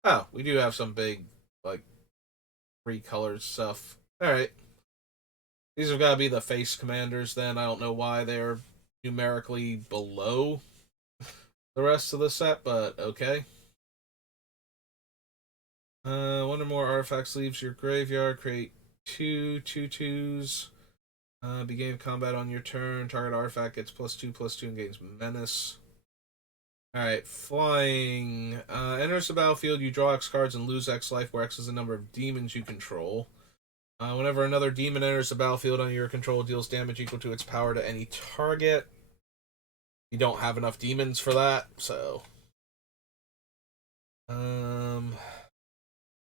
Oh, we do have some big, like, 3-colored stuff. Alright. These have got to be the face commanders then. I don't know why they're numerically below the rest of the set, but okay. 1 or more artifacts leaves your graveyard. Create 2 2/2s. Begin combat on your turn. Target artifact gets +2/+2 and gains menace. Alright, flying. Enters the battlefield, you draw X cards and lose X life, where X is the number of demons you control. Whenever another demon enters the battlefield under your control, deals damage equal to its power to any target. You don't have enough demons for that, so.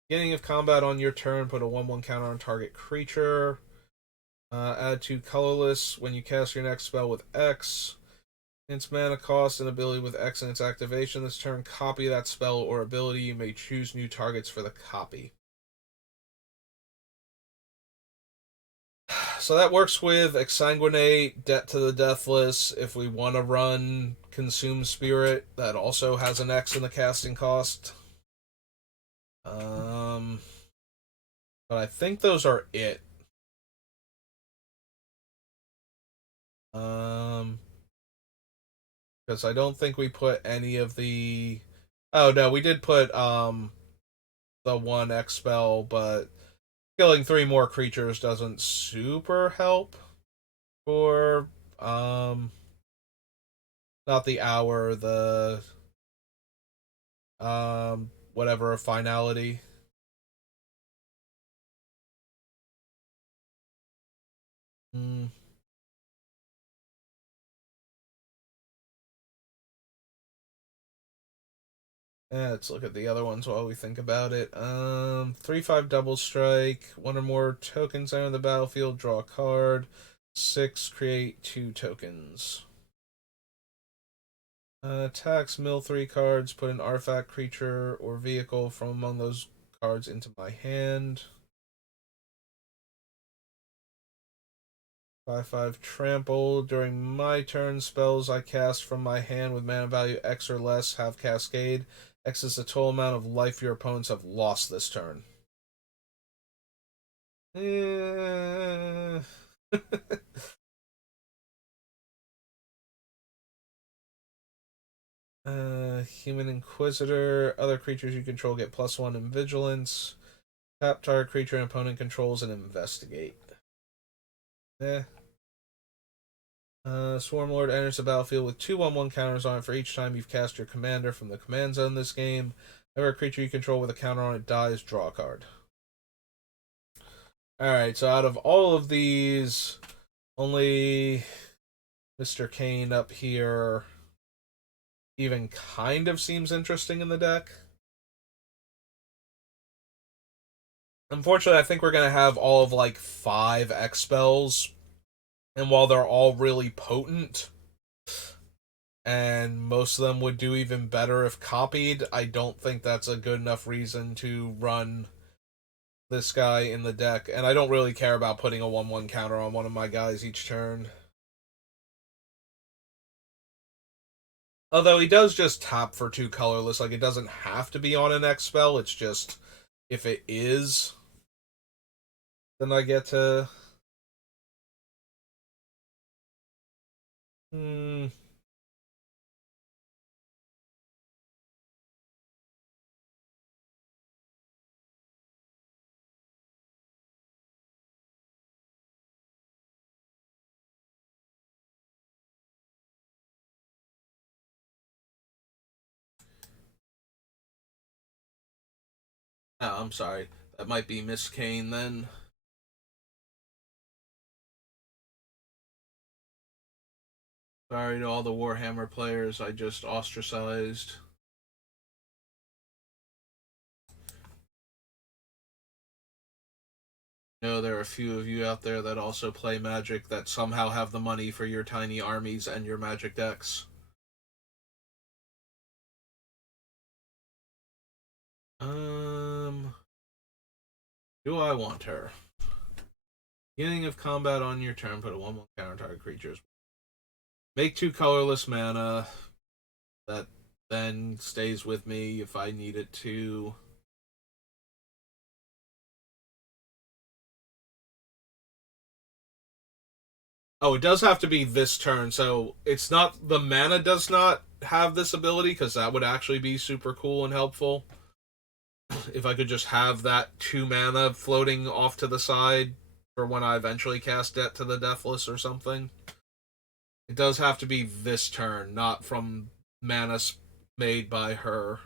Beginning of combat on your turn, put a 1/1 counter on target creature. Add 2 colorless when you cast your next spell with X. Its mana cost and ability with X and its activation this turn. Copy that spell or ability. You may choose new targets for the copy. So that works with Exsanguinate, Debt to the Deathless. If we want to run Consume Spirit, that also has an X in the casting cost. But I think those are it. Because I don't think we put any of the. Oh no, we did put the 1 X spell, but killing 3 more creatures doesn't super help for not the hour, the whatever finality. Hmm. Yeah, let's look at the other ones while we think about it. 3/5 double strike. 1 or more tokens enter the battlefield. Draw a card. 6, create 2 tokens. Attacks, mill 3 cards. Put an artifact, creature, or vehicle from among those cards into my hand. 5/5 trample. During my turn, spells I cast from my hand with mana value X or less have Cascade. X is the total amount of life your opponents have lost this turn. Human Inquisitor. Other creatures you control get +1 in Vigilance. Tap target creature and opponent controls and investigate. Swarmlord enters the battlefield with 2/1/1 counters on it for each time you've cast your commander from the command zone this game. Whenever a creature you control with a counter on it dies, draw a card. Alright, so out of all of these, only Mr. Kane up here even kind of seems interesting in the deck. Unfortunately, I think we're going to have all of like 5 X spells, and while they're all really potent, and most of them would do even better if copied, I don't think that's a good enough reason to run this guy in the deck, and I don't really care about putting a 1/1 counter on one of my guys each turn. Although he does just tap for 2 colorless, like it doesn't have to be on an X spell, it's just if it is, then I get to... Oh, I'm sorry. That might be Miss Kane then. Sorry to all the Warhammer players I just ostracized. Know there are a few of you out there that also play Magic that somehow have the money for your tiny armies and your Magic decks. Do I want her? Beginning of combat on your turn, put a 1/1 counter target creatures. Make 2 colorless mana. That then stays with me if I need it to. Oh, it does have to be this turn, so it's not... The mana does not have this ability, because that would actually be super cool and helpful. If I could just have that 2 mana floating off to the side for when I eventually cast Debt to the Deathless or something. It does have to be this turn, not from mana made by her.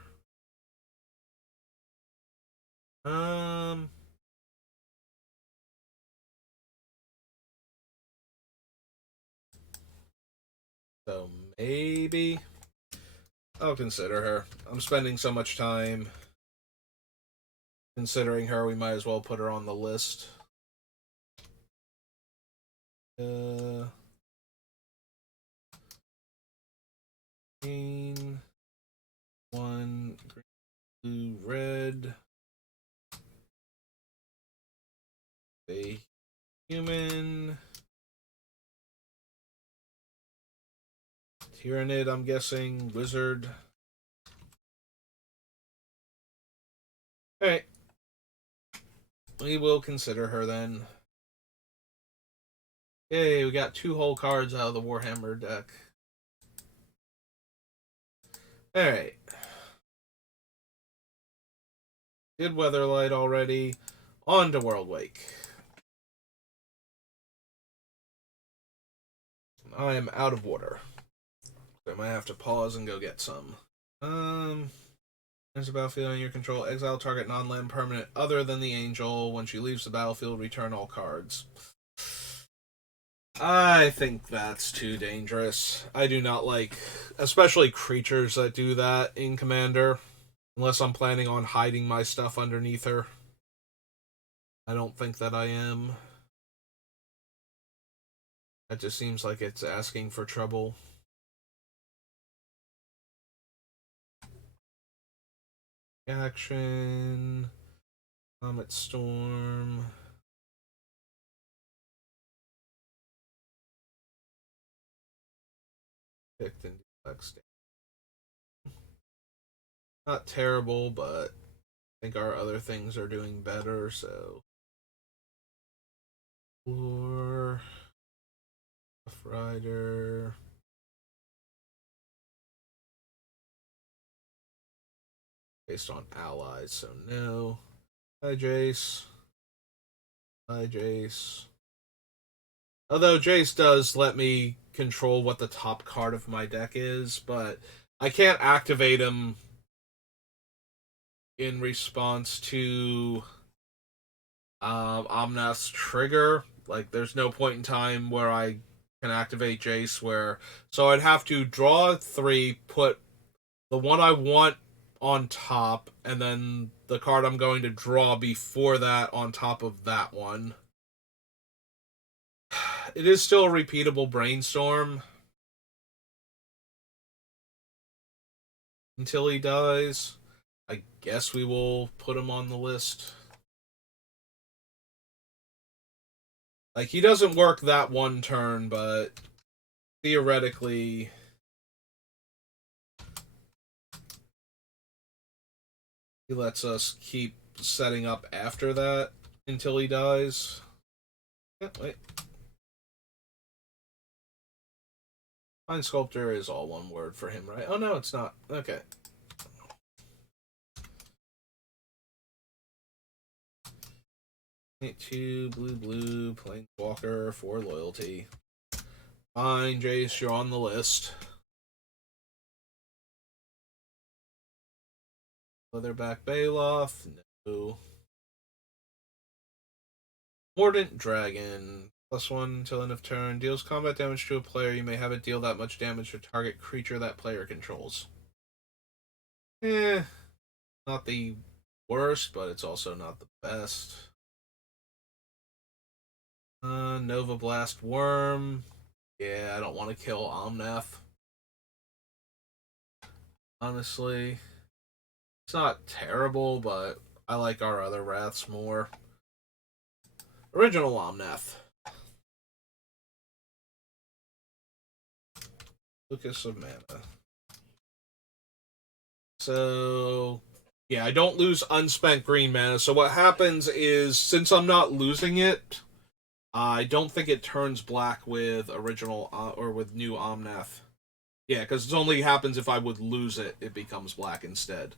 So maybe I'll consider her. I'm spending so much time considering her, we might as well put her on the list. Green, 1, green, blue, red. A human. Tyrannid, I'm guessing. Wizard. Alright. We will consider her then. Yay, we got 2 whole cards out of the Warhammer deck. Alright. Did Weatherlight already. On to Worldwake. I am out of water. I might have to pause and go get some. There's a battlefield on your control. Exile target non-land permanent other than the Angel. When she leaves the battlefield, return all cards. I think that's too dangerous. I do not like, especially creatures that do that in Commander. Unless I'm planning on hiding my stuff underneath her. I don't think that I am. That just seems like it's asking for trouble. Action. Comet Storm. Picked and deluxe. Not terrible, but I think our other things are doing better, so. Or. Rough Rider. Based on allies, so no. Hi, Jace. Hi, Jace. Although Jace does let me control what the top card of my deck is, but I can't activate him in response to Omnath's trigger. Like, there's no point in time where I can activate Jace where... So I'd have to draw 3, put the one I want on top, and then the card I'm going to draw before that on top of that one. It is still a repeatable brainstorm until he dies. I guess we will put him on the list. Like, he doesn't work that one turn, but theoretically he lets us keep setting up after that until he dies. Yeah, wait. Mind Sculptor is all one word for him, right? Oh, no, it's not. Okay. Two blue, Planeswalker for loyalty. Fine, Jace, you're on the list. Leatherback Baloth, no. Mordant Dragon, +1 until end of turn. Deals combat damage to a player. You may have it deal that much damage to target creature that player controls. Not the worst, but it's also not the best. Nova Blast Worm. Yeah, I don't want to kill Omnath. Honestly. It's not terrible, but I like our other Wraths more. Original Omnath. Lucas of Mana. So, yeah, I don't lose unspent green mana. So what happens is, since I'm not losing it, I don't think it turns black with original or with new Omnath. Yeah, because it only happens if I would lose it, it becomes black instead.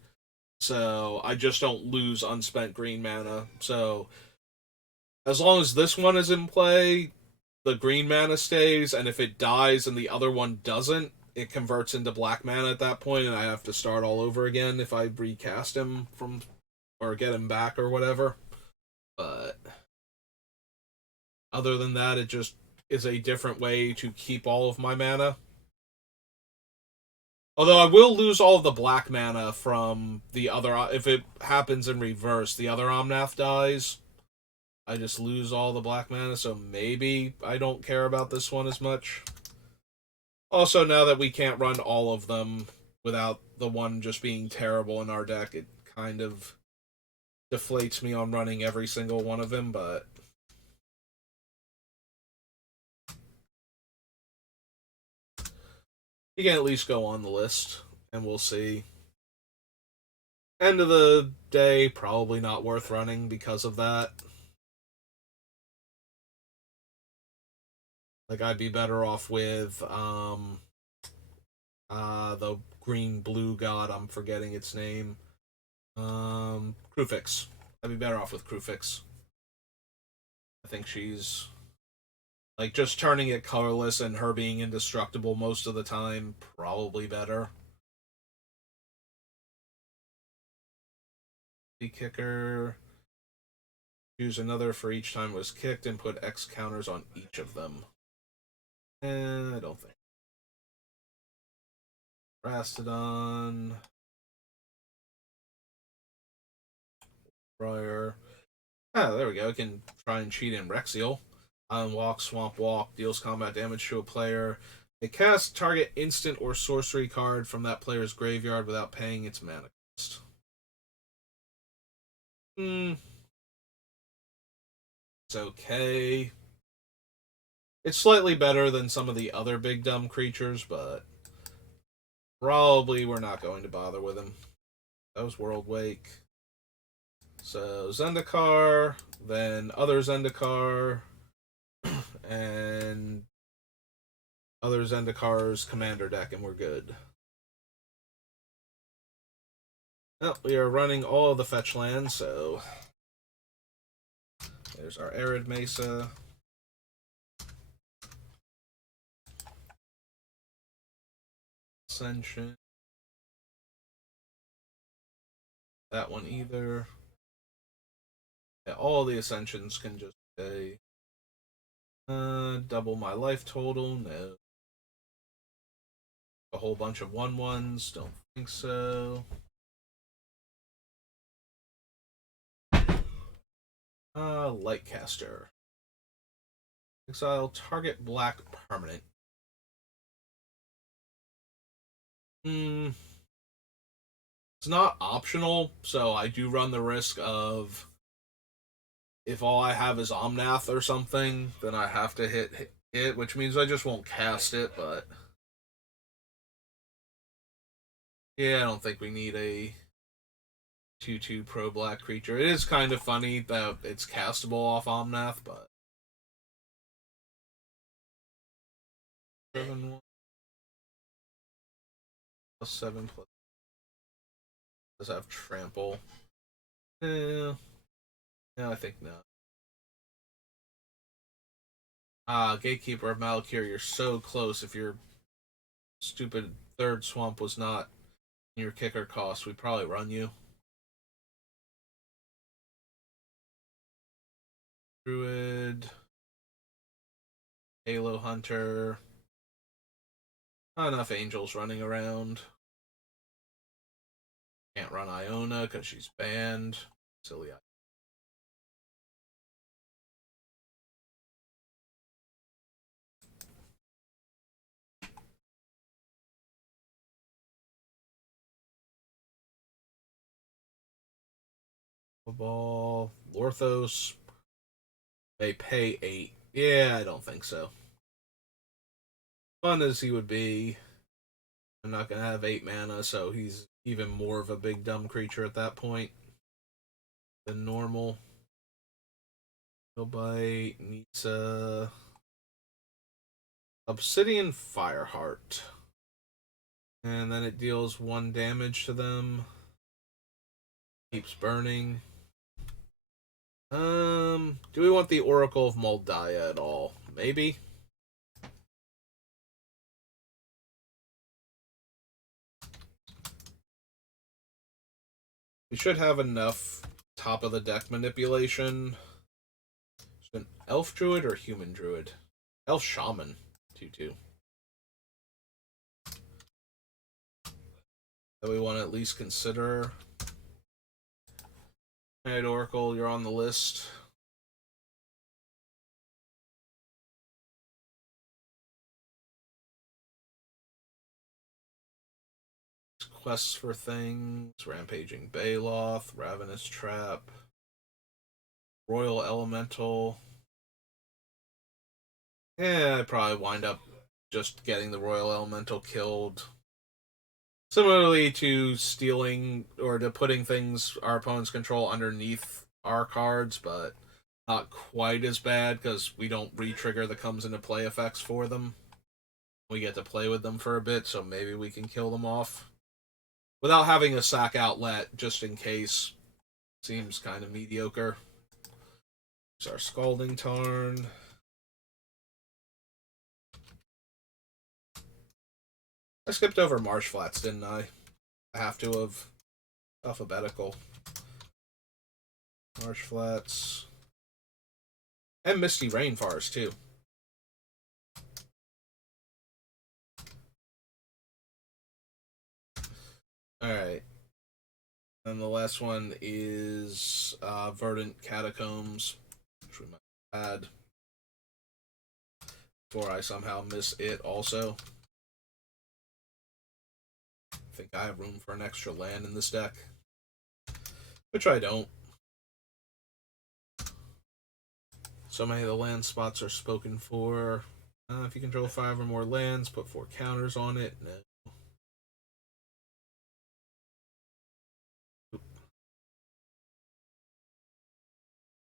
So I just don't lose unspent green mana. So as long as this one is in play, the green mana stays, and if it dies and the other one doesn't, it converts into black mana at that point, and I have to start all over again if I recast him from or get him back or whatever. But other than that, it just is a different way to keep all of my mana. Although I will lose all of the black mana from the other... If it happens in reverse, the other Omnath dies. I just lose all the black mana, so maybe I don't care about this one as much. Also, now that we can't run all of them without the one just being terrible in our deck, it kind of deflates me on running every single one of them, but... You can at least go on the list, and we'll see. End of the day, probably not worth running because of that. Like, I'd be better off with the green-blue god, I'm forgetting its name. Krufix. I'd be better off with Krufix. I think she's... Like, just turning it colorless and her being indestructible most of the time, probably better. The kicker. Choose another for each time it was kicked and put X counters on each of them. I don't think. Rastodon. Briar. Ah, there we go. I can try and cheat in Rexiel. Island Walk, Swamp Walk, deals combat damage to a player. It casts target instant or sorcery card from that player's graveyard without paying its mana cost. It's okay. It's slightly better than some of the other big dumb creatures, but Probably we're not going to bother with him. That was World Wake. So Zendikar, then other Zendikar, and other Zendikar's commander deck, and we're good. Well, we are running all of the fetch lands, so there's our Arid Mesa. Ascension. That one either. Yeah, all the Ascensions can just stay. Double my life total, no. A whole bunch of 1/1s, don't think so. Lightcaster. Exile target black permanent. It's not optional, so I do run the risk of if all I have is Omnath or something, then I have to hit it, which means I just won't cast it, but yeah, I don't think we need a 2/2 pro black creature. It is kind of funny that it's castable off Omnath, but 7 plus 7 plus does have trample. Yeah, I think not. Gatekeeper of Malakir, you're so close. If your stupid third swamp was not in your kicker cost, we'd probably run you. Druid, Halo Hunter. Not enough angels running around. Can't run Iona because she's banned. Silly. Ball. Lorthos. They pay 8. Yeah, I don't think so. Fun as he would be, I'm not going to have 8 mana, so he's even more of a big dumb creature at that point than normal. No bite. Nisa. Obsidian Fireheart. And then it deals 1 damage to them. Keeps burning. Do we want the Oracle of Moldaya at all? Maybe. We should have enough top of the deck manipulation. An elf druid or human druid? Elf shaman. 2/2. That we want to at least consider. Alright, Oracle, you're on the list. Quests for things. Rampaging Baloth. Ravenous Trap. Royal Elemental. Yeah, I'd probably wind up just getting the Royal Elemental killed. Similarly to stealing or to putting things our opponents control underneath our cards, but not quite as bad because we don't re-trigger the comes into play effects for them. We get to play with them for a bit, so maybe we can kill them off. Without having a sack outlet, just in case. Seems kind of mediocre. There's our Scalding Tarn. I skipped over Marsh Flats, didn't I? I have to have. Alphabetical. Marsh Flats. And Misty Rainforest, too. Alright. And the last one is Verdant Catacombs, which we might add. Before I somehow miss it also. I think I have room for an extra land in this deck. Which I don't. So many of the land spots are spoken for. If you control 5 or more lands, put 4 counters on it. No.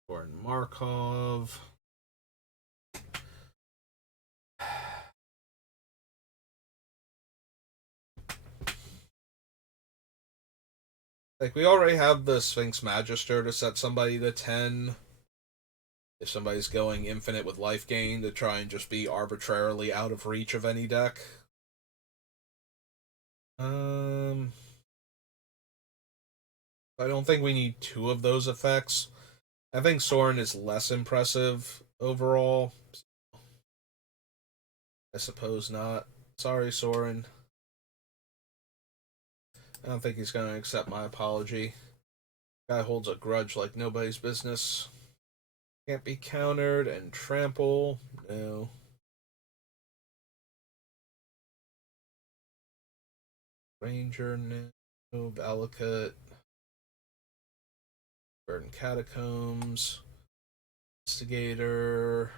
Or Markov. Like, we already have the Sphinx Magister to set somebody to 10. If somebody's going infinite with life gain to try and just be arbitrarily out of reach of any deck. I don't think we need two of those effects. I think Soren is less impressive overall. I suppose not. Sorry, Soren. I don't think he's going to accept my apology. Guy holds a grudge like nobody's business. Can't be countered and trample. No. Ranger, no. Valakut. Burden Catacombs. Instigator.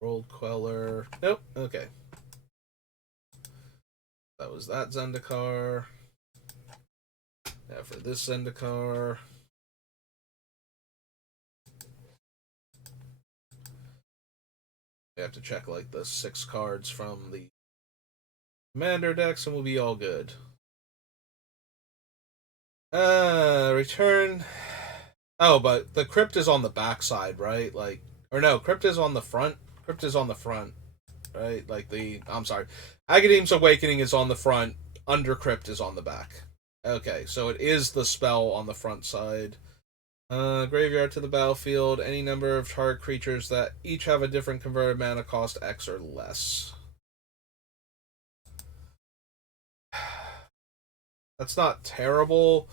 World Queller. Nope. Okay. That was that Zendikar. Now for this Zendikar. We have to check like the 6 cards from the Commander decks and we'll be all good. Return. Oh, but the Crypt is on the back side, right? Like, or no, Crypt is on the front. Crypt is on the front, right? Like I'm sorry. Agadeem's Awakening is on the front. Under Crypt is on the back. Okay, so it is the spell on the front side. Graveyard to the battlefield. Any number of target creatures that each have a different converted mana cost X or less. That's not terrible.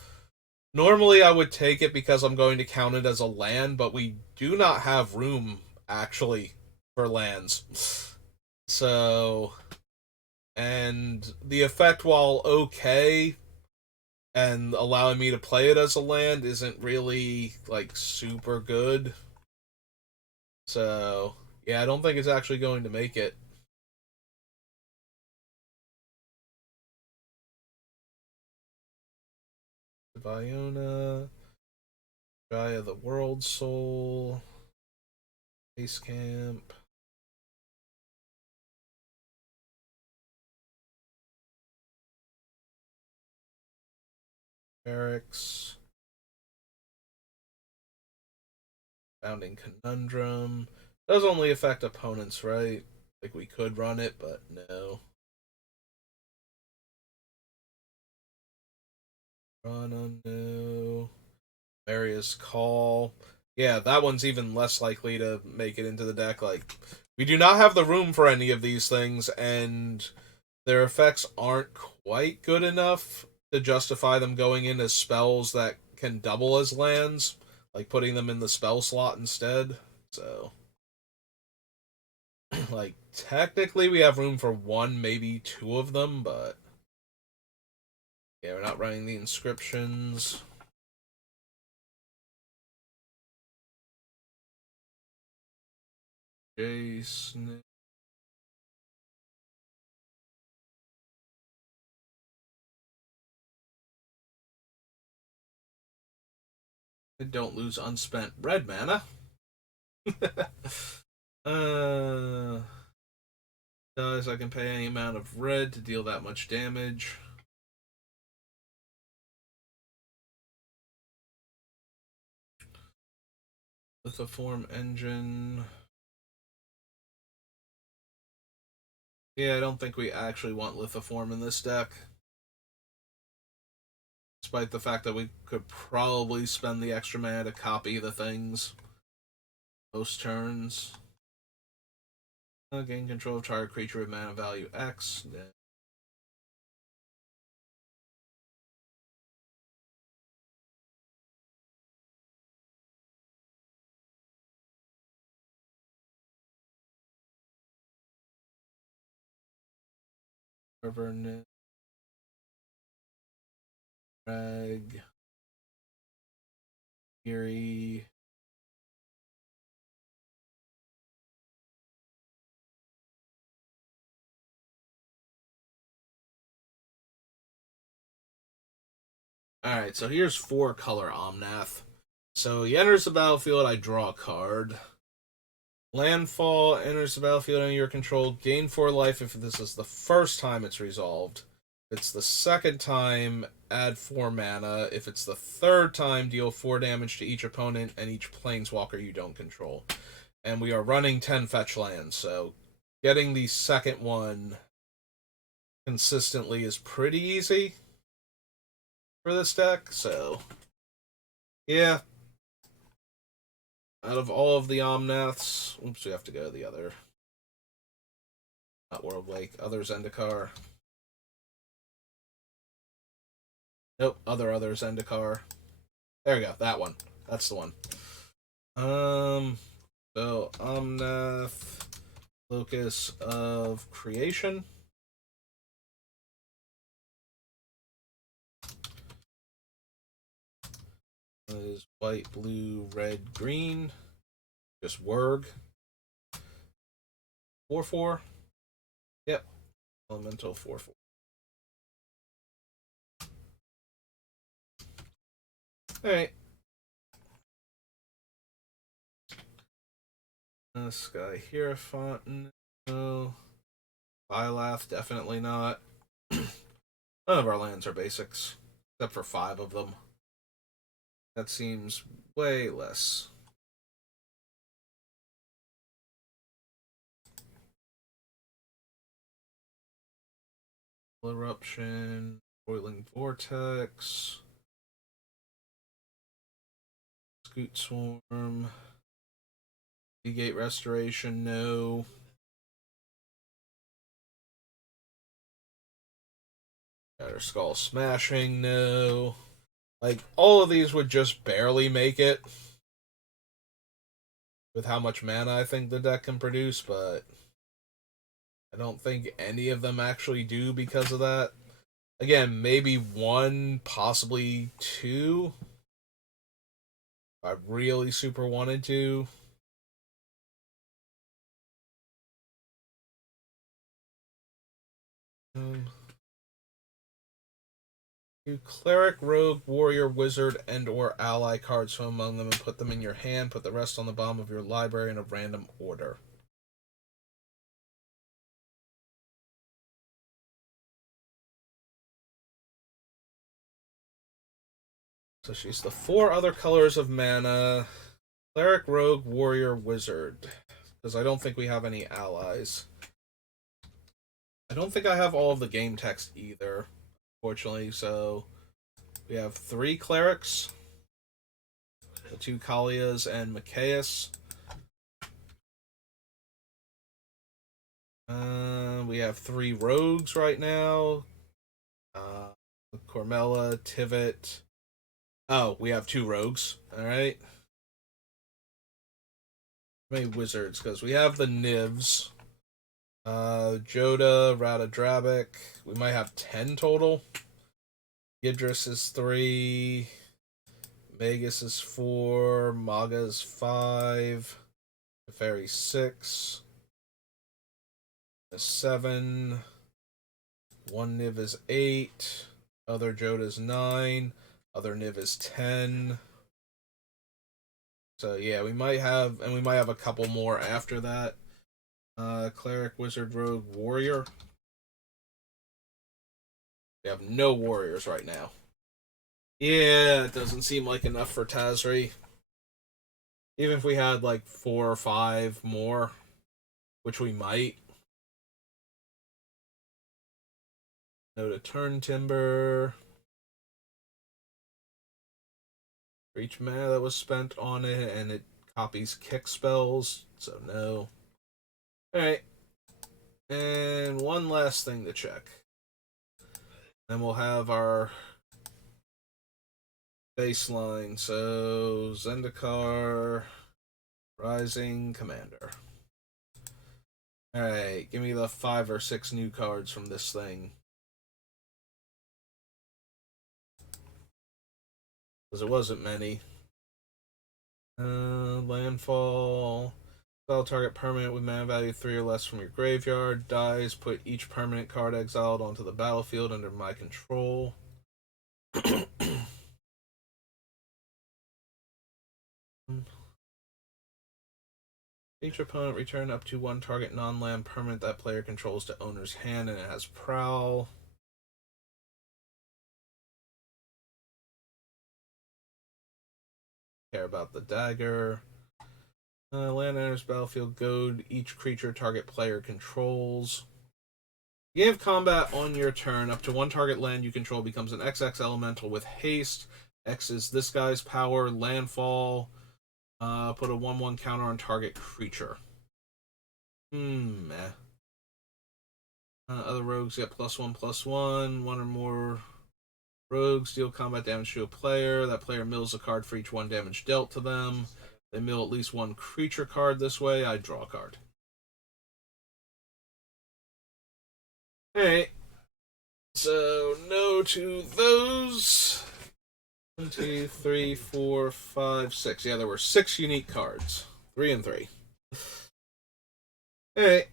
Normally I would take it because I'm going to count it as a land, but we do not have room, actually, for lands. So, and the effect, while okay, and allowing me to play it as a land isn't really, like, super good. So, yeah, I don't think it's actually going to make it. Biona, Gaia the World Soul, Base Camp. Barracks. Founding Conundrum. Does only affect opponents, right? Like, we could run it, but no. Run on no. Various Call. Yeah, that one's even less likely to make it into the deck. Like, we do not have the room for any of these things, and their effects aren't quite good enough to justify them going in as spells that can double as lands, like putting them in the spell slot instead. So, like, technically we have room for one, maybe two of them, but yeah, we're not running the inscriptions. Jason. Don't lose unspent red mana. Does I can pay any amount of red to deal that much damage. Lithoform engine. Yeah, I don't think we actually want Lithoform in this deck. Despite the fact that we could probably spend the extra mana to copy the things most turns. Gain control of target creature with mana value X. Yeah. Reverend Rag. Eerie. Alright, so here's 4 color Omnath. So he enters the battlefield, I draw a card. Landfall enters the battlefield under your control. Gain 4 life if this is the first time it's resolved. If it's the second time, add 4 mana. If it's the third time, deal 4 damage to each opponent and each planeswalker you don't control. And we are running 10 fetch lands, so getting the second one consistently is pretty easy for this deck. So, yeah. Out of all of the Omnaths, oops, we have to go to the other, not World Lake, other Zendikar. Nope, other Zendikar. There we go, that one. That's the one. So Omnath Locus of Creation. Is white, blue, red, green. Just Wurg. 4/4. Yep. Elemental 4/4. Alright. Sky Hierophant. No. Byleth, definitely not. None of our lands are basics, except for 5 of them. That seems way less. Eruption, Boiling Vortex, Scoot Swarm, Negate Restoration, no. Shatter Skull Smashing, no. Like, all of these would just barely make it with how much mana I think the deck can produce, but I don't think any of them actually do because of that. Again, maybe 1, possibly 2. If I really super wanted to. You cleric, rogue, warrior, wizard, and or ally cards from among them and put them in your hand. Put the rest on the bottom of your library in a random order. So she's the 4 other colors of mana. Cleric, rogue, warrior, wizard. Because I don't think we have any allies. I don't think I have all of the game text either, fortunately. So we have 3 clerics. The 2 Kalias and Macias. We have 3 rogues right now. Cormella, Tivit. Oh, we have 2 rogues. Alright. How many wizards? Because we have the Nivs. Joda, Rada Drabic. We might have 10 total. Yidris is 3. Magus is 4. Maga is 5. Teferi 6. 7. 1 Niv is 8. Other Joda is 9. Other Niv is 10. So yeah, we might have a couple more after that. Cleric, Wizard, Rogue, Warrior. We have no warriors right now. Yeah, it doesn't seem like enough for Tazri. Even if we had like 4 or 5 more, which we might. No to Turn Timber. For each mana that was spent on it, and it copies kick spells, so no. Alright. And one last thing to check. Then we'll have our baseline. So, Zendikar, Rising, Commander. Alright, give me the 5 or 6 new cards from this thing. Because it wasn't many. Landfall. Exile target permanent with mana value 3 or less from your graveyard. Dies. Put each permanent card exiled onto the battlefield under my control. Each opponent return up to one target non-land permanent that player controls to owner's hand, and it has Prowl. Care about the dagger. Land enters battlefield, goad each creature target player controls. Beginning of combat on your turn, up to one target land you control becomes an XX elemental with haste. X is this guy's power, landfall. Put a 1/1 counter on target creature. Meh. Other rogues get +1/+1. One or more rogues deal combat damage to a player. That player mills a card for each 1 damage dealt to them. They mill at least 1 creature card this way. I draw a card. Alright. So, no to those. 1, 2, 3, 4, 5, 6. Yeah, there were 6 unique cards. 3 and 3. Alright.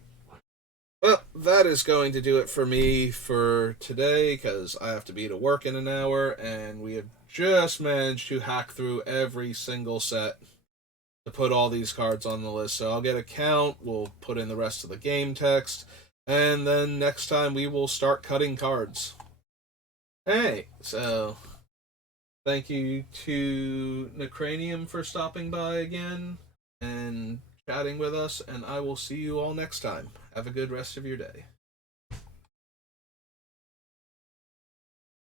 Well, that is going to do it for me for today, because I have to be to work in an hour, and we have just managed to hack through every single set to put all these cards on the list. So I'll get a count, we'll put in the rest of the game text, and then next time we will start cutting cards. Hey, so thank you to Necranium for stopping by again and chatting with us, and I will see you all next time. Have a good rest of your day.